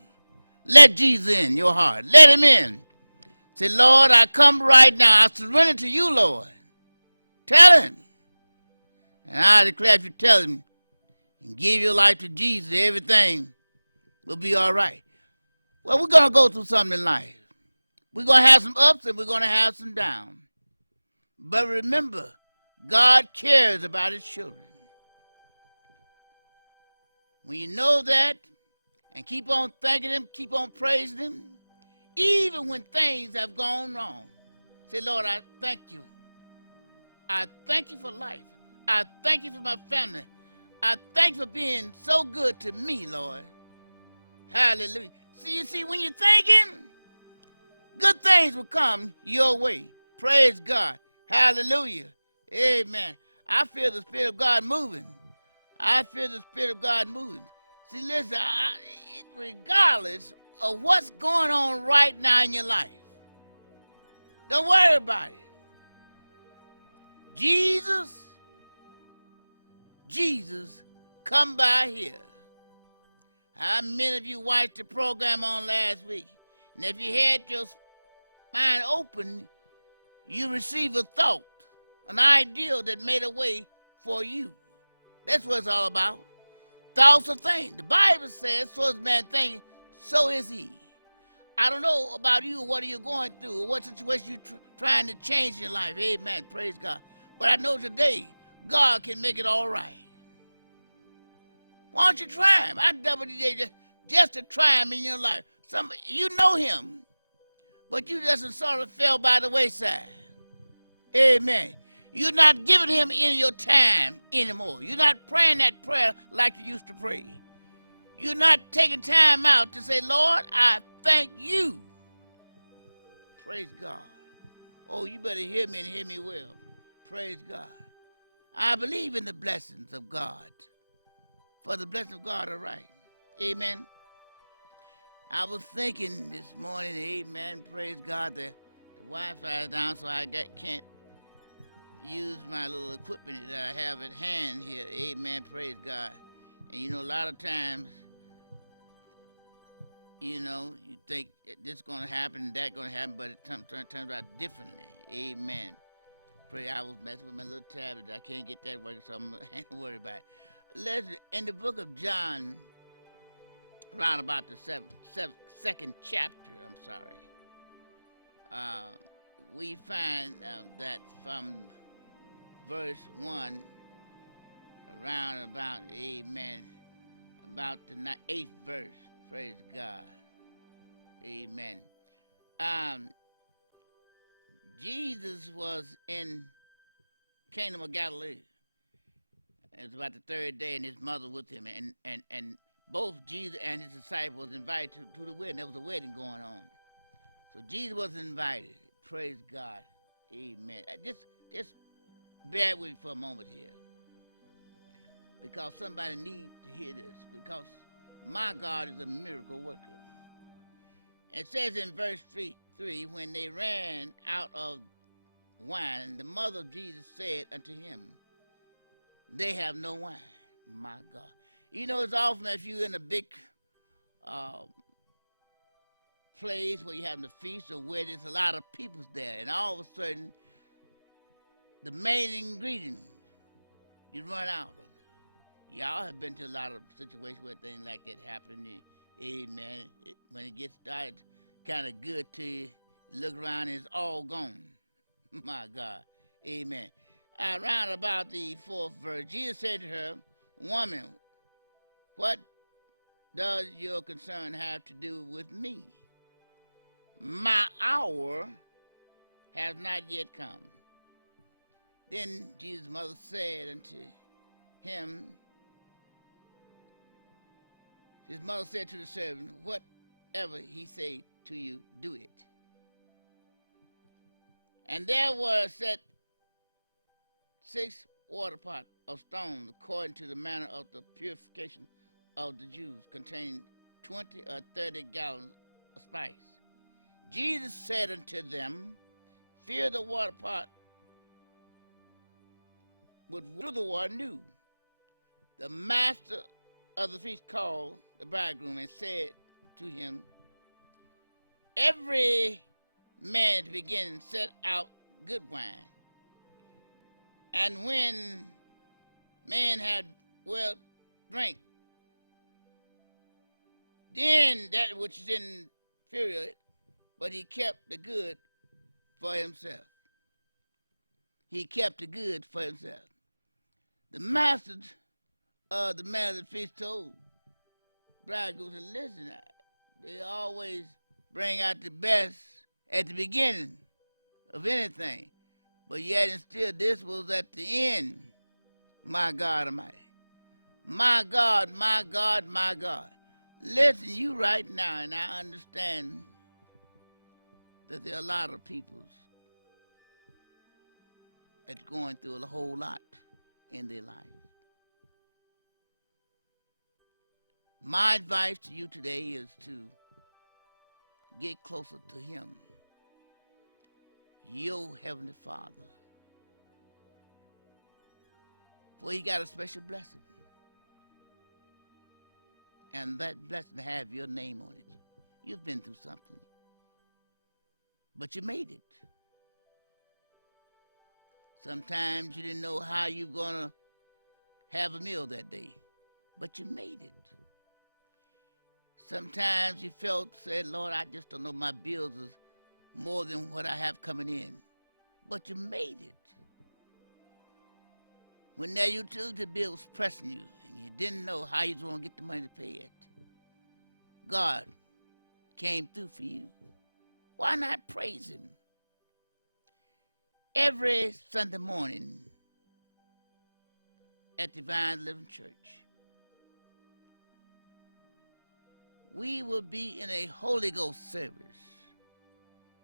let Jesus in your heart. Let Him in. Say, Lord, I come right now. I surrender to you, Lord. Tell Him. And I declare if you tell Him and give your life to Jesus, everything will be all right. Well, we're going to go through something in life. We're going to have some ups and we're going to have some downs. But remember, God cares about His children. When you know that and keep on thanking Him, keep on praising Him, even when things have gone wrong, say, Lord, I thank you. I thank you for life. I thank you for my family. I thank you for being so good to me, Lord. Hallelujah. See, when you're thinking, good things will come your way. Praise God. Hallelujah. Amen. I feel the Spirit of God moving. I feel the Spirit of God moving. See, listen, regardless of what's going on right now in your life, don't worry about it. Jesus, come by here. How many of you watched the program on last week? And if you had your mind open, you receive a thought, an ideal that made a way for you. That's what it's all about. Thoughts are things. The Bible says, so is man thinking, so is he. I don't know about you, what are you going through, or what situation you're trying to change in your life. Amen. Praise God. But I know today, God can make it all right. Why don't you try him? I double the day just to try him in your life. You know him, but you just sort of fell by the wayside. Amen. You're not giving him any of your time anymore. You're not praying that prayer like you used to pray. You're not taking time out to say, Lord, I thank you. Praise God. Oh, you better hear me and hear me well. Praise God. I believe in the blessings of God. For the blessings of God are right. Amen. I was thinking this morning, amen, praise God, the Wi-Fi is down, so I can't use my little equipment that I have at hand here. Amen, praise God. And you know, a lot of times, you know, you think this is going to happen and that going to happen, but it turns out differently. Amen. Pray. I was messing with my little tablet. I can't get that working, so I ain't worried about it. Listen, in the book of John, around about the second chapter, we find that from verse 1, around about, amen, about the 8th verse, praise God, amen. Jesus was in Kingdom of Galilee. It was about the third day, and his mother with him, and both Jesus and his disciples invited to the wedding. There was a wedding going on, so Jesus was invited. Praise God, amen. Just bear with me for a moment here, because somebody needs to hear this. Because my God is a miracle worker. It says in verse 3, when they ran out of wine, the mother of Jesus said unto him, they have no wine. My God. You know, it's often if you're in a big place where you're having a feast or where there's a lot of people there, and all of a sudden, the main ingredient, you run out of it. Y'all have been to a lot of situations where things like that happen. Amen. When it gets started, kind of good to you, look around and it's all gone. My God. Amen. Around about the 4th verse, Jesus said to her, woman, what does your concern have to do with me? My hour has not yet come. Then Jesus' mother said unto him, his mother said to the servant, whatever he say to you, do it. And there were set 6 water pots of stones, according to the manner of the purification of the Jews, containing 20 or 30 gallons of spice. Jesus said unto them, fill the water pot with the water new. The master of the feast called the bridegroom and said to him, every man at the beginning set out good wine. And when man had well drink, then that which is inferior, but he kept the good for himself. He kept the good for himself. The master of the man of the feast told bridegroom, listen, they always bring out the best at the beginning of anything. But yet and still, this was at the end My God Almighty. My God, my God, my God. Listen, you right now, and I understand that there are a lot of people that's going through a whole lot in their life. My advice to you today is to get closer to Him, your Heavenly Father. For He got a special blessing. And that blessing have your name on it. You've been through something. But you made it. Sometimes you didn't know how you were going to have a meal that day. But you made it. Sometimes you said, Lord, I just don't know, my bills is more than what I have coming in. But you made it. When that utility bill was pressing you and you didn't know how you was going to get the money to pay it, God came through for you. Why not praise Him? Every Sunday morning at Divine Living Church, we will be in a Holy Ghost service.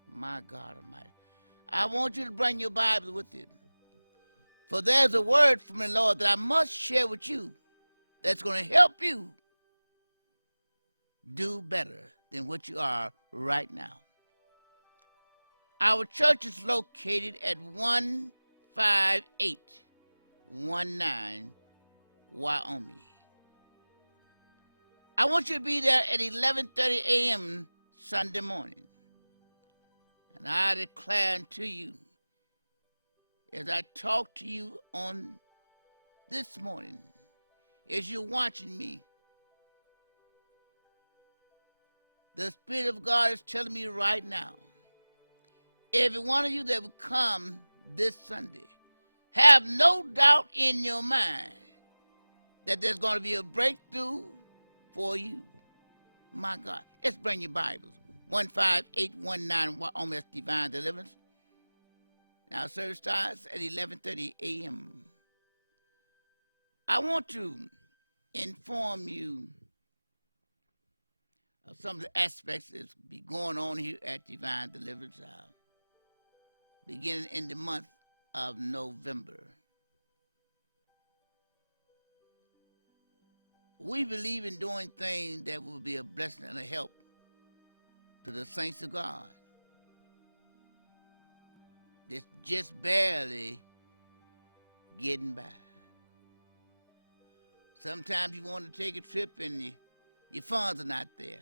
My God Almighty. I want you to bring your Bible with you. For there's a word from the Lord that I must share with you that's going to help you do better than what you are right now. Our church is located at 15819 Wyoming. I want you to be there at 11:30 a.m. Sunday morning. And I declare unto you, as I talk to you on this morning, as you're watching me, the Spirit of God is telling me right now, every one of you that will come this Sunday, have no doubt in your mind that there's going to be a breakthrough for you. My God. Let's bring your Bibles. 15819 Wyoming, Divine Deliverance. Now, service starts at 11:30 a.m. I want to inform you of some of the aspects that's be going on here at Divine Deliverance, beginning in the month of November. We believe in doing things that will be a blessing and a help to the saints of God. That's just barely getting by. Sometimes you want to take a trip and your funds are not there.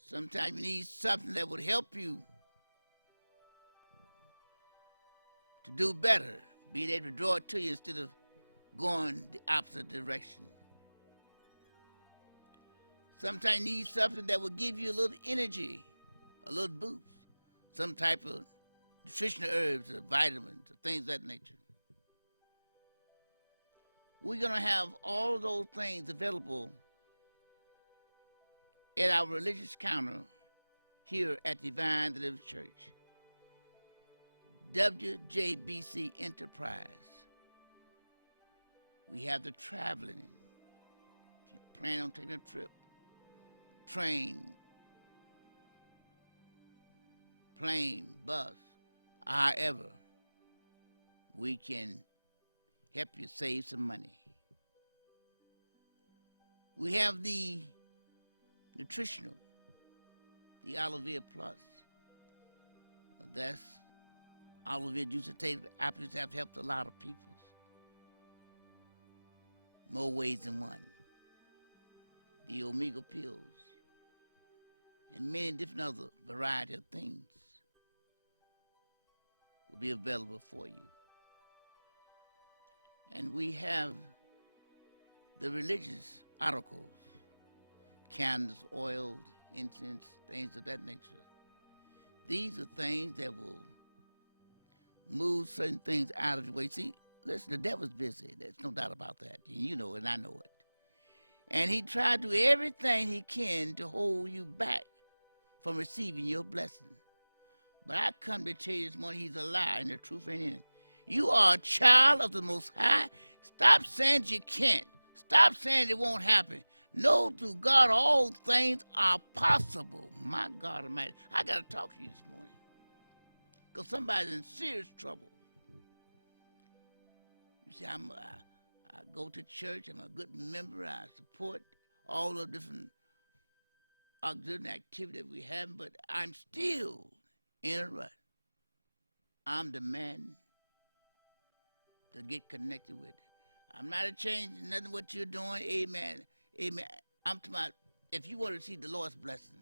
Sometimes you need something that would help you to do better, be able to draw it to you instead of going the opposite direction. Sometimes you need something that will give you a little energy, a little boost, some type of nutritional herbs or vitamins or things of that nature. We're going to have all of those things available at our religious counter here at Divine Deliverance Church. WJBC Enterprise. We have the traveling. If you plan on taking a trip, train, plane, bus, however, we can help you save some money. We have the nutritional, the aloe vera plus. That's aloe vera juice that takes apples have helped a lot of people. More ways than one. The omega pills and many different other variety of things will be available for you. And we have the religious articles, candles, oils, incense, things of that nature. These are things that will move certain things out of the way. See, listen, the devil's busy. There's no doubt about that. You know it, and I know it. And he tried to do everything he can to hold you back from receiving your blessing. But I come to tell you this morning, he's a liar and the truth ain't in him. You are a child of the Most High. Stop saying you can't. Stop saying it won't happen. Know through God all things are possible. My God Almighty. I got to talk to you this morning because somebody's in serious trouble. You see, I go to church. I'm a good member. I support all the different auxiliary activity that we have, but I'm still in a rut. I'm the man to get connected with. I'm not a change, nothing what you're doing. Amen. Amen. I'm talking about if you want to see the Lord's blessing,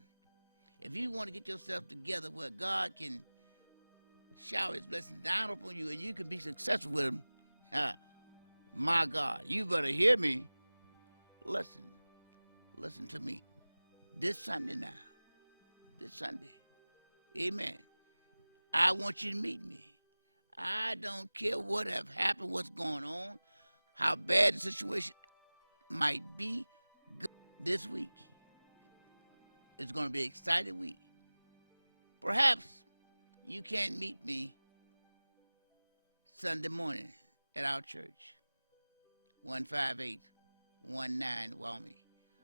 if you want to get yourself together where God can shower his blessings down upon you and you can be successful with him, my God, you better hear me. Listen. Listen to me. This Sunday now. This Sunday. Amen. I want you to meet me. I don't care what have happened, what's going on, how bad the situation might be. This week is going to be an exciting week. Perhaps you can't meet me Sunday morning at our church, 15819 Walmy.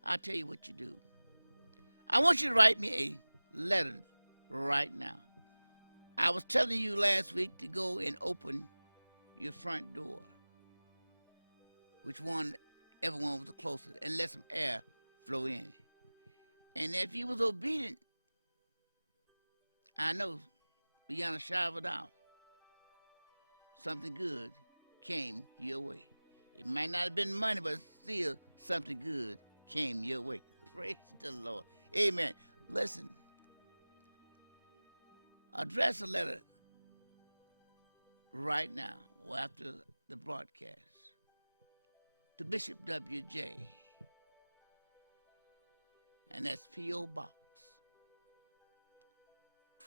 I'll tell you what you do. I want you to write me a letter right now. I was telling you last week to go and open your front door, everyone was the closest, and let some air flow in. And if you was obedient, I know beyond a shadow of a doubt, something good came your way. It might not have been money, but still something good came your way. Praise the Lord. Amen. Listen, address a letter right now or after the broadcast to Bishop W.J. And that's P.O. Box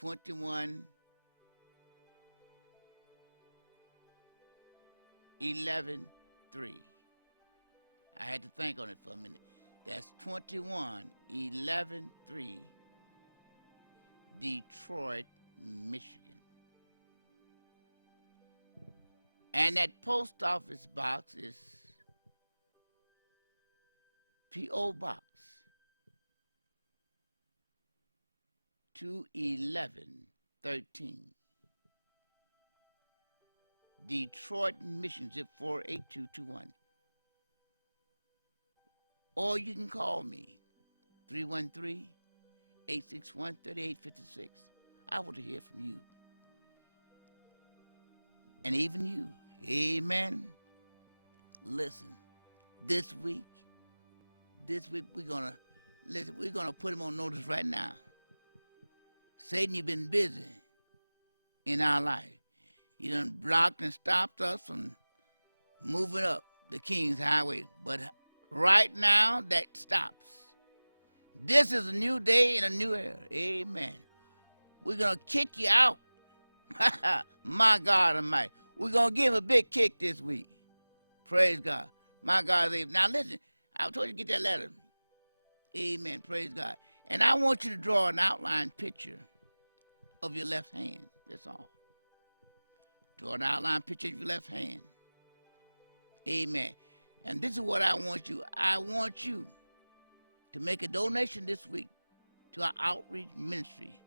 21113. I had to think on it for a minute. That's 21113, Detroit, Michigan. And that post office box is P.O. Box 21113, Detroit, Michigan, zip 48221. Or you can call me, 313-861-3856. I want to hear from you. And even you. Amen. Listen, this week we're gonna put him on notice right now. Satan, you've been busy in our life. You done blocked and stopped us from moving up the King's Highway. But right now, that stops. This is a new day and a new era. Amen. We're going to kick you out. My God Almighty. We're going to give him a big kick this week. Praise God. My God is able. Now listen, I told you to get that letter. Amen. Praise God. And I want you to draw an outline picture of your left hand. That's all. Draw an outline picture of your left hand. Amen. And this is what I want you. I want you to make a donation this week to our outreach ministry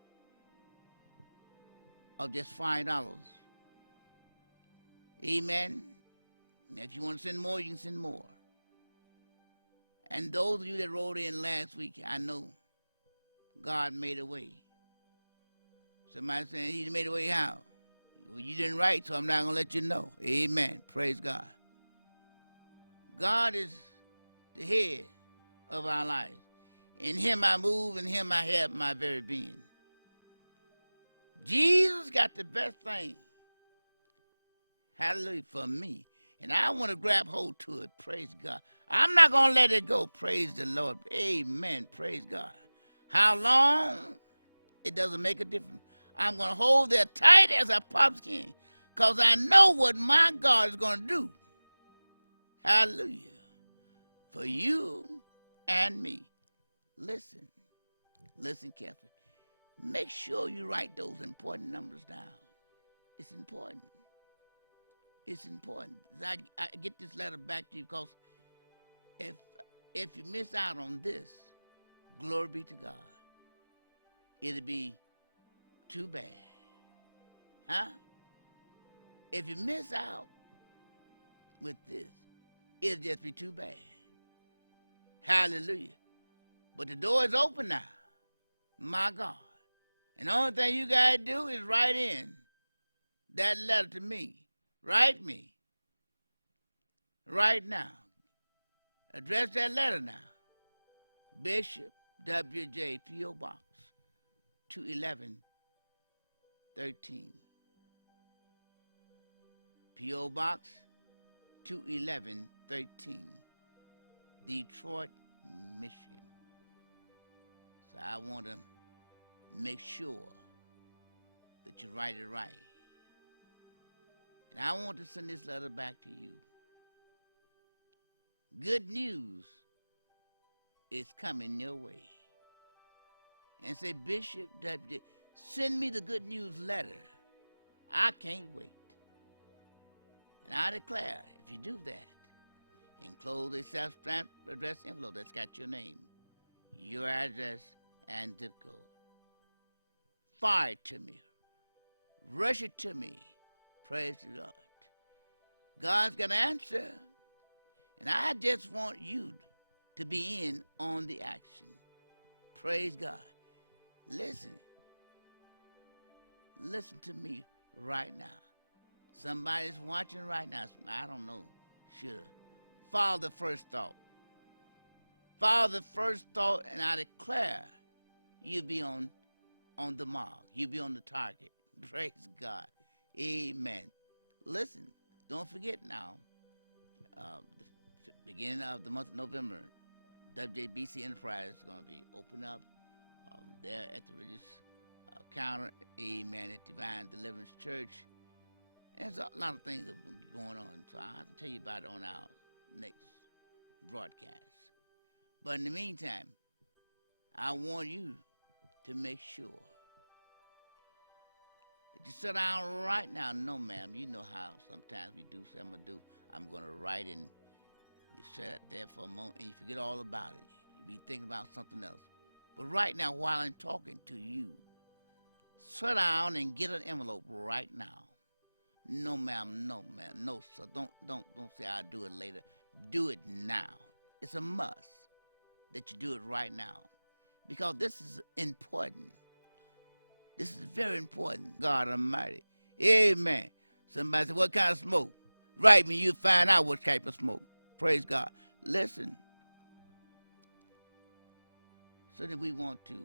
of just $5. Amen. And if you want to send more, you can send more. And those of you that wrote in last week, I know God made a way. Somebody saying he made a way how? Well, you didn't write, so I'm not going to let you know. Amen. Praise God. God is the head of our lives. In him I move, in him I have my very being. Jesus got the best thing. Hallelujah, for me. And I want to grab hold to it. Praise God. I'm not going to let it go. Praise the Lord. Amen. Praise God. How long? It doesn't make a difference. I'm going to hold there tight as I possibly can because I know what my God is going to do. Hallelujah. For you and me. Listen. Listen carefully. Make sure you write those important numbers down. It's important. it's important. I get this letter back to you because if you miss out on this, glory be to God, it'll be too bad. Huh? If you miss out with this, it'll just be too bad. Hallelujah. But the door is open now. My God. And the only thing you got to do is write in that letter to me. Write me. Right now. Address that letter now. Bishop W.J. P.O. Box 21113. P.O. Box 21113. Detroit, Michigan. So I want to make sure that you write it right. And I want to send this letter back to you. Good news is coming your way. And say, Bishop W. Send me the good news letter. I can't wait. And I declare, if you do that, enclose a self-stamped address envelope that's got your name, your address, and zip code. Fire it to me. Rush it to me. Praise the Lord. God's going to answer. And I just want you to be in on the action. Praise God. Listen. Listen to me right now. Somebody's watching right now. I don't know. Should follow the first thought. Follow the first thought, and I declare you'll be on the mark. You'll be on the target. Praise God. Amen. Listen, don't forget now, the beginning of the month of November, WJBC Enterprise is going to be open up there at the religious counter, amen, at Divine Deliverance Church. And there's a lot of things that are going on, so I'll have to tell you about it on our next broadcast. But in the meantime, I want you to make sure that you sit down right now. No, ma'am, you know how sometimes we do say, I'm going to write, and you sit there for a moment and you forget all about it. You be thinking about something else. But right now, while I'm talking to you, sit down and get an envelope right now. No, ma'am, no, sir. Don't say I'll do it later. Do it now. It's a must that you do it right now, because this is important. This is very important. God Almighty. Amen. Somebody said, what kind of smoke? Write me, you'll find out what type of smoke. Praise God. Listen. So that we want to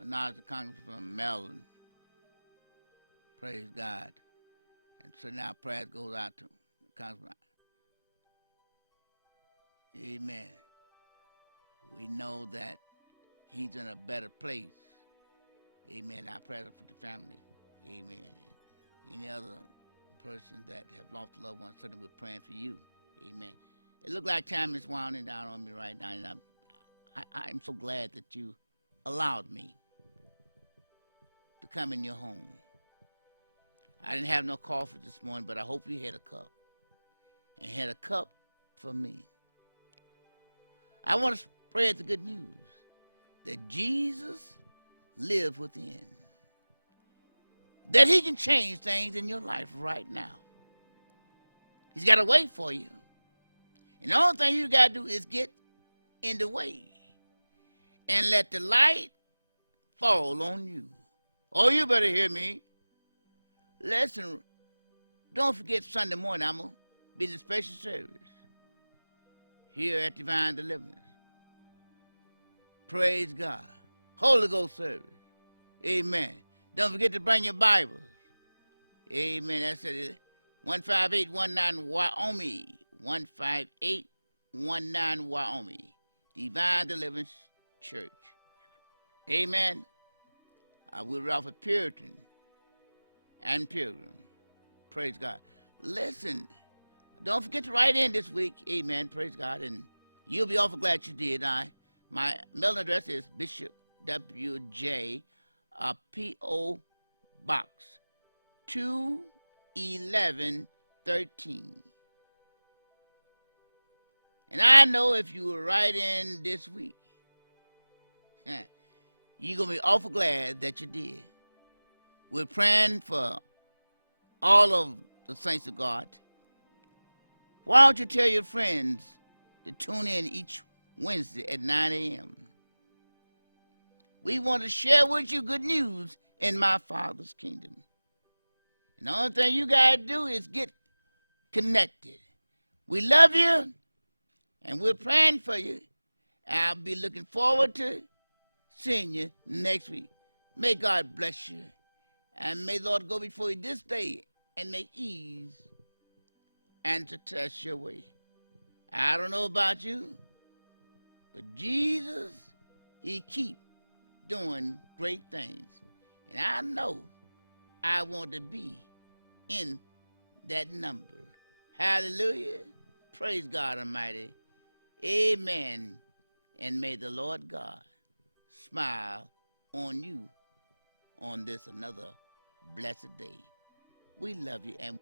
acknowledge the Congressman from Maryland. Praise God. And so now prayer goes out to Congressman. Amen. We know that he's in a better place. Amen. Our prayers for the family. Amen. Any other person that have lost a loved one, certainly we're praying for you. Amen. It looks like time is winding down on me right now, and I'm so glad that you allowed me to come in your home. I didn't have no coffee this morning, but I hope you had a cup. And had a cup for me. I want to spread the good news that Jesus lives within. That he can change things in your life right now. He's got to wait for you. And the only thing you got to do is get in the way and let the light fall on you. Oh, you better hear me. Listen, don't forget Sunday morning, I'm going to be in the special service here at Divine Deliverance. Praise God. Holy Ghost service. Amen. Don't forget to bring your Bibles. Amen. That's it. 15819 Wyoming. 15819 Wyoming. Divine Deliverance Church. Amen. We're off of Puritan and Pilgrim. Praise God. Listen, don't forget to write in this week. Amen. Praise God. And you'll be awful glad you did. My mailing address is Bishop W.J. P.O. Box 2 1113. And I know if you were right in this week, you're going to be awful glad that you did. We're praying for all of the saints of God. Why don't you tell your friends to tune in each Wednesday at 9 a.m.? We want to share with you good news in my Father's kingdom. And the only thing you got to do is get connected. We love you, and we're praying for you. I'll be looking forward to seeing you next week. May God bless you, and may the Lord go before you this day and make ease and to test your way. I don't know about you, but Jesus, he keep doing great things. And I know I want to be in that number. Hallelujah. Praise God Almighty. Amen. And may the Lord God smile on you on this another blessed day. We love you and